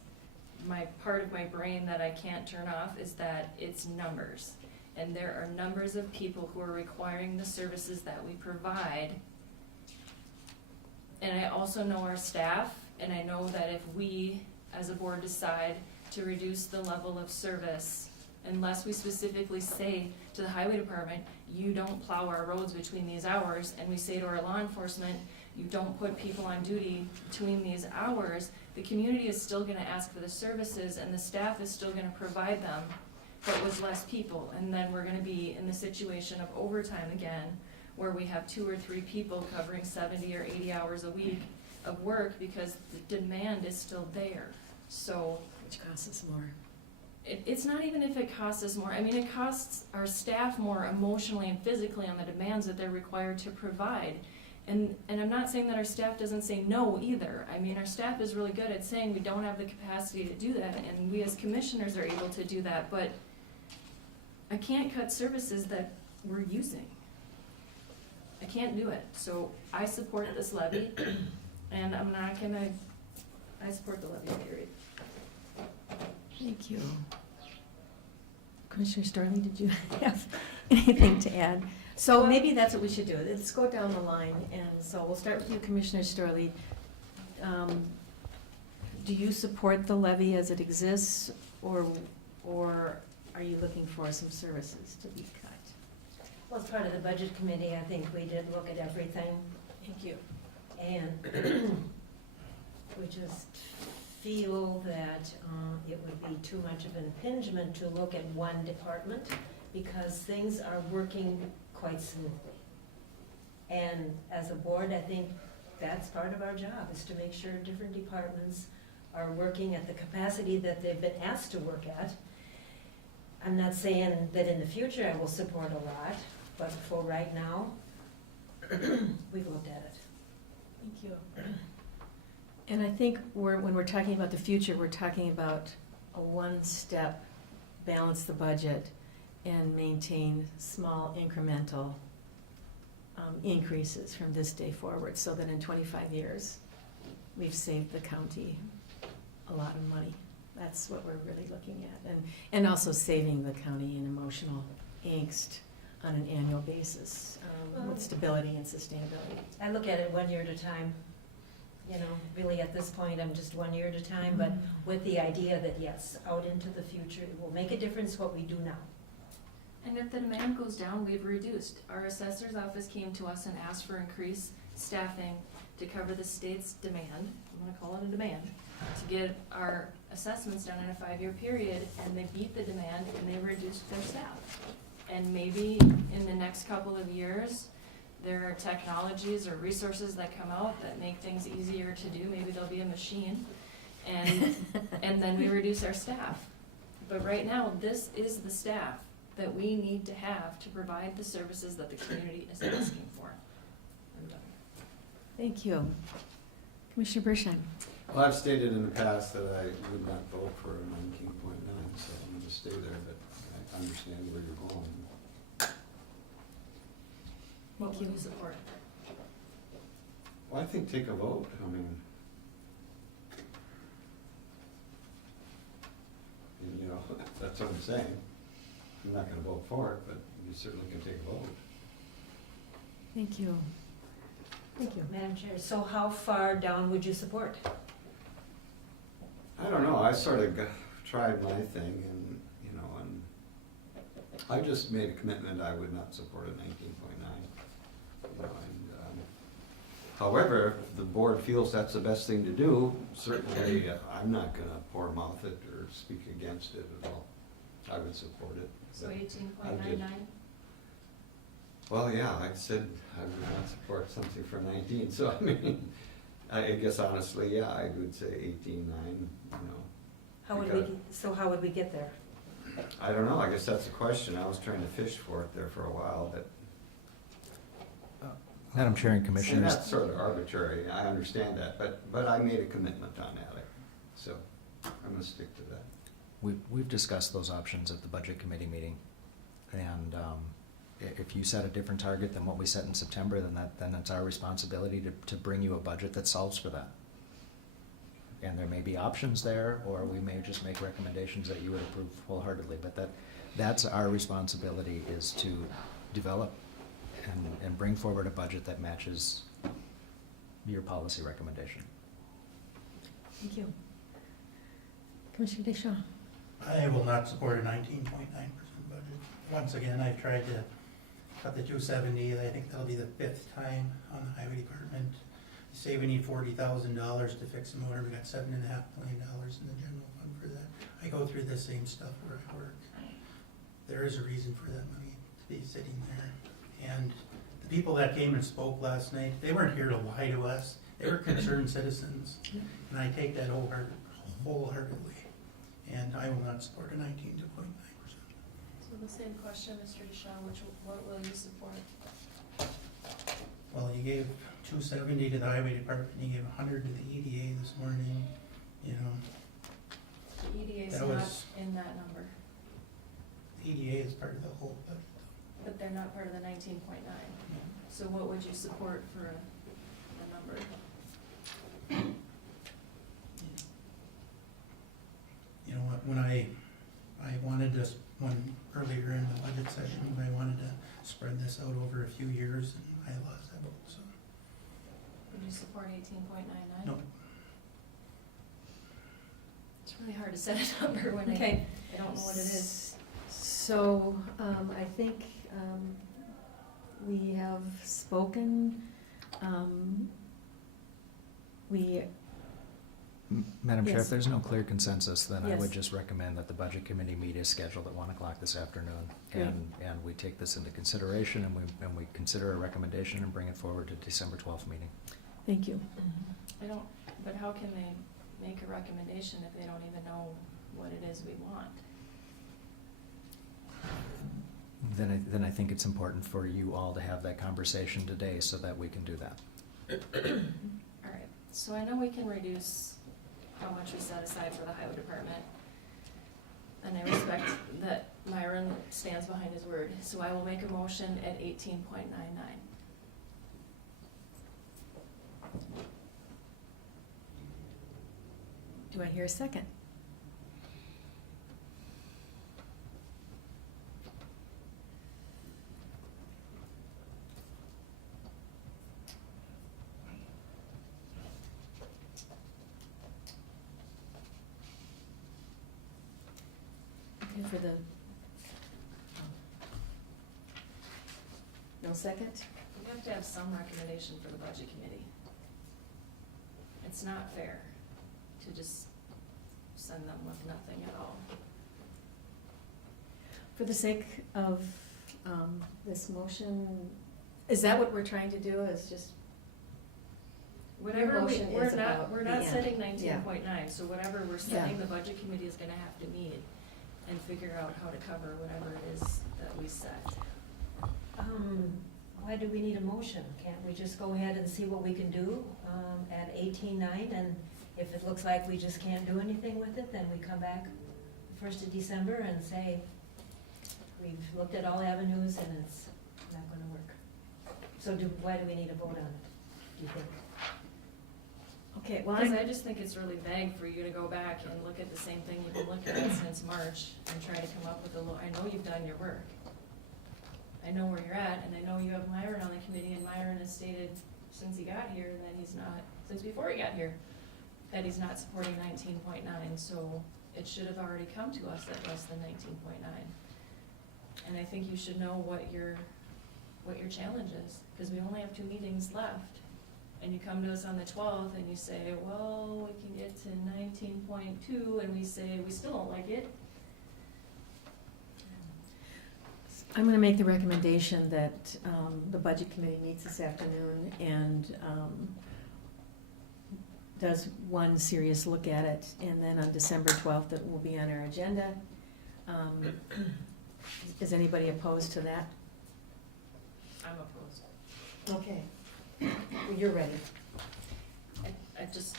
My part of my brain that I can't turn off is that it's numbers. And there are numbers of people who are requiring the services that we provide. And I also know our staff, and I know that if we, as a board, decide to reduce the level of service, unless we specifically say to the highway department, you don't plow our roads between these hours, and we say to our law enforcement, you don't put people on duty between these hours, the community is still gonna ask for the services, and the staff is still gonna provide them, but with less people. And then we're gonna be in the situation of overtime again, where we have 2 or 3 people covering 70 or 80 hours a week of work because the demand is still there. So, Which costs us more. it's not even if it costs us more. I mean, it costs our staff more emotionally and physically on the demands that they're required to provide. And I'm not saying that our staff doesn't say no either. I mean, our staff is really good at saying we don't have the capacity to do that, and we as commissioners are able to do that, but I can't cut services that we're using. I can't do it. So I support this levy, and I'm not gonna, I support the levy, period. Thank you. Commissioner Storley, did you have anything to add? So maybe that's what we should do. Let's go down the line, and so we'll start with you, Commissioner Storley. Do you support the levy as it exists, or are you looking for some services to be cut? Well, as part of the budget committee, I think we did look at everything. Thank you. And we just feel that it would be too much of an impingement to look at one department because things are working quite smoothly. And as a board, I think that's part of our job, is to make sure different departments are working at the capacity that they've been asked to work at. I'm not saying that in the future I will support a lot, but for right now, we've looked at it. Thank you. And I think when we're talking about the future, we're talking about a one-step, balance the budget, and maintain small incremental increases from this day forward, so that in 25 years, we've saved the county a lot of money. That's what we're really looking at. And also saving the county in emotional angst on an annual basis with stability and sustainability. I look at it 1 year at a time. You know, really at this point, I'm just 1 year at a time, but with the idea that yes, out into the future, it will make a difference what we do now. And if the demand goes down, we've reduced. Our assessor's office came to us and asked for increased staffing to cover the state's demand, I'm gonna call it a demand, to get our assessments done in a 5-year period, and they beat the demand and they reduced their staff. And maybe in the next couple of years, there are technologies or resources that come out that make things easier to do. Maybe there'll be a machine, and then we reduce our staff. But right now, this is the staff that we need to have to provide the services that the community is asking for. I'm done. Thank you. Commissioner Bershheim. Well, I've stated in the past that I would not vote for a 19.9, so I'm gonna stay there, but I understand where you're going. What will you support? Well, I think take a vote, I mean, and, you know, that's what I'm saying. I'm not gonna vote for it, but you certainly can take a vote. Thank you. Thank you. Madam Chair, so how far down would you support? I don't know, I sort of tried my thing and, you know, and I just made a commitment I would not support a 19.9. You know, and, however, if the board feels that's the best thing to do, certainly I'm not gonna pour mouth it or speak against it at all. I would support it. So but 18.99? Well, yeah, I said I would not support something for 19, so I mean, I guess honestly, yeah, I would say 18.9, you know. How would we, so how would we get there? I don't know, I guess that's the question. I was trying to fish for it there for a while, but. Madam Chair and And Commissioners, that's sort of arbitrary, I understand that, but I made a commitment on that, so I'm gonna stick to that. we've discussed those options at the Budget Committee meeting. And if you set a different target than what we set in September, then it's our responsibility to bring you a budget that solves for that. And there may be options there, or we may just make recommendations that you would approve wholeheartedly, but that's our responsibility, is to develop and bring forward a budget that matches your policy recommendation. Thank you. Commissioner Deschamps? I will not support a 19.9% budget. Once again, I've tried to cut the 270, I think that'll be the 5th time on the highway department. You say we need $40,000 to fix a motor, we got $7.5 million in the general fund for that. I go through the same stuff where I work. There is a reason for that money to be sitting there. And the people that came and spoke last night, they weren't here to lie to us, they were concerned citizens. And I take that wholeheartedly. And I will not support a 19.9%. So the same question, Mr. Deschamps, what will you support? Well, you gave 270 to the highway department, you gave 100 to the EDA this morning, you know. The EDA is That not was- in that number, The EDA is part of the whole budget. but they're not part of the 19.9. So what would you support for a number? You know what, when I wanted this, earlier in the budget session, when I wanted to spread this out over a few years, and I lost that vote, so. Would you support 18.99? No. It's really hard to set a number when Okay. I don't know what it is. So, I think, we have spoken. We, Madam Chair, Yes. if there's no clear consensus, then I would Yes. just recommend that the Budget Committee meet is scheduled at 1 o'clock this afternoon. Great. And we take this into consideration, and we consider a recommendation and bring it forward to December 12th meeting. thank you. But how can they make a recommendation if they don't even know what it is we want? Then I think it's important for you all to have that conversation today so that we can do that. All right, so I know we can reduce how much we set aside for the highway department. And I respect that Myron stands behind his word, so I will make a motion at 18.99. Do I hear a second? Okay, for the, no second? We have to have some recommendation for the budget committee. It's not fair to just send them with nothing at all. For the sake of this motion, is that what we're trying to do, is just, Whatever motion is about we're the not end. setting Yeah. 19.9, so whatever we're setting, Yeah. the budget committee is gonna have to meet and figure out how to cover whatever it is that we set. Why do we need a motion? Can't we just go ahead and see what we can do at 18.9 and If it looks like we just can't do anything with it, then we come back 1st of December and say, we've looked at all avenues and it's not gonna work. So why do we need a vote on it, do you think? Okay, well, Because I just think it's really vague for you to go back and look at the same thing you've been looking at since March and try to come up with I know you've done your work. I know where you're at, and I know you have Myron on the committee, and Myron has stated since he got here that he's not, since before he got here, that he's not supporting 19.9, so it should have already come to us at less than 19.9. And I think you should know what your challenge is, because we only have 2 meetings left. And you come to us on the 12th and you say, well, we can get to 19.2, and we say, we still don't like it. I'm gonna make the recommendation that the budget committee meets this afternoon and does one serious look at it, and then on December 12th, it will be on our agenda. Is anybody opposed to that? I'm opposed. Okay. Well, you're ready. I just,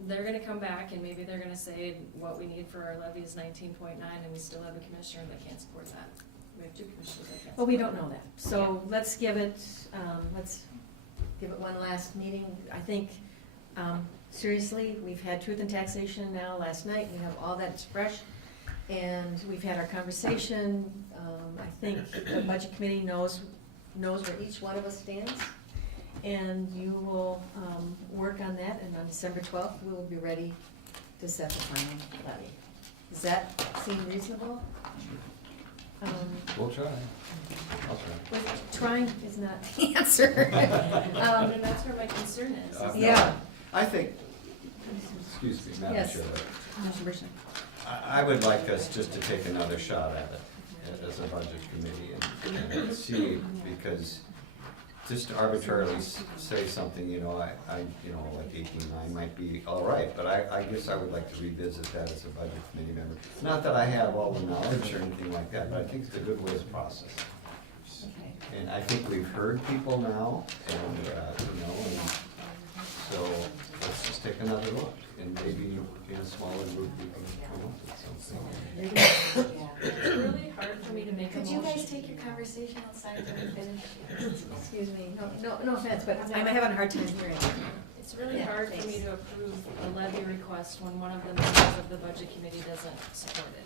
they're gonna come back and maybe they're gonna say what we need for our levy is 19.9, and we still have a commissioner that can't support that. We have 2 commissioners that can't. Well, we support don't know that, so let's give it one last meeting. I think, seriously, we've had truth and taxation now last night, we have all that's fresh, and we've had our conversation. I think the budget committee knows where each one of us stands, and you will work on that, and on December 12th, we will be ready to set the final levy. Does that seem reasonable? We'll try. I'll try. But trying is not the answer. And that's where my concern is. No, Yeah. I think, excuse me, Madam Yes. Chair, Commissioner Bershon. I would like us just to take another shot at it as a budget committee and see, because just to arbitrarily say something, you know, like 18.9 might be all right, but I guess I would like to revisit that as a budget committee member. Not that I have all the knowledge or anything like that, but I think it's a good way to process. Okay. And I think we've heard people now, and, and so let's just take another look, and maybe in a smaller group we can come up with something. It's really hard for me to make a Could motion. you guys take your conversation outside and finish? Excuse me, no offense, but I'm having a hard time hearing. It's really Yeah, hard for me thanks. to approve a levy request when one of the members of the budget committee doesn't support it.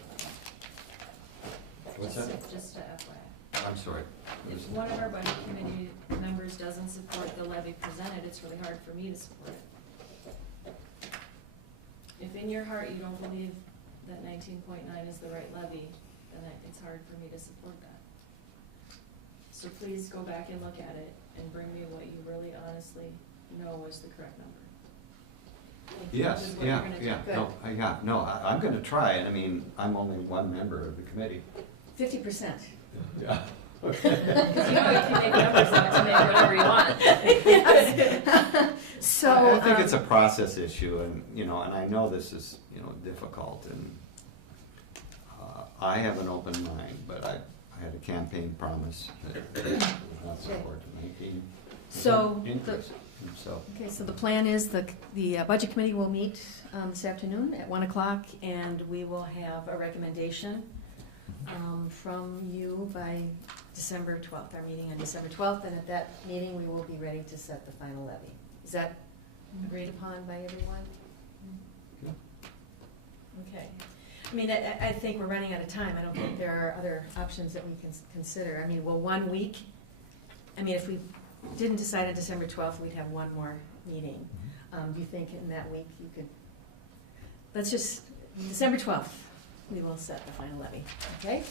What's that? Just a FYI. I'm sorry. If one of our budget committee members doesn't support the levy presented, it's really hard for me to support it. If in your heart you don't believe that 19.9 is the right levy, then it's hard for me to support that. So please go back and look at it and bring me what you really honestly know is the correct number. Thank you. This Yes, is what you're yeah, gonna do. I'm gonna try it. I mean, I'm only one member of the committee. 50%. Yeah. Because you know you can make numbers up to make whatever you want. So. I think it's a process issue, and, and I know this is, difficult, and I have an open mind, but I had a campaign promise that I would not support the 19 So, increase. So, Okay, so the plan is the budget committee will meet this afternoon at 1 o'clock, and we will have a recommendation from you by December 12th, our meeting on December 12th, and at that meeting, we will be ready to set the final levy. Is that agreed upon by everyone? Yeah. Okay. I mean, I think we're running out of time. I don't think there are other options that we can consider. I mean, will 1 week, if we didn't decide on December 12th, we'd have one more meeting. Do you think in that week you could, let's just, December 12th, we will set the final levy, okay?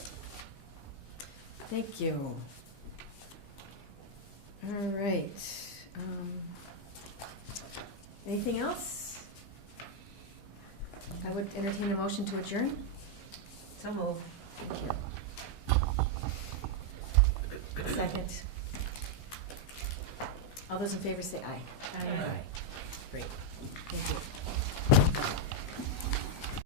Thank you. All right. Anything else? I would entertain a motion to adjourn. So move. Second. All those in favor say aye. Aye. Great. Thank you.